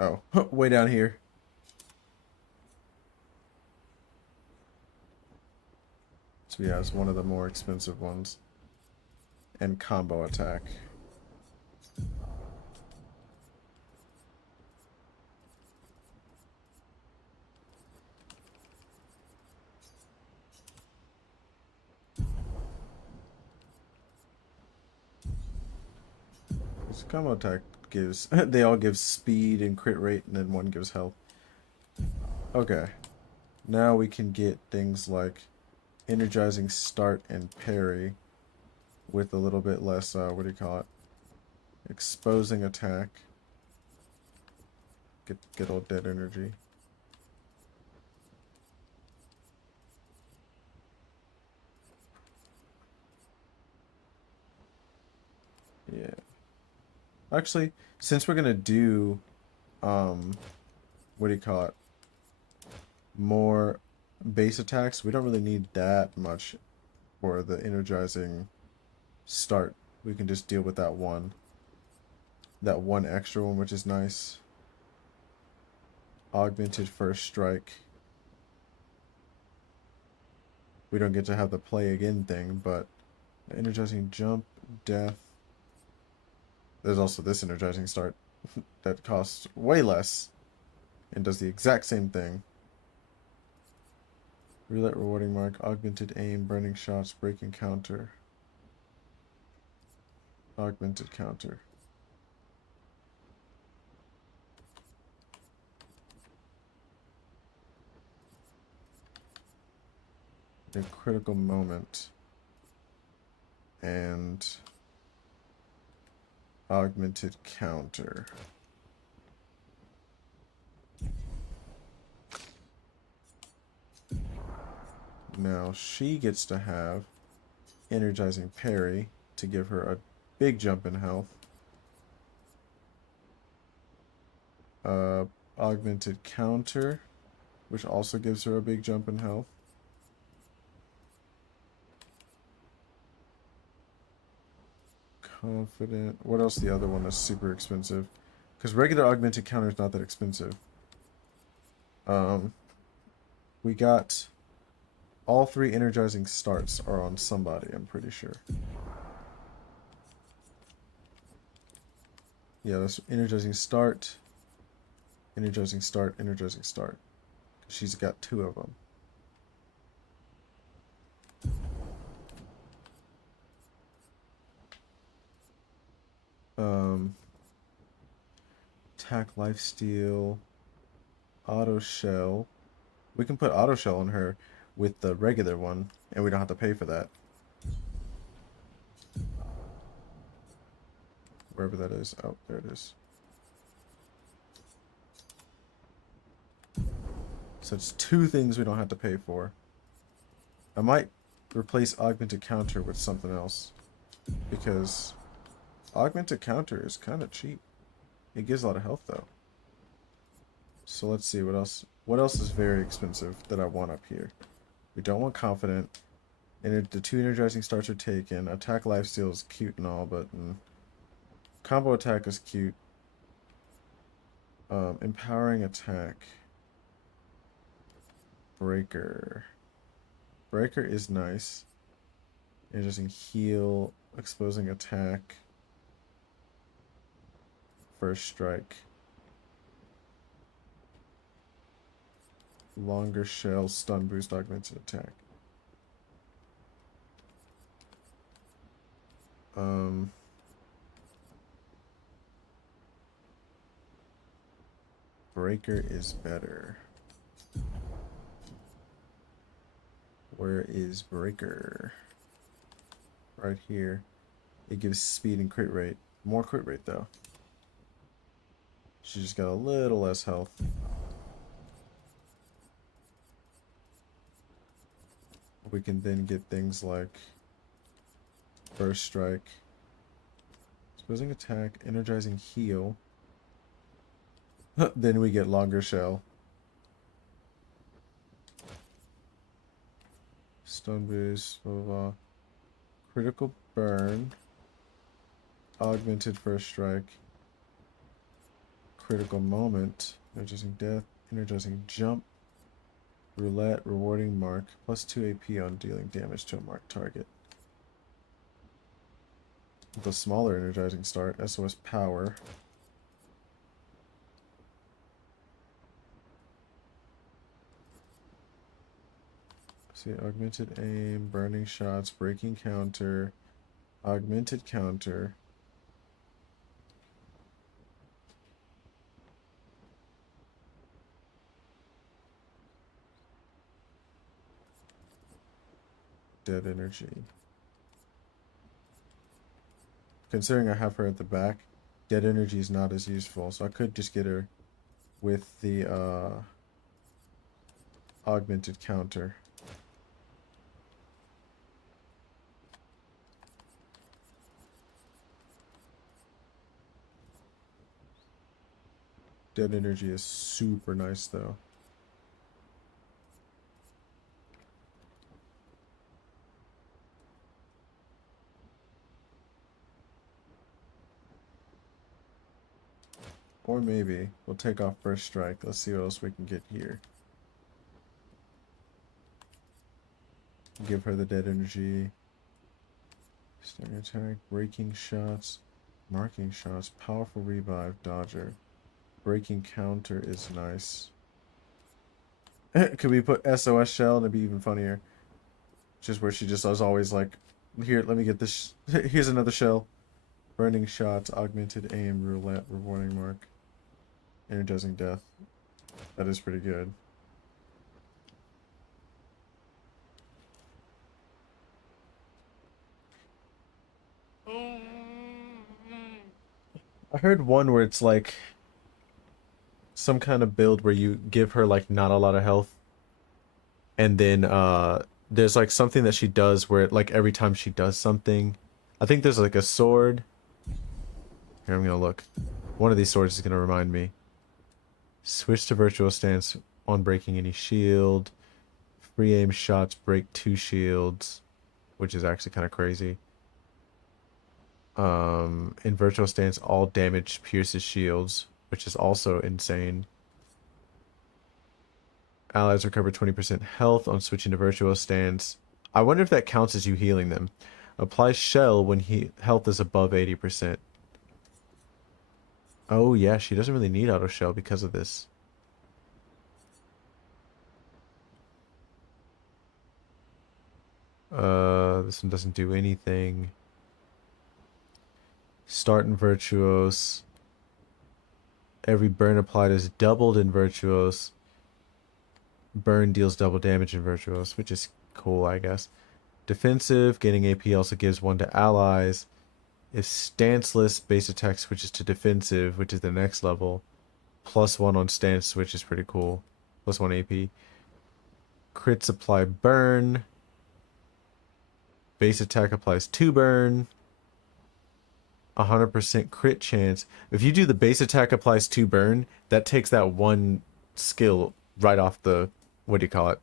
Oh, way down here. So yeah, it's one of the more expensive ones. And combo attack. This combo attack gives they all give speed and crit rate, and then one gives health. Okay. Now we can get things like energizing start and parry with a little bit less, what do you call it? Exposing attack. Get all dead energy. Yeah. Actually, since we're gonna do, what do you call it? More base attacks, we don't really need that much for the energizing start. We can just deal with that one extra one, which is nice. Augmented first strike. We don't get to have the play again thing, but energizing jump, death. There's also this energizing start that costs way less and does the exact same thing. Roulette rewarding mark, augmented aim, burning shots, breaking counter. Augmented counter. A critical moment. And augmented counter. Now she gets to have energizing parry to give her a big jump in health. Augmented counter, which also gives her a big jump in health. Confident. What else? The other one is super expensive. Because regular augmented counter is not that expensive. We got all 3 energizing starts are on somebody, I'm pretty sure. Yeah, that's energizing start, energizing start, energizing start. She's got 2 of them. Attack, lifesteal, auto shell. We can put auto shell on her with the regular one, and we don't have to pay for that. Wherever that is. Oh, there it is. So it's 2 things we don't have to pay for. I might replace augmented counter with something else, because augmented counter is kind of cheap. It gives a lot of health though. So let's see what else. What else is very expensive that I want up here? We don't want confident. And the 2 energizing starts are taken. Attack lifesteal is cute and all, but combo attack is cute. Empowering attack. Breaker. Breaker is nice. Energizing heal, exposing attack. First strike. Longer shell, stun boost, augmented attack. Breaker is better. Where is Breaker? Right here. It gives speed and crit rate. More crit rate though. She just got a little less health. We can then get things like first strike, exposing attack, energizing heal. Then we get longer shell. Stun boost, blah, blah, blah. Critical burn. Augmented first strike. Critical moment. Energizing death. Energizing jump. Roulette, rewarding mark. Plus 2 AP on dealing damage to a marked target. The smaller energizing start. SOS power. See, augmented aim, burning shots, breaking counter, augmented counter. dead energy. Considering I have her at the back, dead energy is not as useful, so I could just get her with the augmented counter. Dead energy is super nice though. Or maybe we'll take off first strike. Let's see what else we can get here. Give her the dead energy. Stagger attack, breaking shots, marking shots, powerful revive, dodger. Breaking counter is nice. Could we put SOS shell and it'd be even funnier? Just where she just is always like, here, let me get this. Here's another shell. Burning shots, augmented aim, roulette, rewarding mark. Energizing death. That is pretty good. I heard one where it's like some kind of build where you give her like not a lot of health, and then there's like something that she does where like every time she does something, I think there's like a sword. Here, I'm gonna look. One of these swords is gonna remind me. Switch to virtual stance on breaking any shield. Free aim shots break 2 shields, which is actually kind of crazy. In virtual stance, all damage pierces shields, which is also insane. Allies recover 20% health on switching to virtual stance. I wonder if that counts as you healing them. Apply shell when health is above 80%. Oh yeah, she doesn't really need auto shell because of this. This one doesn't do anything. Start in Virtuos. Every burn applied is doubled in Virtuos. Burn deals double damage in Virtuos, which is cool, I guess. Defensive, gaining AP also gives 1 to allies. If stanceless, base attack switches to defensive, which is the next level. +1 on stance, which is pretty cool. +1 AP. Crits apply burn. Base attack applies 2 burn. 100% crit chance. If you do the base attack applies 2 burn, that takes that one skill right off the, what do you call it?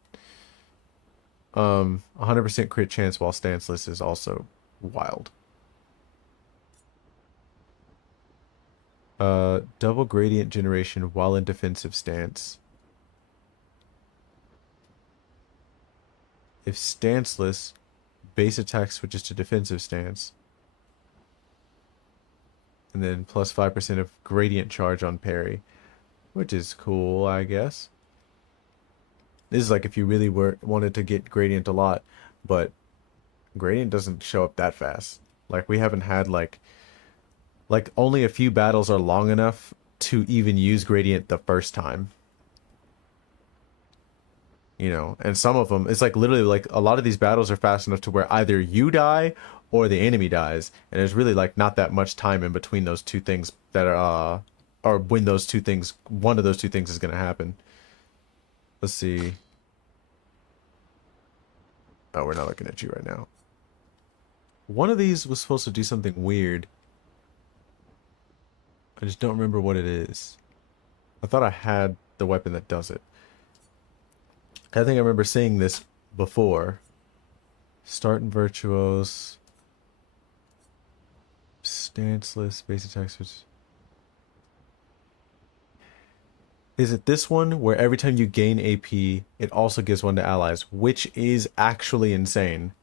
100% crit chance while stanceless is also wild. Double gradient generation while in defensive stance. If stanceless, base attack switches to defensive stance. And then plus 5% of gradient charge on parry, which is cool, I guess. This is like if you really wanted to get gradient a lot, but gradient doesn't show up that fast. Like we haven't had like only a few battles are long enough to even use gradient the first time. You know, and some of them, it's like literally like a lot of these battles are fast enough to where either you die or the enemy dies, and there's really like not that much time in between those two things that are or when those two things, one of those two things is going to happen. Let's see. Oh, we're not looking at you right now. One of these was supposed to do something weird. I just don't remember what it is. I thought I had the weapon that does it. I think I remember seeing this before. Start in Virtuos. Stanceless, base attack switch. Is it this one where every time you gain AP, it also gives 1 to allies, which is actually insane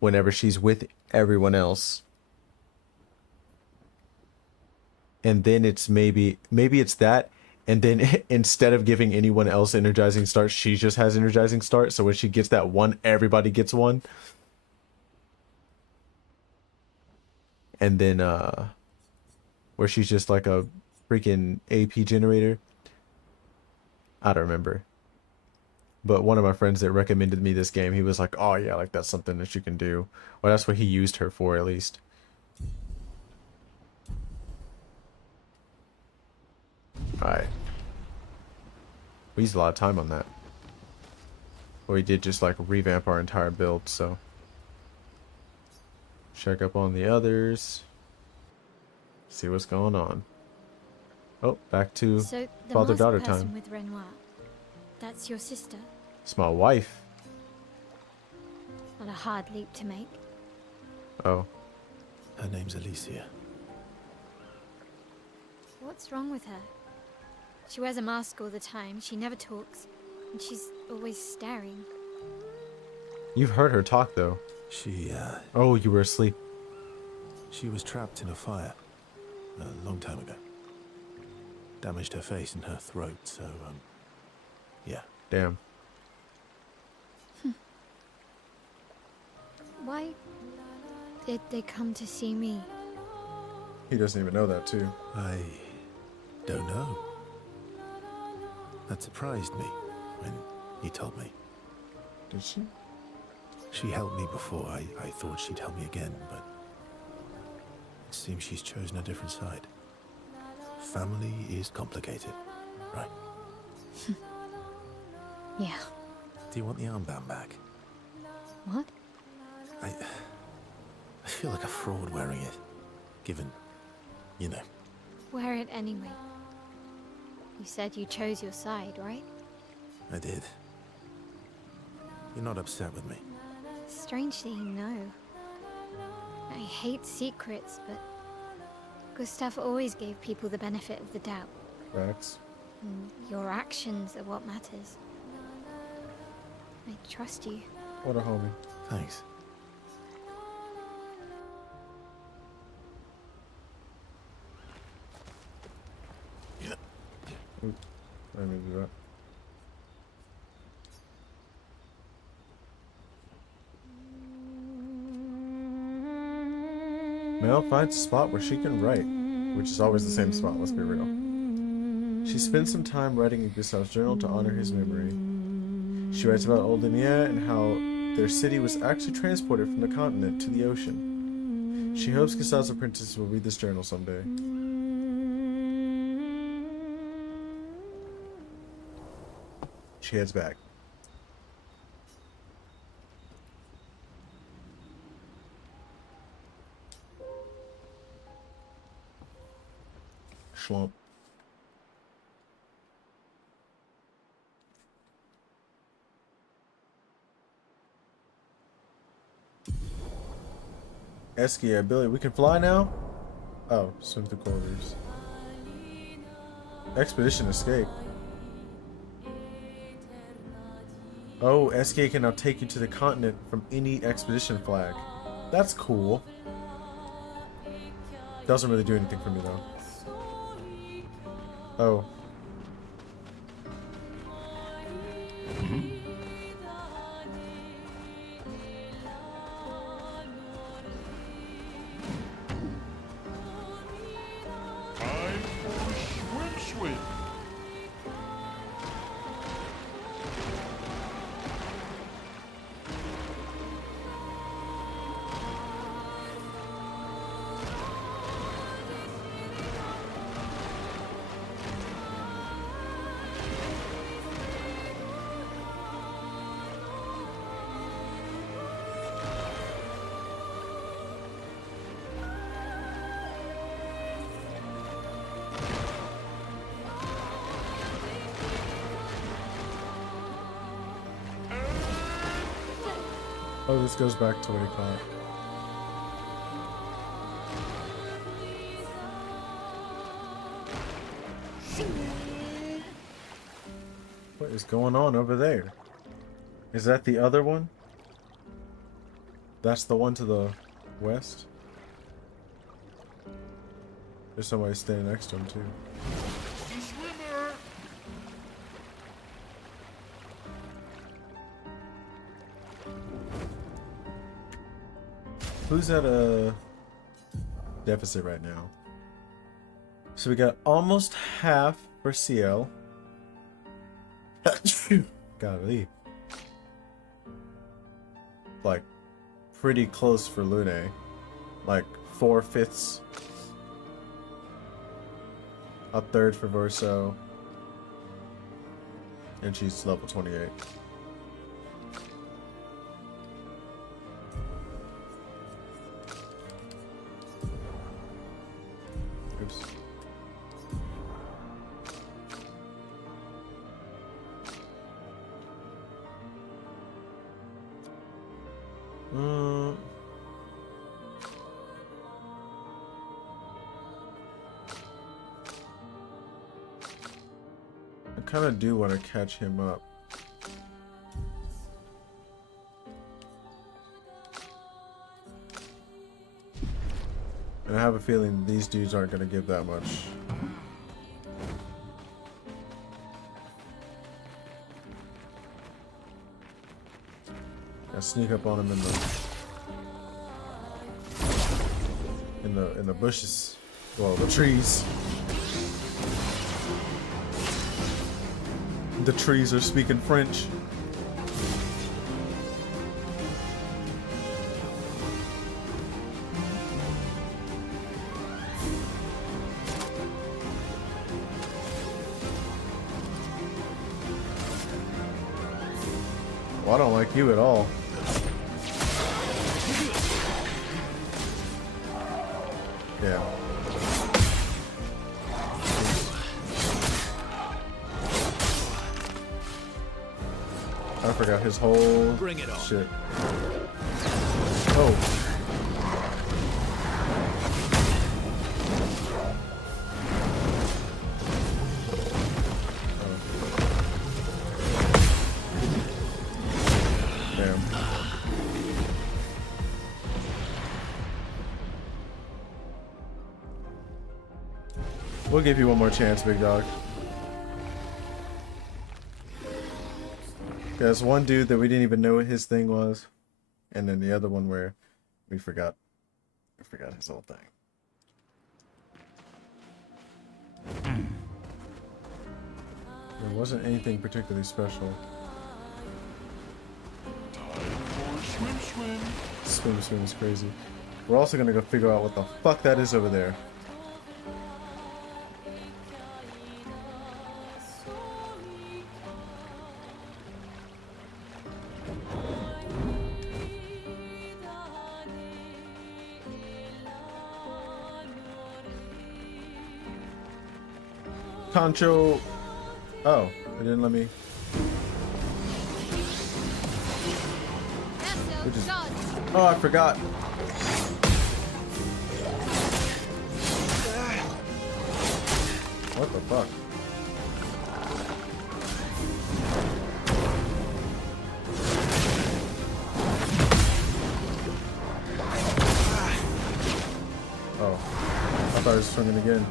whenever she's with everyone else. And then it's maybe it's that, and then instead of giving anyone else energizing start, she just has energizing start, so when she gets that 1, everybody gets 1. And then where she's just like a freaking AP generator. I don't remember. But one of my friends that recommended me this game, he was like, "Oh yeah, like that's something that you can do." Well, that's what he used her for, at least. All right. We used a lot of time on that. Well, we did just like revamp our entire build, so check up on the others. See what's going on. Oh, back to So the father-daughter masked person time. with Renoir, that's your sister? It's my wife. Not a hard leap to make. Oh, Her name's Alicia. What's wrong with her? She wears a mask all the time, she never talks, and she's always staring. you've heard her talk though. She Oh, you were asleep. was trapped in a fire a long time ago. Damaged her face and her throat, so, yeah. Damn. Why did they come to see me? He doesn't even know that too. I don't know. That surprised me when he told me. Did she? She helped me before. I thought she'd help me again, but it seems she's chosen a different side. Family is complicated, right? Yeah. Do you want the armband back? What? I feel like a fraud wearing it, given, you know. Wear it anyway. You said you chose your side, right? I did. You're not upset with me. Strangely, no. I hate secrets, but Gustav always gave people the benefit of the doubt. Facts. And your actions are what matters. I trust you. What a homie. Thanks. Let me do that. Mel finds a spot where she can write, which is always the same spot, let's be real. She spends some time writing in Gustav's journal to honor his memory. She writes about old Linnea and how their city was actually transported from the continent to the ocean. She hopes Gustav's apprentice will read this journal someday. She heads back. Schlump. Eskia, Billy, we can fly now? Oh, swim through coral reefs. Expedition escape. Oh, SK can now take you to the continent from any expedition flag. That's cool. Doesn't really do anything for me though. Oh. Time for swim. Oh, this goes back to what he caught. What is going on over there? Is that the other one? That's the one to the west? There's somebody standing next to him too. The swimmer. Who's at a deficit right now? So we got almost half for CL. Golly. Like, pretty close for Lune. Like, 4/5. A third for Verso. And she's level 28. Oops. I kind of do want to catch him up. And I have a feeling these dudes aren't going to give that much. I sneak up on him in the bushes. Well, the trees. The trees are speaking French. Well, I don't like you at all. Yeah. I forgot his whole shit. Oh. Damn. We'll give you one more chance, big dog. There's one dude that we didn't even know what his thing was, and then the other one where we forgot his whole thing. There wasn't anything particularly special. Swim is crazy. We're also gonna go figure out what the fuck that is over there. Concho. Oh, it didn't let me. Oh, I forgot. What the fuck? Oh, I thought I was swimming again.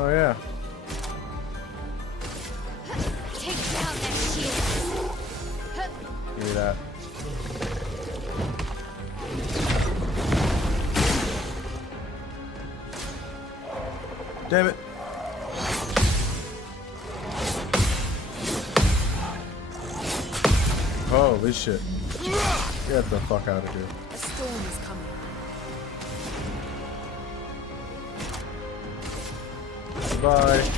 Oh yeah. Take down that shield. Give me that. Damn it. Holy shit. Get the fuck out of here. A storm is coming. Bye.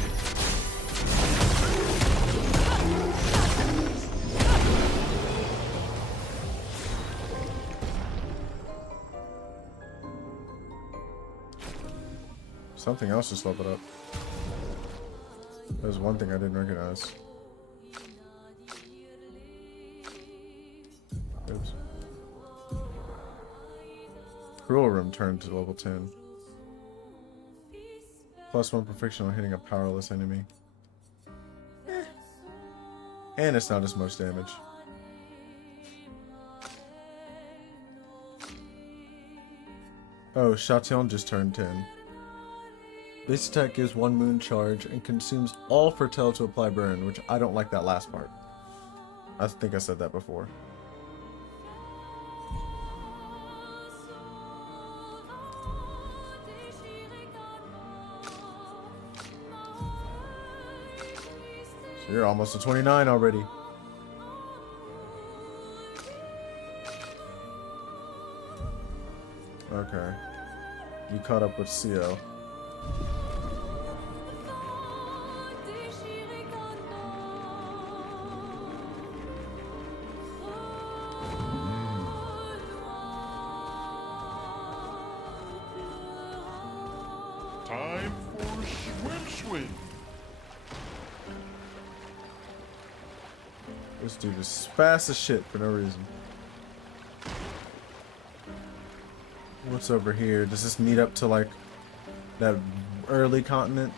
Something else just leveled up. There's one thing I didn't recognize. Oops. Cruel Room turned to level 10. +1 perfection on hitting a powerless enemy. And it's not as much damage. Oh, Châtillon just turned 10. This attack gives 1 moon charge and consumes all foretell to apply burn, which I don't like that last part. I think I said that before. So you're almost to 29 already. Okay. You caught up with CO. Time for swim. This dude is fast as shit for no reason. What's over here? Does this meet up to like that early continent?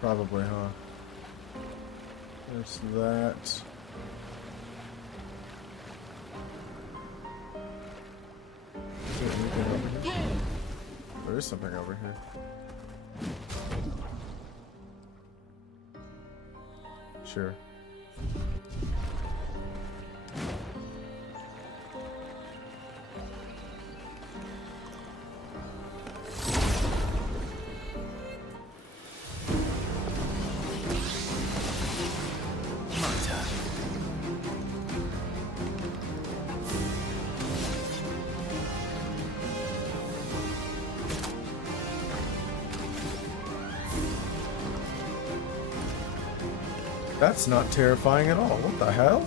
Probably, huh? There's that. Is there anything over here? There is something over here. Sure. That's not terrifying at all. What the hell?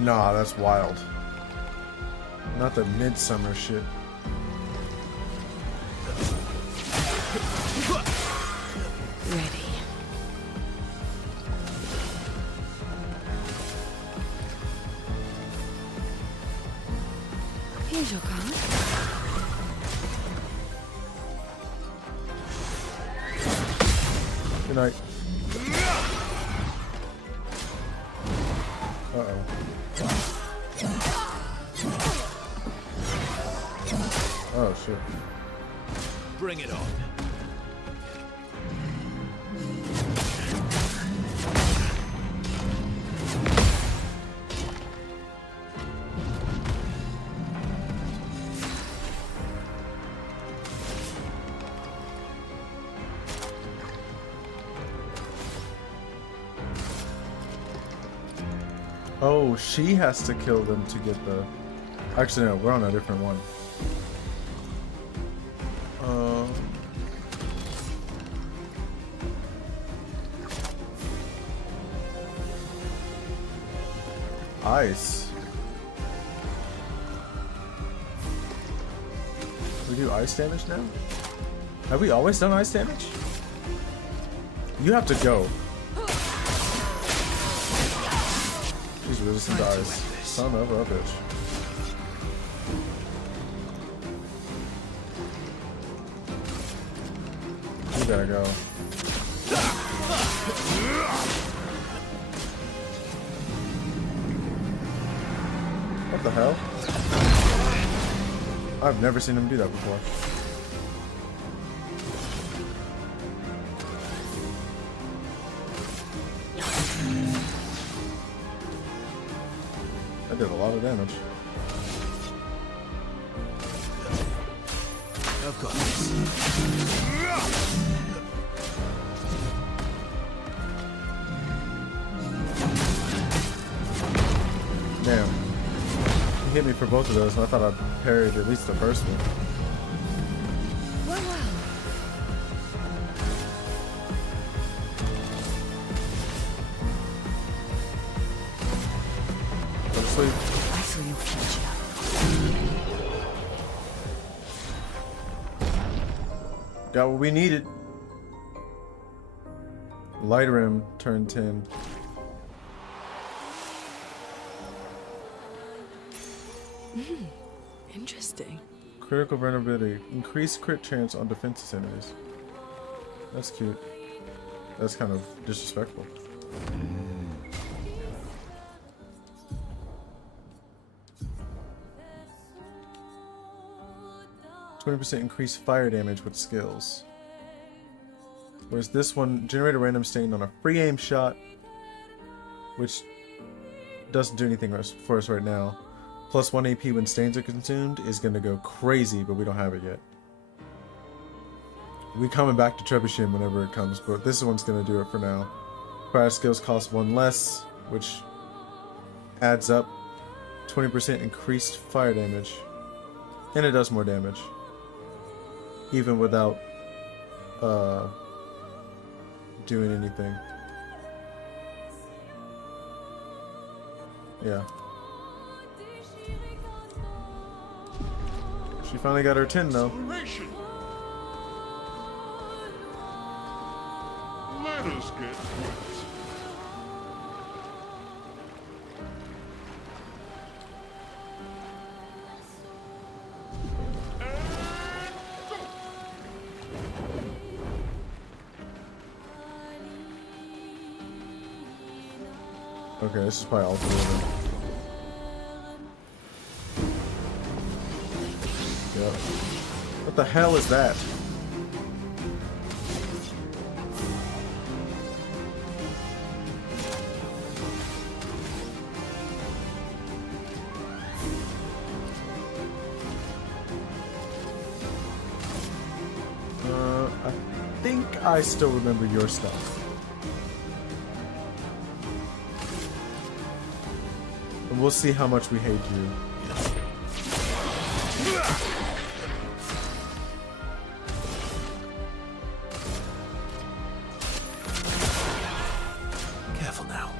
Nah, that's wild. Not the midsummer shit. Ready. Here's your card. Good night. Uh-oh. Oh, shit. Bring it on. Oh, she has to kill them to get the... Actually, no, we're on a different one. Ice. We do ice damage now? Have we always done ice damage? You have to go. She's resistant to ice. Son of a bitch. You gotta go. What the hell? I've never seen him do that before. That did a lot of damage. I've got this. Damn. He hit me for both of those, and I thought I parried at least the first one. Well, well. Go to Hopefully. I saw your future. Got what we needed. Light rim turn 10. Interesting. Critical vulnerability. Increased crit chance on defensive enemies. That's cute. That's kind of disrespectful. 20% increased fire damage with skills. Whereas this one, generate a random stain on a free aim shot, which doesn't do anything for us right now. Plus 1 AP when stains are consumed is going to go crazy, but we don't have it yet. We coming back to Trebuchet whenever it comes, but this one's going to do it for now. Fire skills cost 1 less, which adds up 20% increased fire damage. And it does more damage. Even without doing anything. Yeah. She finally got her 10 though. Exploration. Let us get wet. Okay, this is probably all three of them. Yep. What the hell is that? I think I still remember your stuff. And we'll see how much we hate you. Careful now.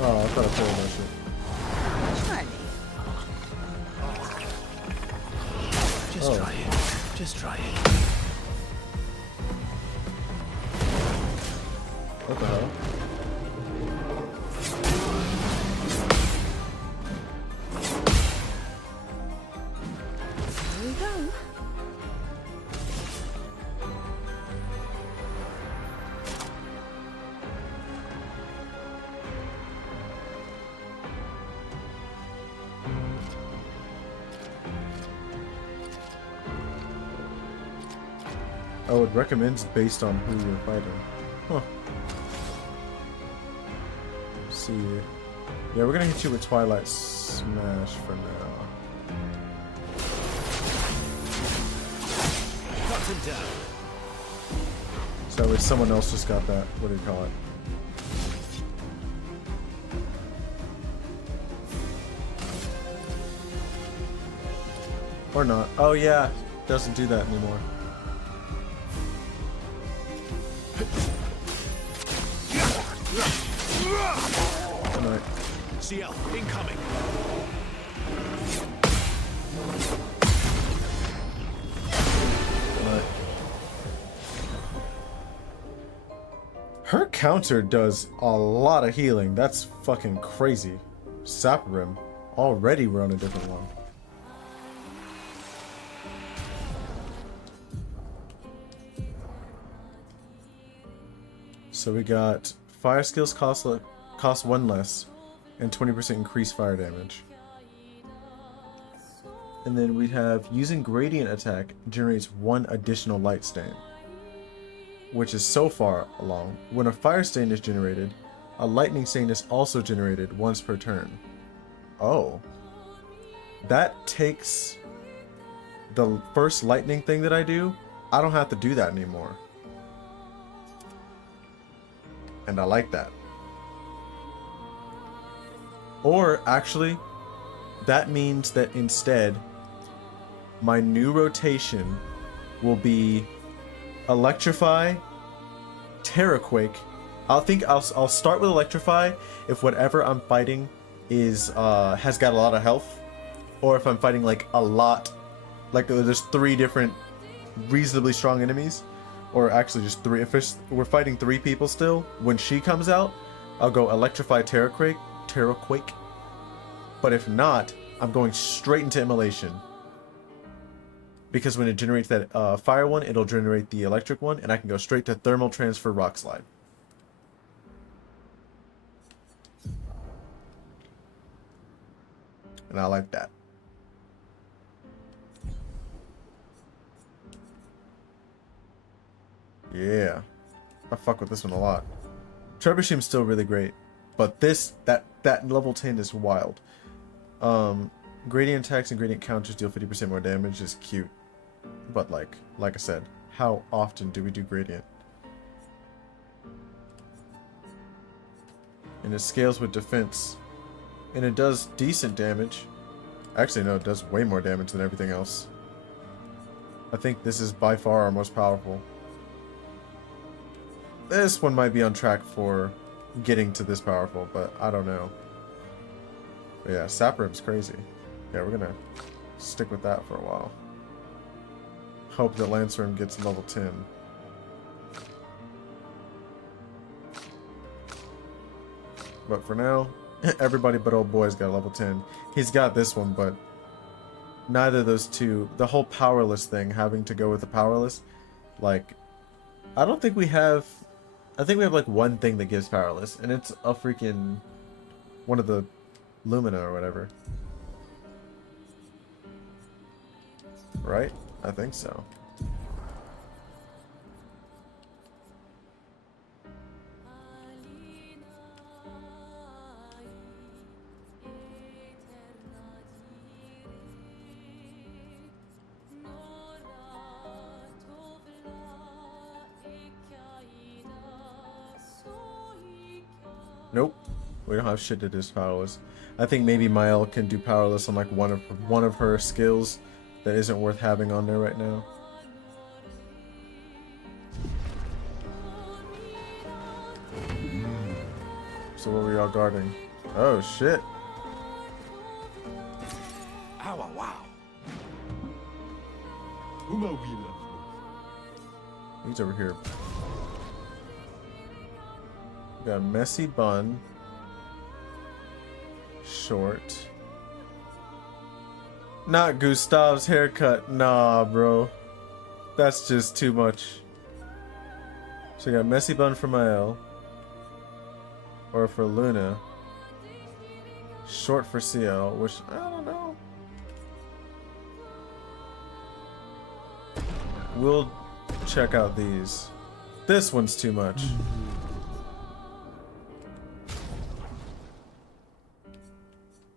Oh, I thought I pulled that shit. Just try it. Just try it. What the hell? Here we go. Oh, it recommends based on who you're fighting. Huh. Let's see. Yeah, we're gonna hit you with Twilight Smash for now. Cut him down. So that way someone else just got that. What do you call it? Or not. Oh yeah, doesn't do that anymore. Alright. CL, incoming. Alright. Her counter does a lot of healing. That's fucking crazy. Sap Rim. Already we're on a different one. So we got fire skills cost 1 less and 20% increased fire damage. And then we have using gradient attack generates 1 additional light stain, which is so far along. When a fire stain is generated, a lightning stain is also generated once per turn. Oh. That takes the first lightning thing that I do. I don't have to do that anymore. And I like that. Or actually, that means that instead, my new rotation will be Electrify, Terraquake. I'll start with Electrify if whatever I'm fighting is has got a lot of health, or if I'm fighting like a lot, like there's 3 different reasonably strong enemies, or actually just 3. If we're fighting 3 people still, when she comes out, I'll go Electrify Terraquake. But if not, I'm going straight into Immolation. Because when it generates that fire one, it'll generate the electric one, and I can go straight to Thermal Transfer Rock Slide. And I like that. Yeah. I fuck with this one a lot. Trebuchet's still really great. But this, that level 10 is wild. Gradient attacks and gradient counters deal 50% more damage is cute. But like I said, how often do we do gradient? And it scales with defense. And it does decent damage. Actually, no, it does way more damage than everything else. I think this is by far our most powerful. This one might be on track for getting to this powerful, but I don't know. But yeah, Saprim's crazy. Yeah, we're gonna stick with that for a while. Hope that Lancerim gets level 10. But for now, everybody but old boy's got a level 10. He's got this one, but neither of those two, the whole powerless thing, having to go with the powerless, like, I don't think we have, I think we have like one thing that gives powerless, and it's a freaking, one of the Lumina or whatever. Right? I think so. Nope. We don't have shit that is powerless. I think maybe Mael can do powerless on like one of her skills that isn't worth having on there right now. So what were y'all guarding? Oh shit. Ow, wow. He's over here. We got Messy Bun. Short. Not Gustav's haircut. Nah, bro. That's just too much. So we got Messy Bun for Mael. Or for Luna. Short for CL, which I don't know. We'll check out these. This one's too much.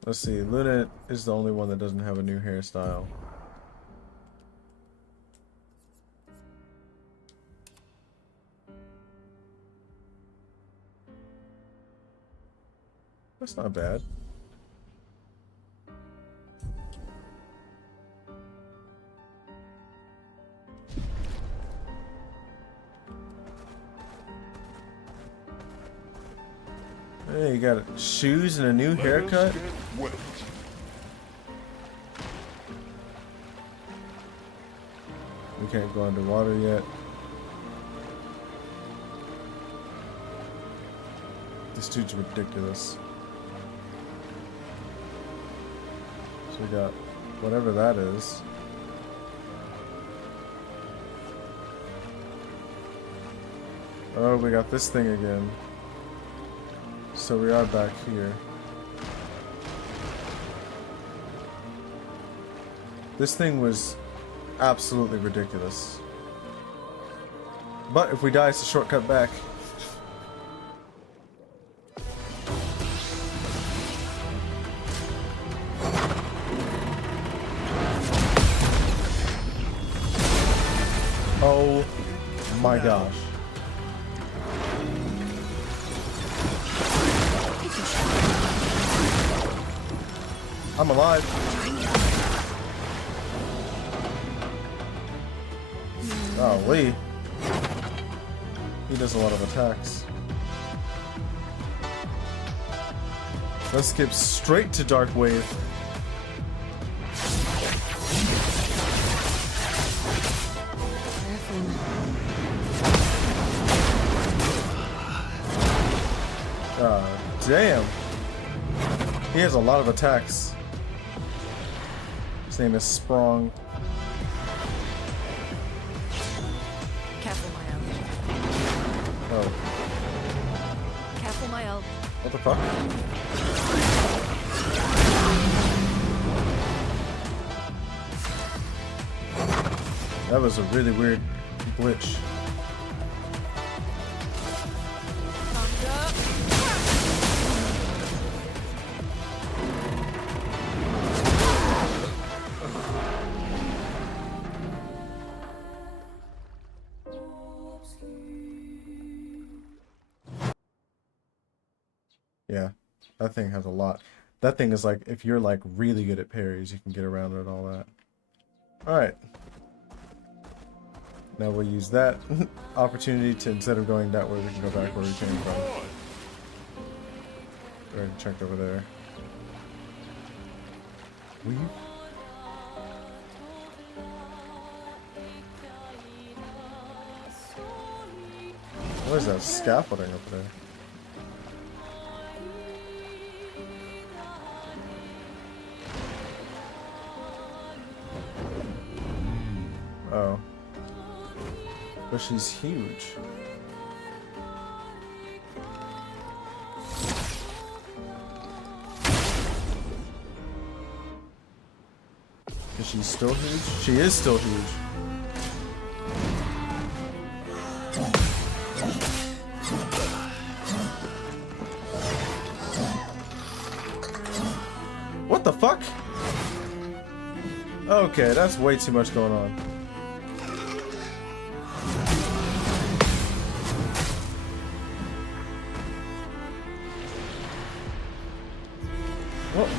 Let's see, Luna is the only one that doesn't have a new hairstyle. That's not bad. Hey, you got shoes and a new haircut? We can't go underwater yet. This dude's ridiculous. So we got whatever that is. Oh, we got this thing again. So we are back here. This thing was absolutely ridiculous. But if we die, it's a shortcut back. Oh my gosh. I'm alive. Golly. He does a lot of attacks. Let's skip straight to Dark Wave. Damn. He has a lot of attacks. His name is Sprong. Careful, my elf. Oh. Careful, my elf. What the fuck? That was a really weird glitch. Yeah, that thing has a lot. That thing is like, if you're like really good at parries, you can get around it and all that. Alright. Now we'll use that opportunity to, instead of going that way, we can go back where we came from. Go ahead and check over there. Weave? What is that scaffolding up there? Oh. But she's huge. Is she still huge? She is still huge. What the fuck? Okay, that's way too much going on. What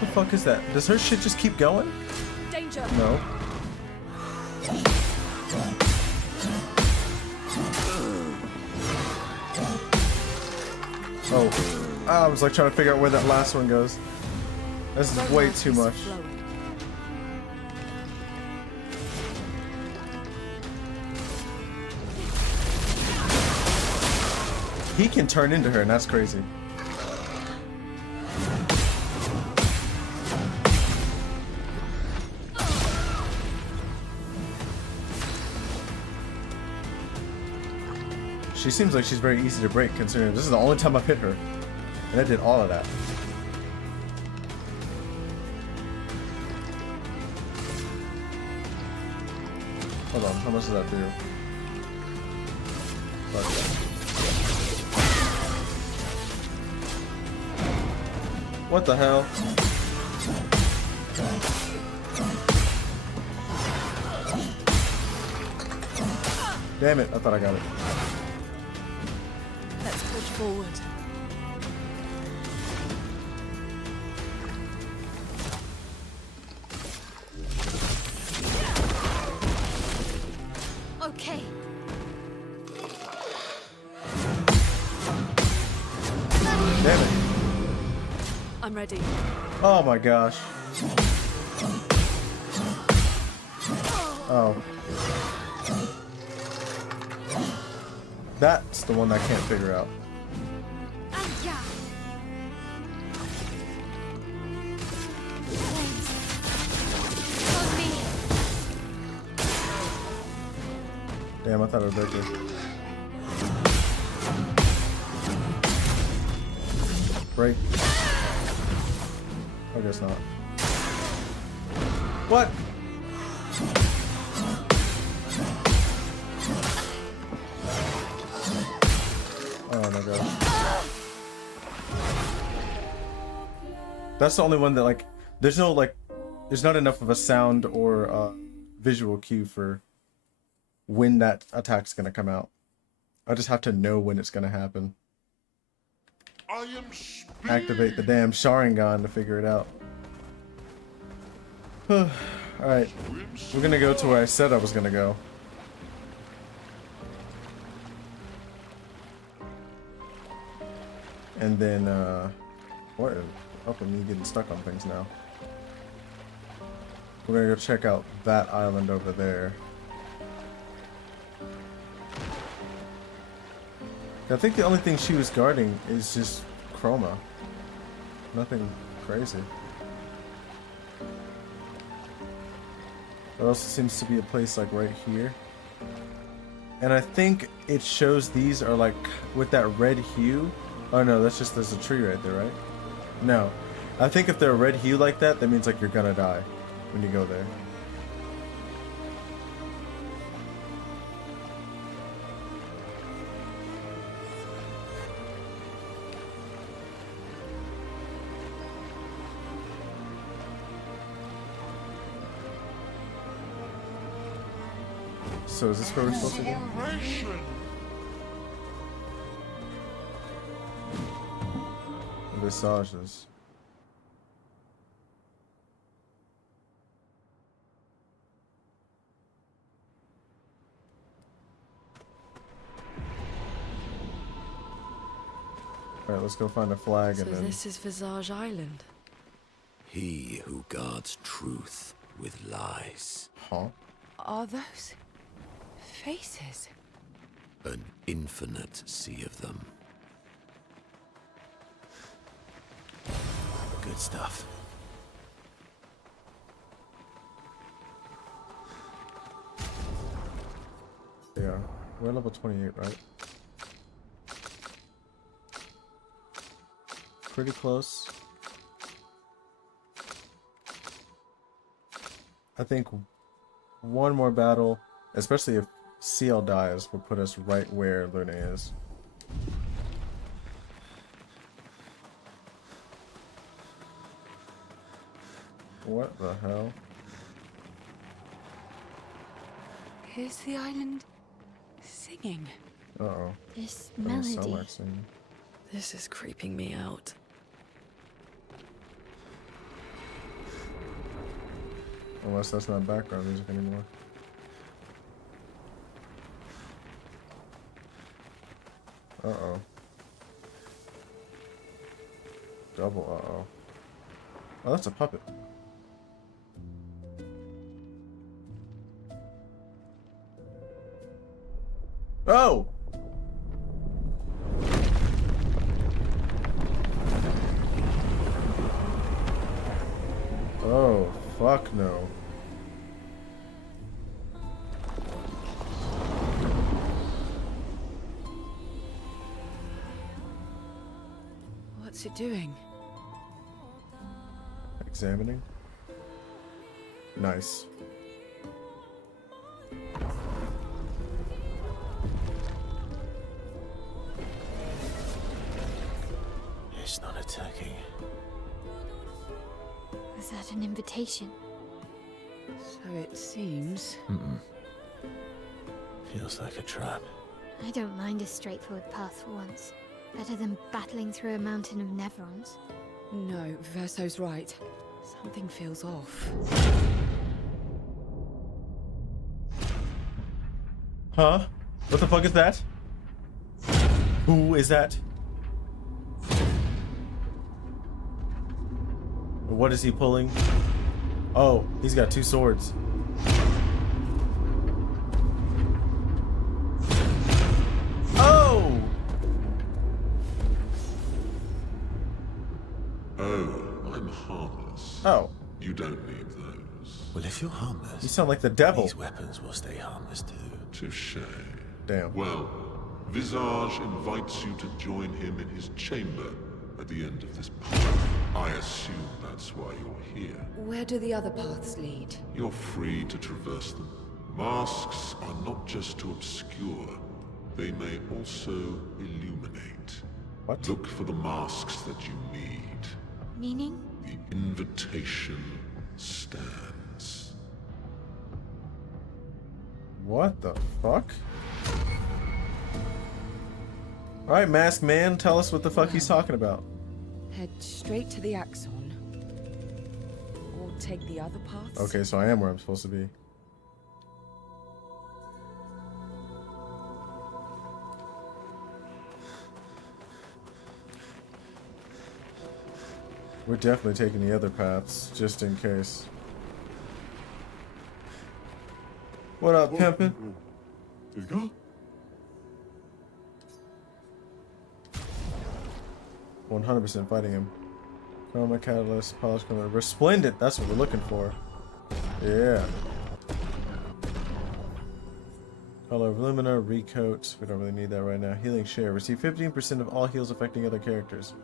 the fuck is that? Does her shit just keep going? Danger. No. Oh. I was like trying to figure out where that last one goes. This is way too much. He can turn into her, and that's crazy. She seems like she's very easy to break, considering this is the only time I've hit her. And I did all of that. Hold on, how much does that do? Okay. What the hell? Damn it, I thought I got it. Let's push forward. Okay. Damn it. I'm ready. Oh my gosh. Oh. That's the one I can't figure out. Yeah. Damn, I thought it was bigger. Break. I guess not. What? Oh my god. That's the only one that, like, there's no, like, there's not enough of a sound or visual cue for when that attack's gonna come out. I just have to know when it's gonna happen. I am Activate the damn Sharingan to figure it out. Alright, we're gonna go to where I said I was gonna go. And then, what? Oh, me getting stuck on things now. We're gonna go check out that island over there. I think the only thing she was guarding is just Chroma. Nothing crazy. There also seems to be a place like right here. And I think it shows these are like with that red hue. Oh no, that's just there's a tree right there, right? No. I think if they're a red hue like that, that means like you're gonna die when you go there. So is this where we're supposed to go? Exploration! Visages. Alright, let's go find a flag So and then... this is Visage Island. He who guards truth with lies. Huh? Are those faces? An infinite sea of them. Good stuff. Yeah. We're level 28, right? Pretty close. I think one more battle, especially if CL dies, will put us right where Luna is. What the hell? Here's the island singing. Uh-oh. This Doesn't sound melody. like singing. This is creeping me out. Unless that's not background music anymore. Uh-oh. Double uh-oh. Oh, that's a puppet. Oh! Oh, fuck no. What's it doing? Examining. Nice. It's not attacking. Was that an invitation? So it seems. Feels like a trap. I don't mind a straightforward path for once. Better than battling through a mountain of Nevrons. No, Verso's right. Something feels off. Huh? What the fuck is that? Who is that? What is he pulling? Oh, he's got two swords. Oh! Oh, I'm harmless. Oh, You don't need those. Well, if you're harmless, you sound like the devil. these weapons will stay harmless too. Touche. Damn. Well, Visage invites you to join him in his chamber at the end of this path. I assume that's why you're here. Where do the other paths lead? You're free to traverse them. Masks are not just to obscure, they may also illuminate. What? Look for the masks that you need. Meaning? The invitation stands. What the fuck? Alright, masked man, tell us what the fuck he's talking about. Head straight to the Axon. Or take the other paths? Okay, so I am where I'm supposed to be. We're definitely taking the other paths, just in case. What up, pimpin'? 100% fighting him. Chroma catalyst, polished chroma. Resplendent, that's what we're looking for. Yeah. Color of Lumina, recoat. We don't really need that right now. Healing share. Receive 15% of all heals affecting other characters.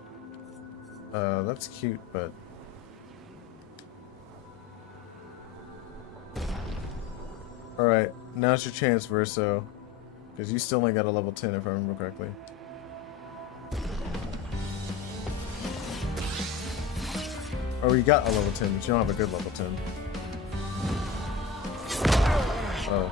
That's cute, but... Alright, now's your chance, Verso. Because you still ain't got a level 10, if I remember correctly. Or you got a level 10, but you don't have a good level 10. Oh.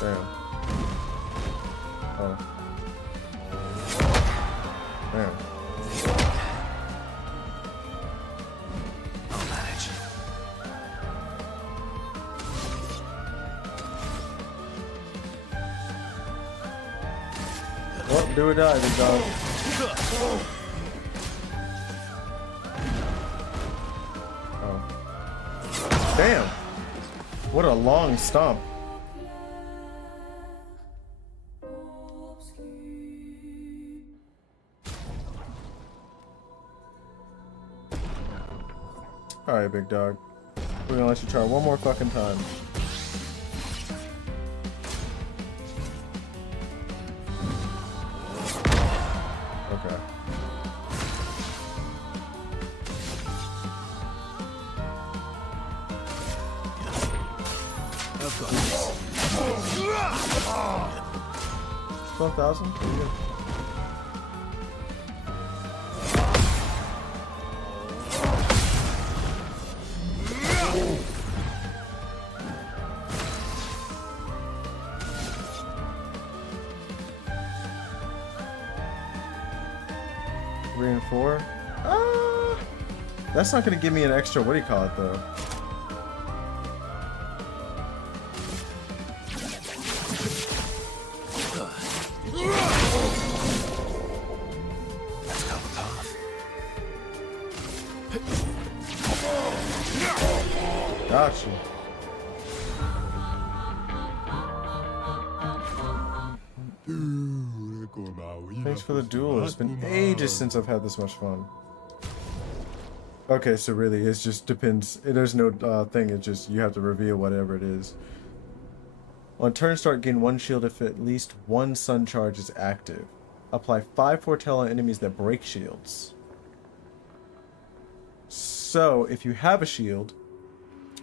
Damn. Oh. Damn. I'll manage. Well, do or die, big dog. Oh. Damn. What a long stomp. Alright, big dog. We're gonna let you try one more fucking time. Okay. I've got this. 12,000? Pretty good. Three and four? That's not gonna give me an extra, what do you call it though? Let's go the path. Gotcha. Thanks for the duel. It's been ages since I've had this much fun. Okay, so really, it just depends. There's no thing. It just, you have to reveal whatever it is. On turn start, gain 1 shield if at least 1 sun charge is active. Apply 5 foretell on enemies that break shields. So, if you have a shield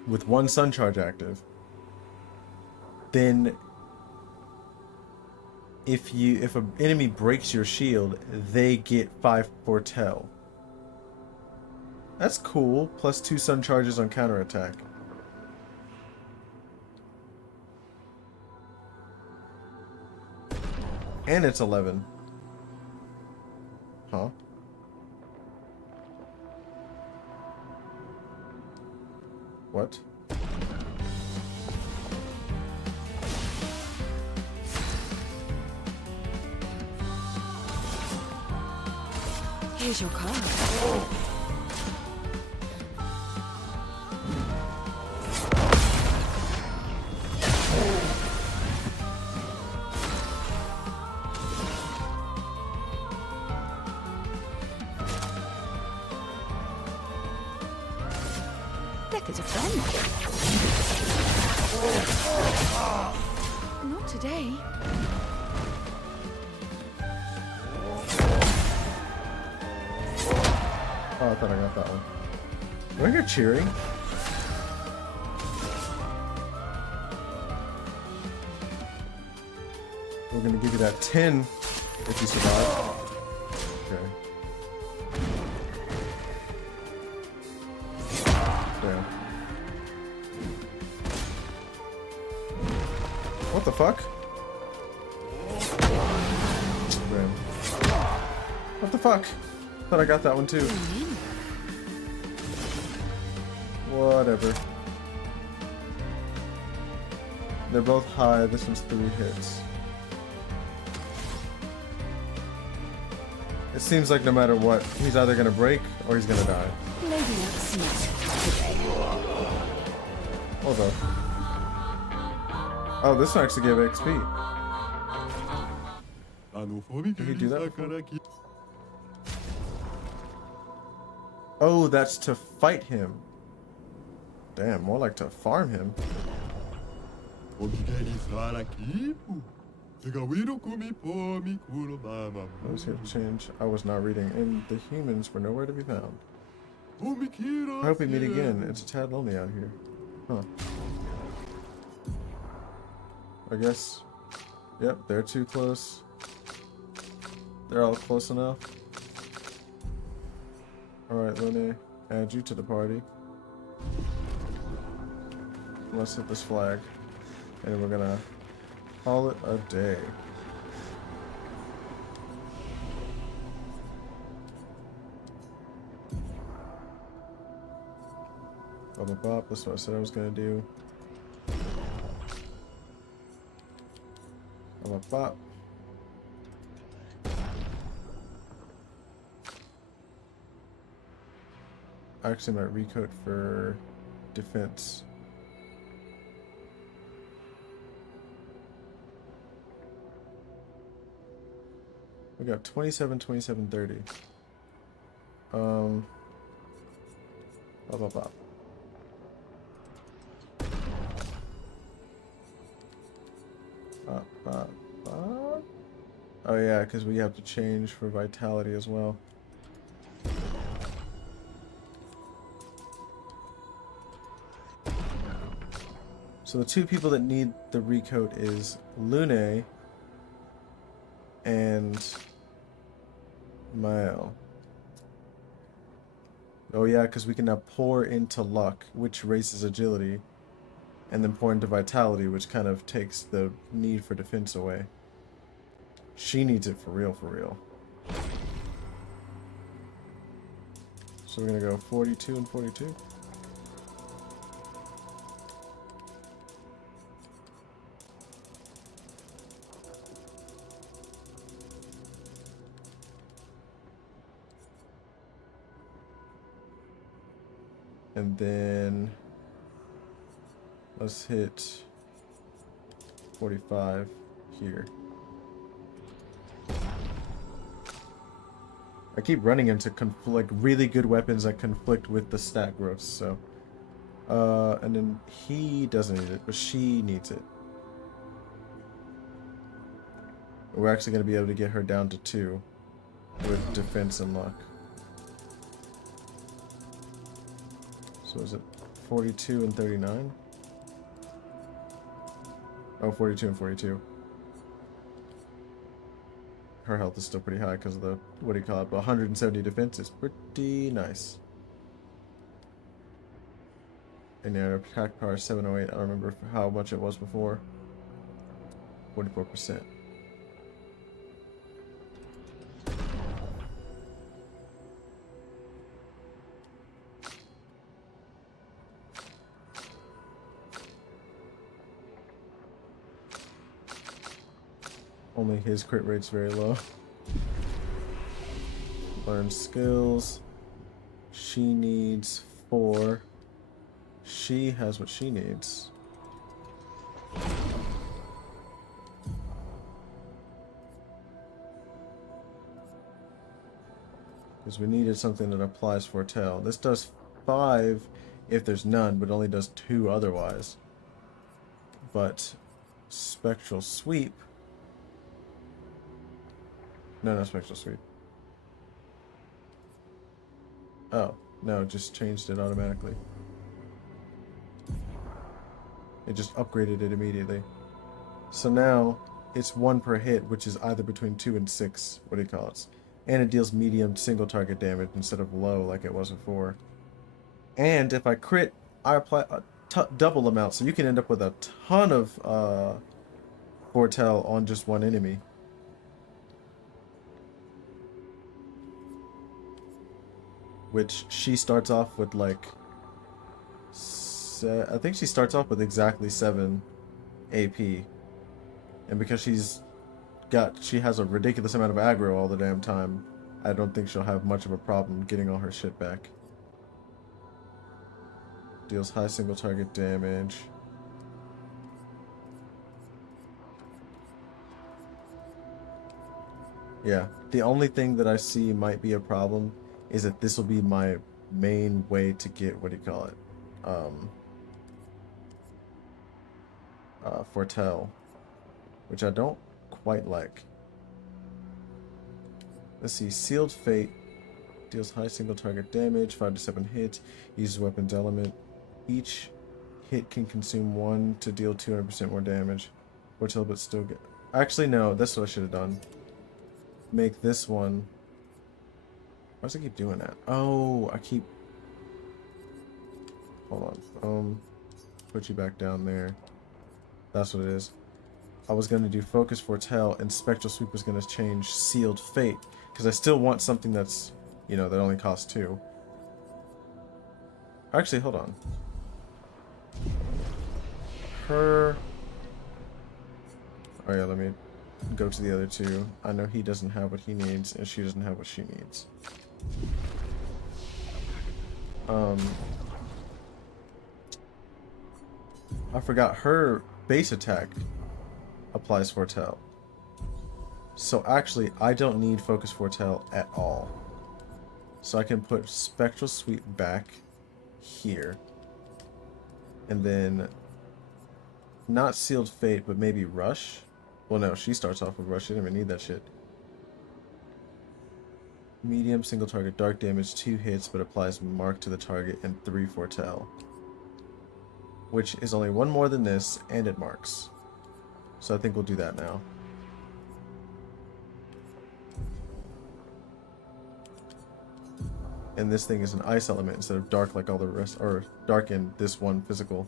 with 1 sun charge active, then if an enemy breaks your shield, they get 5 foretell. That's cool. Plus 2 sun charges on counterattack. And it's 11. Huh? What? Here's your card. Death is a friend. Not today. Oh, I thought I got that one. Do I hear cheering? We're gonna give you that 10 if you survive. Okay. Damn. What the fuck? Damn. What the fuck? Thought I got that one too. Whatever. They're both high. This one's 3 hits. It seems like no matter what, he's either gonna break or he's gonna die. Maybe not smack today. Hold up. Oh, this one actually gave XP. Did he do that before? Oh, that's to fight him. Damn, more like to farm him. What was here to change? I was not reading, and the humans were nowhere to be found. I hope we meet again. It's a tad lonely out here. Huh. I guess. Yep, they're too close. They're all close enough. Alright, Lune, add you to the party. Let's hit this flag. And we're gonna call it a day. Bop, bop, that's what I said I was gonna do. Bop, bop. I actually might recode for defense. We got 27, 27, 30. Blah, blah, blah. Oh yeah, because we have to change for vitality as well. So the two people that need the recode is Lune and Mael. Oh yeah, because we can now pour into luck, which raises agility, and then pour into vitality, which kind of takes the need for defense away. She needs it for real, for real. So we're gonna go 42 and 42. And then let's hit 45 here. I keep running into like really good weapons that conflict with the stat growth, so and then he doesn't need it, but she needs it. We're actually going to be able to get her down to 2 with defense and luck. So is it 42 and 39? Oh, 42 and 42. Her health is still pretty high because of the, what do you call it, but 170 defense is pretty nice. And yeah, attack power 708. I don't remember how much it was before. 44%. Only his crit rate's very low. Learn skills. She needs 4. She has what she needs. Because we needed something that applies foretell. This does 5 if there's none, but only does 2 otherwise. But spectral sweep. No, spectral sweep. Oh, no, it just changed it automatically. It just upgraded it immediately. So now it's 1 per hit, which is either between 2 and 6, what do you call it? And it deals medium single target damage instead of low like it was before. And if I crit, I apply a double amount, so you can end up with a ton of foretell on just one enemy. Which she starts off with like, I think she starts off with exactly 7 AP. And because she has a ridiculous amount of aggro all the damn time, I don't think she'll have much of a problem getting all her shit back. Deals high single target damage. Yeah, the only thing that I see might be a problem is that this will be my main way to get, what do you call it? Foretell, which I don't quite like. Let's see, Sealed Fate deals high single target damage, 5 to 7 hits, uses weapon's element. Each hit can consume 1 to deal 200% more damage. Foretell, but still get. Actually, no, that's what I should have done. Make this one. Why does it keep doing that? Oh, I keep. Hold on. Put you back down there. That's what it is. I was gonna do Focus Foretell, and Spectral Sweep was gonna change Sealed Fate, because I still want something that's, you know, that only costs 2. Actually, hold on. Her. Oh yeah, let me go to the other two. I know he doesn't have what he needs, and she doesn't have what she needs. I forgot her base attack applies Foretell. So actually, I don't need Focus Foretell at all. So I can put Spectral Sweep back here. And then, not Sealed Fate, but maybe Rush? Well, no, she starts off with Rush. She didn't even need that shit. Medium, single target, dark damage, 2 hits, but applies Mark to the target, and 3 Foretell. Which is only 1 more than this, and it marks. So I think we'll do that now. And this thing is an ice element instead of dark like all the rest, or dark in this one physical.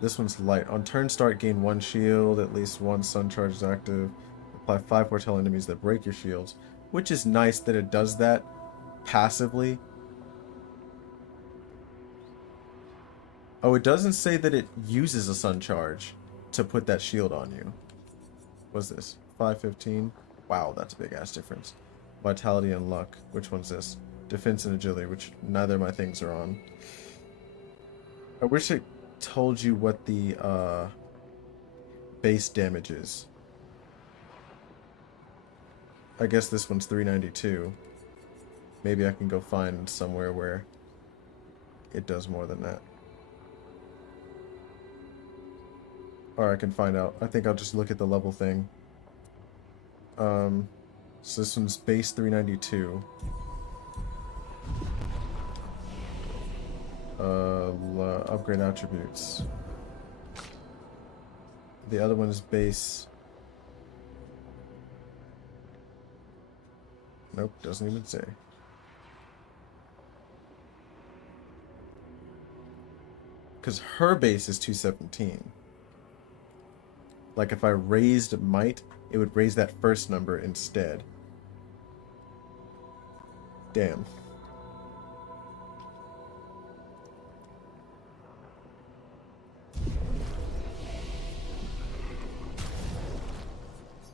This one's light. On turn start, gain 1 shield, at least 1 sun charge is active. Apply 5 Foretell enemies that break your shields, which is nice that it does that passively. Oh, it doesn't say that it uses a sun charge to put that shield on you. What's this? 515? Wow, that's a big ass difference. Vitality and luck. Which one's this? Defense and agility, which neither of my things are on. I wish it told you what the base damage is. I guess this one's 392. Maybe I can go find somewhere where it does more than that. Or I can find out. I think I'll just look at the level thing. So this one's base 392. Upgrade attributes. The other one is base. Nope, doesn't even say. Because her base is 217. Like if I raised might, it would raise that first number instead. Damn.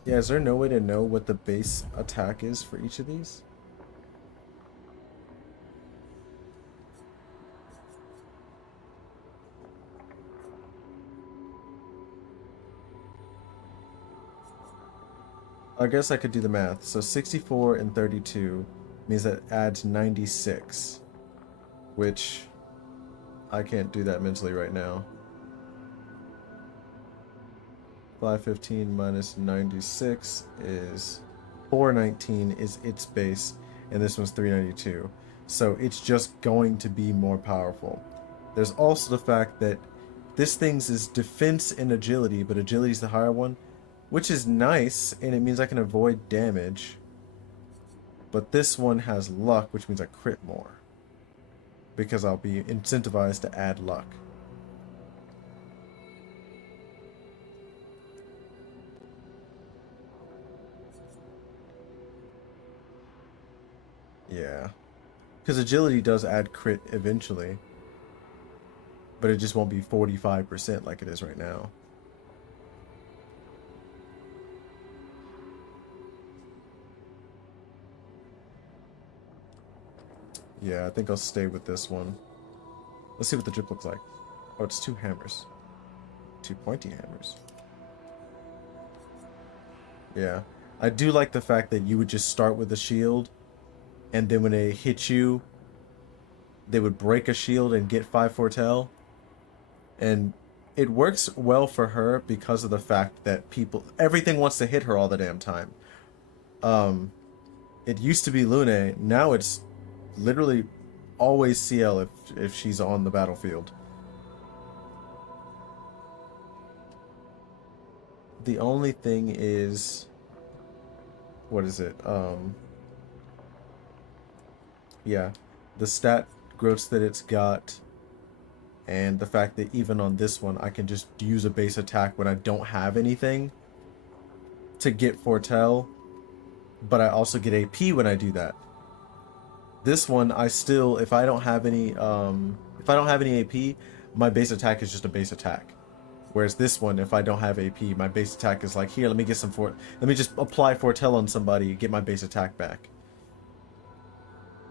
Yeah, is there no way to know what the base attack is for each of these? I guess I could do the math. So 64 and 32 means that adds 96, which I can't do that mentally right now. 515 minus 96 is 419 is its base, and this one's 392. So it's just going to be more powerful. There's also the fact that this thing's is defense and agility, but agility is the higher one, which is nice, and it means I can avoid damage. But this one has luck, which means I crit more, because I'll be incentivized to add luck. Yeah. Because agility does add crit eventually. but it just won't be 45% like it is right now. Yeah, I think I'll stay with this one. Let's see what the drip looks like. Oh, it's 2 hammers. 2 pointy hammers. Yeah. I do like the fact that you would just start with a shield, and then when they hit you, they would break a shield and get 5 foretell. And it works well for her because of the fact that everything wants to hit her all the damn time. It used to be Lune, now it's literally always CL if she's on the battlefield. The only thing is, what is it? Yeah, the stat growths that it's got, and the fact that even on this one I can just use a base attack when I don't have anything to get foretell, but I also get AP when I do that. This one, I still, if I don't have any AP, my base attack is just a base attack. Whereas this one, if I don't have AP, my base attack is like, here, let me just apply foretell on somebody, get my base attack back.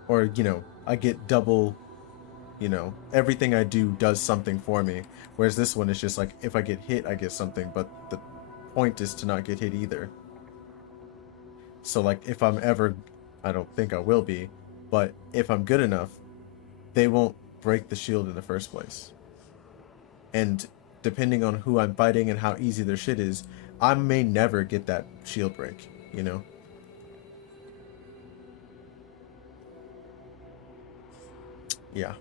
Or, you know, I get double, you know, everything I do does something for me. Whereas this one is just like, if I get hit, I get something, but the point is to not get hit either. So like, if I'm ever, I don't think I will be, but if I'm good enough, they won't break the shield in the first place. And depending on who I'm fighting and how easy their shit is, I may never get that shield break, you know? Yeah.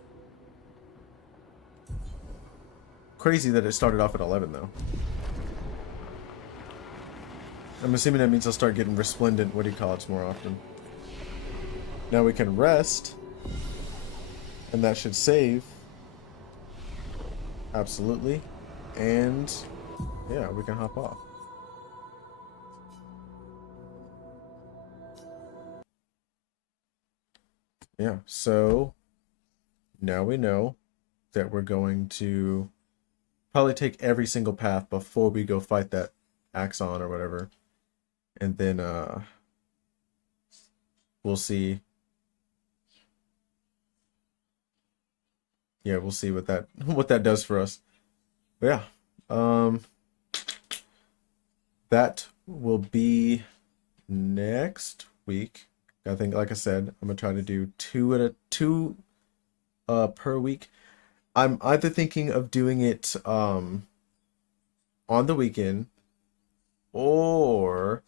Crazy that it started off at 11, though. I'm assuming that means I'll start getting resplendent, what do you call it, more often. Now we can rest. And that should save. Absolutely. And yeah, we can hop off. Yeah, so now we know that we're going to probably take every single path before we go fight that Axon or whatever. And then we'll see. Yeah, we'll see what that does for us. But yeah. That will be next week. I think, like I said, I'm gonna try to do two per week. I'm either thinking of doing it on the weekend, or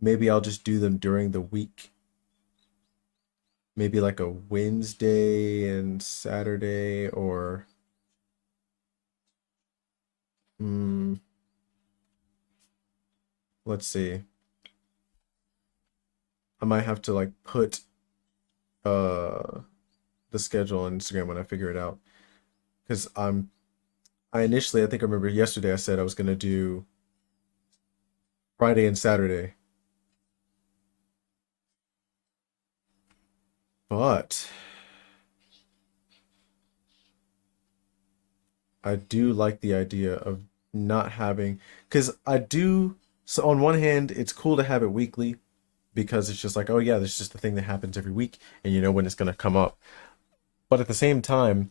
maybe I'll just do them during the week. Maybe like a Wednesday and Saturday, or let's see. I might have to like put the schedule on Instagram when I figure it out, because I initially, I think I remember yesterday I said I was gonna do Friday and Saturday, but I do like the idea of not having, because so on one hand it's cool to have it weekly, because it's just like, oh yeah, there's just a thing that happens every week and you know when it's gonna come up. But at the same time,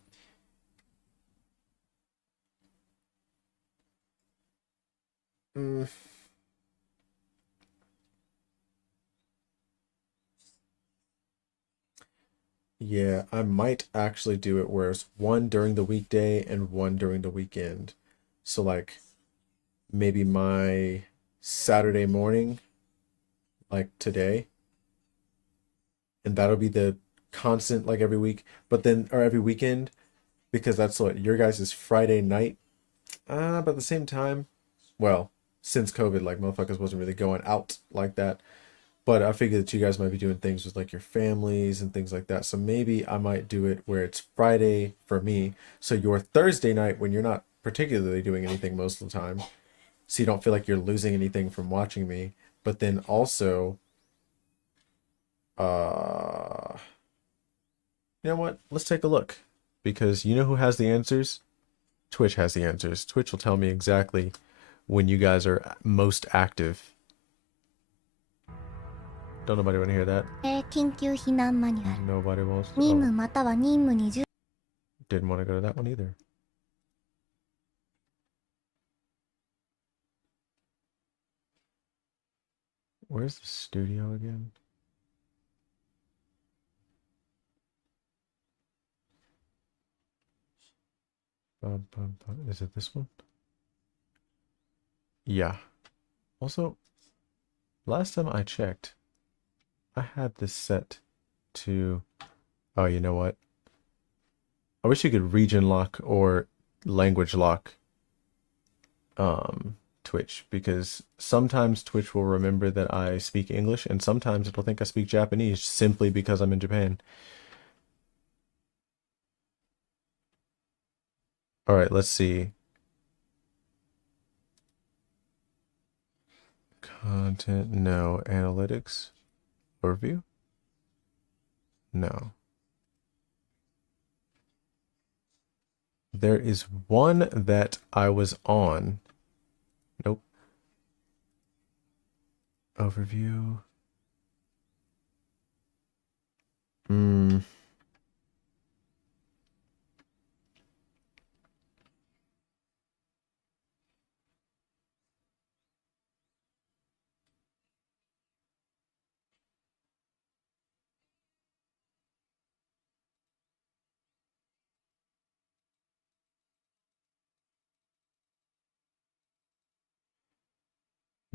yeah, I might actually do it where it's one during the weekday and one during the weekend. So like maybe my Saturday morning, like today, and that'll be the constant like every week, but then or every weekend, because that's what your guys' is Friday night. But at the same time, well, since COVID, like motherfuckers wasn't really going out like that. But I figured that you guys might be doing things with like your families and things like that. So maybe I might do it where it's Friday for me. So your Thursday night, when you're not particularly doing anything most of the time, so you don't feel like you're losing anything from watching me. But then also, you know what? Let's take a look. Because you know who has the answers? Twitch has the answers. Twitch will tell me exactly when you guys are most active. Don't nobody want to hear that. 緊急避難マニュアル Nobody wants to. 任務 Oh, または任務に従 didn't want to go to that one either. Where's the studio again? Is it this one? Yeah. Also, last time I checked, I had this set to... Oh, you know what? I wish you could region lock or language lock Twitch, because sometimes Twitch will remember that I speak English and sometimes it'll think I speak Japanese simply because I'm in Japan. All right, let's see. Content, no. Analytics, overview, no. There is one that I was on. Nope. Overview.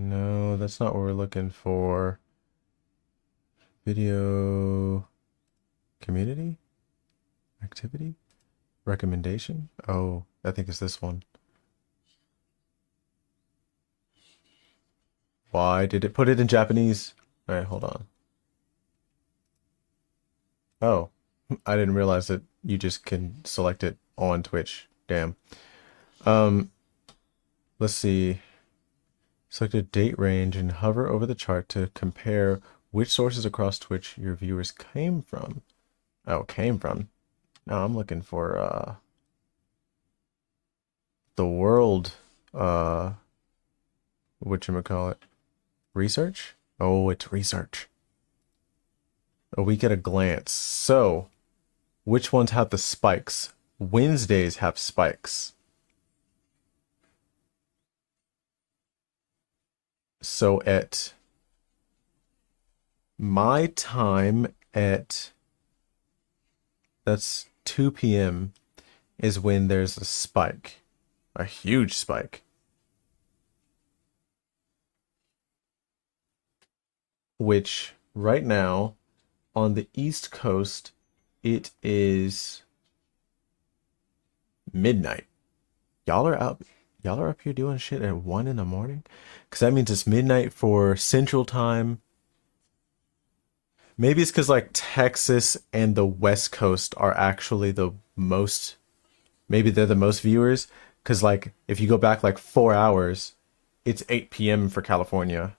No, that's not what we're looking for. Video community activity recommendation. Oh, I think it's this one. Why did it put it in Japanese? All right, hold on. Oh, I didn't realize that you just can select it on Twitch. Damn. Let's see. Select a date range and hover over the chart to compare which sources across Twitch your viewers came from. Oh, came from. No, I'm looking for the world whatchamacallit. Research? Oh, it's research. A week at a glance. So, which ones have the spikes? Wednesdays have spikes. So at my time at, that's 2 p.m. is when there's a spike. A huge spike. Which right now on the East Coast, it is midnight. Y'all are up here doing shit at 1 in the morning? Because that means it's midnight for Central Time. Maybe it's because like Texas and the West Coast are actually the most, maybe they're the most viewers. Because like if you go back like 4 hours, it's 8 p.m. for California.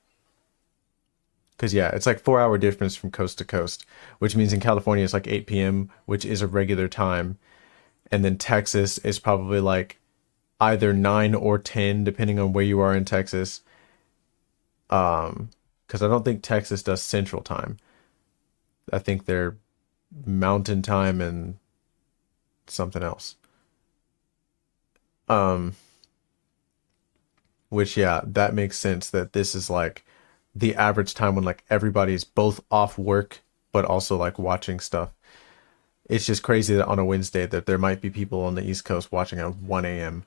Because yeah, it's like 4 hour difference from coast to coast, which means in California it's like 8 p.m., which is a regular time. And then Texas is probably like either 9 or 10, depending on where you are in Texas. Because I don't think Texas does Central Time. I think they're Mountain Time and something else. Which yeah, that makes sense that this is like the average time when like everybody's both off work but also like watching stuff. It's just crazy that on a Wednesday that there might be people on the East Coast watching at 1 a.m.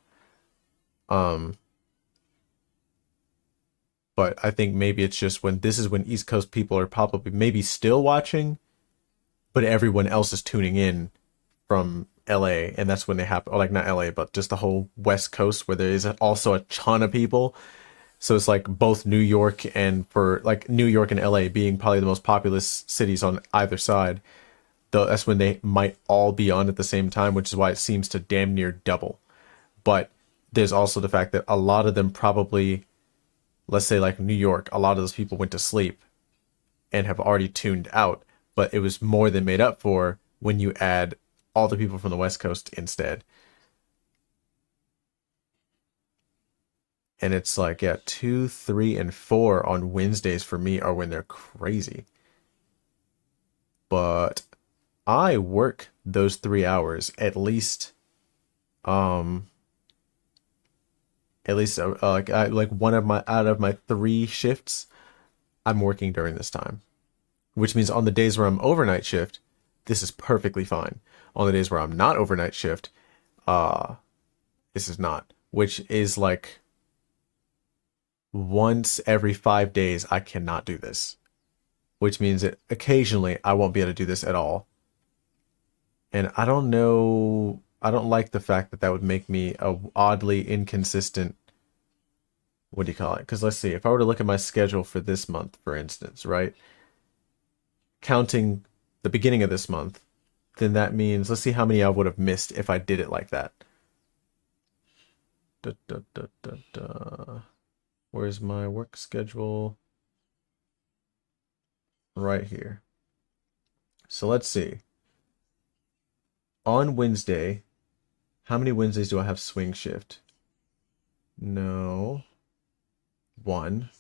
But I think maybe it's just when this is when East Coast people are probably maybe still watching, but everyone else is tuning in from LA, and that's when they happen, or like not LA, but just the whole West Coast where there is also a ton of people. So it's like both New York and for like New York and LA being probably the most populous cities on either side. Though that's when they might all be on at the same time, which is why it seems to damn near double. But there's also the fact that a lot of them probably, let's say like New York, a lot of those people went to sleep and have already tuned out, but it was more than made up for when you add all the people from the West Coast instead. And it's like, yeah, 2, 3, and 4 on Wednesdays for me are when they're crazy. But I work those 3 hours at least, like one of my out of my 3 shifts, I'm working during this time, which means on the days where I'm overnight shift, this is perfectly fine. On the days where I'm not overnight shift, this is not, which is like once every 5 days I cannot do this, which means that occasionally I won't be able to do this at all. And I don't know, I don't like the fact that that would make me a oddly inconsistent, what do you call it? Because let's see, if I were to look at my schedule for this month, for instance, right? Counting the beginning of this month, then that means, let's see how many I would have missed if I did it like that. Where's my work schedule? Right here. So let's see. On Wednesday, how many Wednesdays do I have swing shift? No. 1.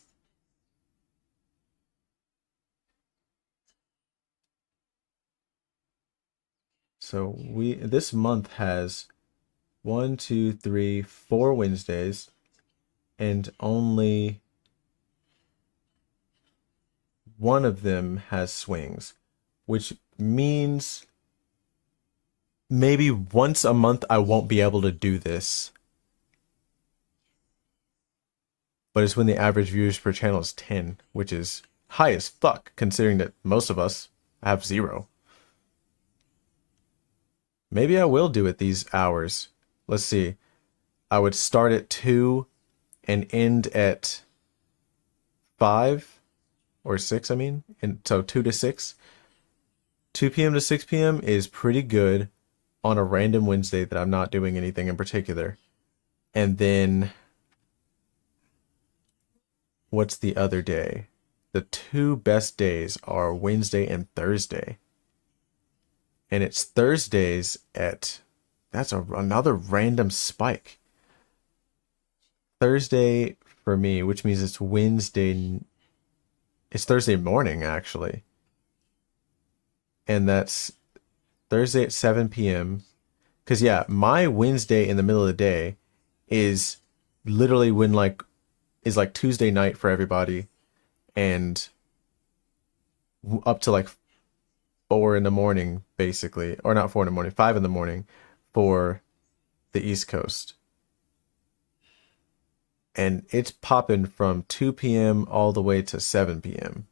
So this month has 1, 2, 3, 4 Wednesdays, and only one of them has swings, which means maybe once a month I won't be able to do this. But it's when the average viewers per channel is 10, which is high as fuck, considering that most of us have 0. Maybe I will do it these hours. Let's see. I would start at 2 and end at 5 or 6, I mean. And so 2 to 6. 2 p.m. to 6 p.m. is pretty good on a random Wednesday that I'm not doing anything in particular. And then what's the other day? The 2 best days are Wednesday and Thursday. And it's Thursdays at, that's another random spike. Thursday for me, which means it's Thursday morning actually. And that's Thursday at 7 p.m. Because yeah, my Wednesday in the middle of the day is literally when is like Tuesday night for everybody, and up to like 4 in the morning, basically, or not 4 in the morning, 5 in the morning for the East Coast. And it's popping from 2 p.m. all the way to 7 p.m.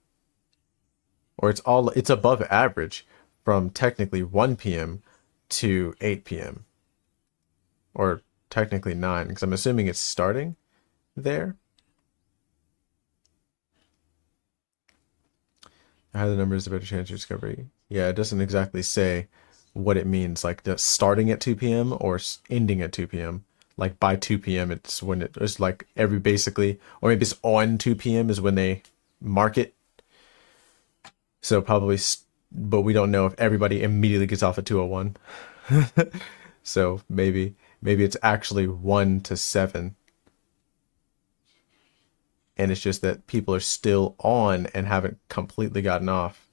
Or it's above average from technically 1 p.m. to 8 p.m. Or technically 9, because I'm assuming it's starting there. The higher the numbers, the better chance of discovery. Yeah, it doesn't exactly say what it means, like starting at 2 p.m. or ending at 2 p.m. Like by 2 p.m. it's when it's like basically, or maybe it's on 2 p.m. is when they mark it. So probably, but we don't know if everybody immediately gets off at 2:01. So maybe it's actually 1 to 7. And it's just that people are still on and haven't completely gotten off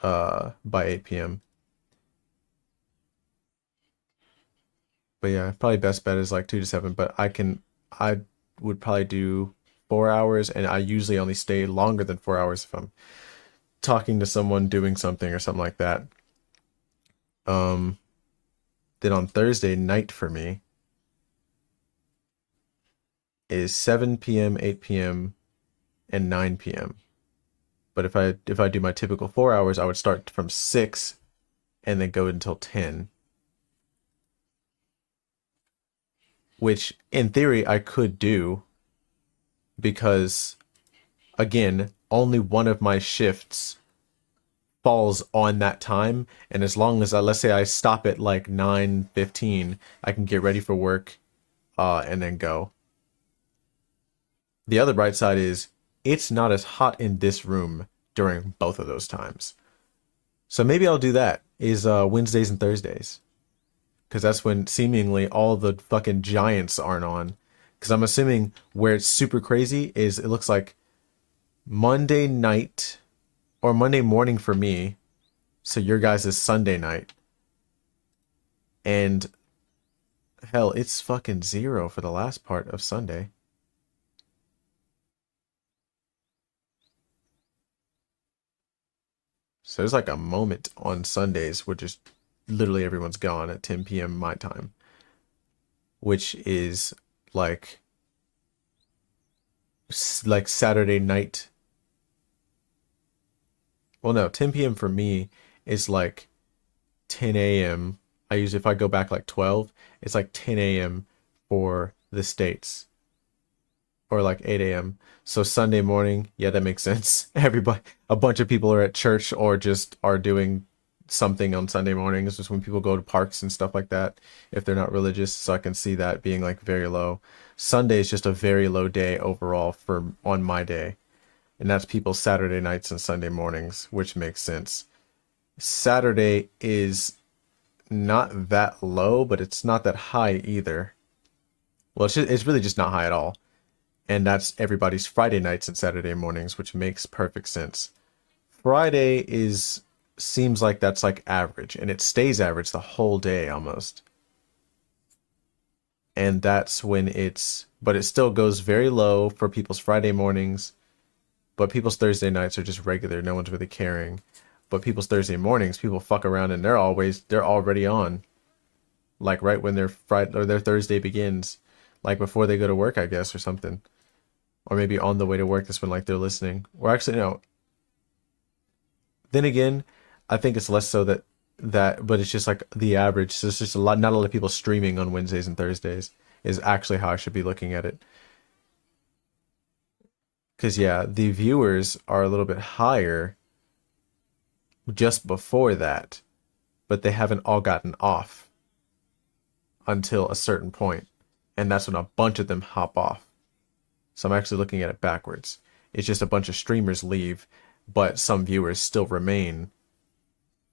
by 8 p.m. But yeah, probably best bet is like 2 to 7, but I would probably do 4 hours, and I usually only stay longer than 4 hours if I'm talking to someone, doing something or something like that. Then on Thursday night for me is 7 p.m., 8 p.m., and 9 p.m. But if I do my typical 4 hours, I would start from 6 and then go until 10. Which in theory I could do, because again, only one of my shifts falls on that time, and as long as let's say I stop at like 9:15, I can get ready for work and then go. The other bright side is it's not as hot in this room during both of those times. So maybe I'll do that, is Wednesdays and Thursdays. Because that's when seemingly all the fucking giants aren't on. Because I'm assuming where it's super crazy is it looks like Monday night or Monday morning for me. So your guys is Sunday night. And hell, it's fucking 0 for the last part of Sunday. So there's like a moment on Sundays where just literally everyone's gone at 10 p.m. my time, which is like Saturday night. Well, no, 10 p.m. for me is like 10 a.m. I usually, if I go back like 12, it's like 10 a.m. for the States, or like 8 a.m. So Sunday morning, yeah, that makes sense. Everybody, a bunch of people are at church or just are doing something on Sunday mornings, just when people go to parks and stuff like that, if they're not religious. So I can see that being like very low. Sunday is just a very low day overall for on my day. And that's people's Saturday nights and Sunday mornings, which makes sense. Saturday is not that low, but it's not that high either. Well, it's really just not high at all. And that's everybody's Friday nights and Saturday mornings, which makes perfect sense. Friday seems like that's like average, and it stays average the whole day almost. And that's when but it still goes very low for people's Friday mornings, but people's Thursday nights are just regular. No one's really caring. But people's Thursday mornings, people fuck around and they're already on. Like right when their Friday or their Thursday begins, like before they go to work, I guess, or something. Or maybe on the way to work, that's when like they're listening. Or actually no. Then again, I think it's less so but it's just like the average. So it's just not a lot of people streaming on Wednesdays and Thursdays is actually how I should be looking at it. Because yeah, the viewers are a little bit higher just before that, but they haven't all gotten off until a certain point, and that's when a bunch of them hop off. So I'm actually looking at it backwards. It's just a bunch of streamers leave, but some viewers still remain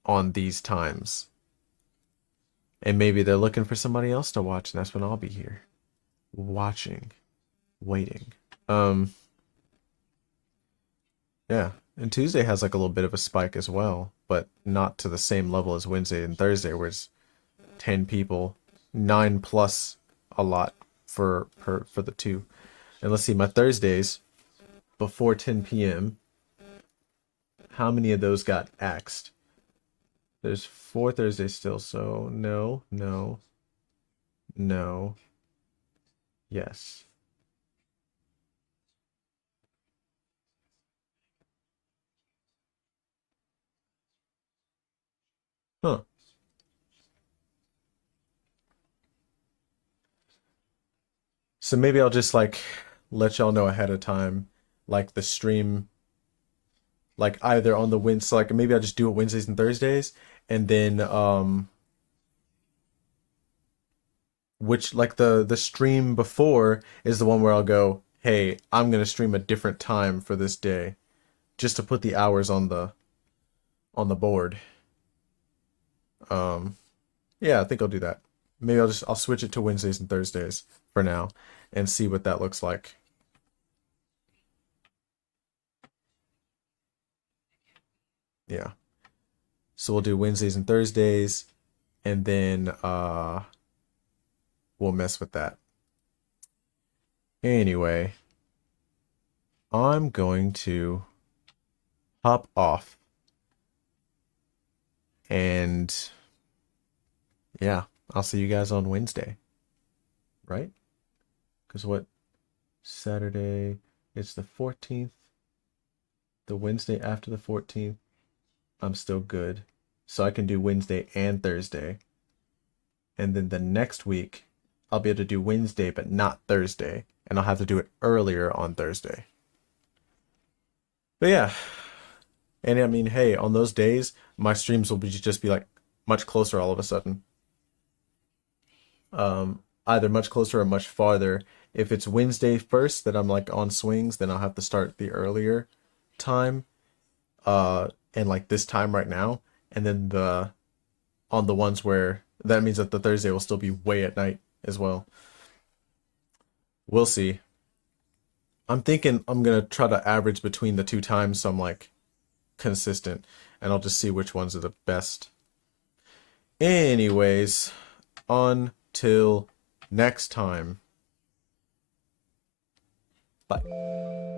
on these times. And maybe they're looking for somebody else to watch, and that's when I'll be here. Watching. Waiting. Yeah. And Tuesday has like a little bit of a spike as well, but not to the same level as Wednesday and Thursday, where it's 10 people, 9 plus a lot for the two. And let's see, my Thursdays before 10 p.m. How many of those got axed? There's 4 Thursdays still, so no, no, no, yes. Huh. So maybe I'll just like let y'all know ahead of time, like the stream, like either on the Wednesday, so like maybe I'll just do it Wednesdays and Thursdays, and then which like the stream before is the one where I'll go, hey, I'm gonna stream a different time for this day, just to put the hours on the board. Yeah, I think I'll do that. Maybe I'll switch it to Wednesdays and Thursdays for now and see what that looks like. Yeah. So we'll do Wednesdays and Thursdays, and then we'll mess with that. Anyway, I'm going to hop off. And yeah, I'll see you guys on Wednesday. Right? Because what? Saturday, it's the 14th. The Wednesday after the 14th, I'm still good. So I can do Wednesday and Thursday. And then the next week, I'll be able to do Wednesday, but not Thursday. And I'll have to do it earlier on Thursday. But yeah. And I mean, hey, on those days, my streams will just be like much closer all of a sudden. Either much closer or much farther. If it's Wednesday first that I'm like on swings, then I'll have to start the earlier time. And like this time right now. And then on the ones where that means that the Thursday will still be way at night as well. We'll see. I'm thinking I'm gonna try to average between the 2 times so I'm like consistent, and I'll just see which ones are the best. Anyways, until next time. Bye.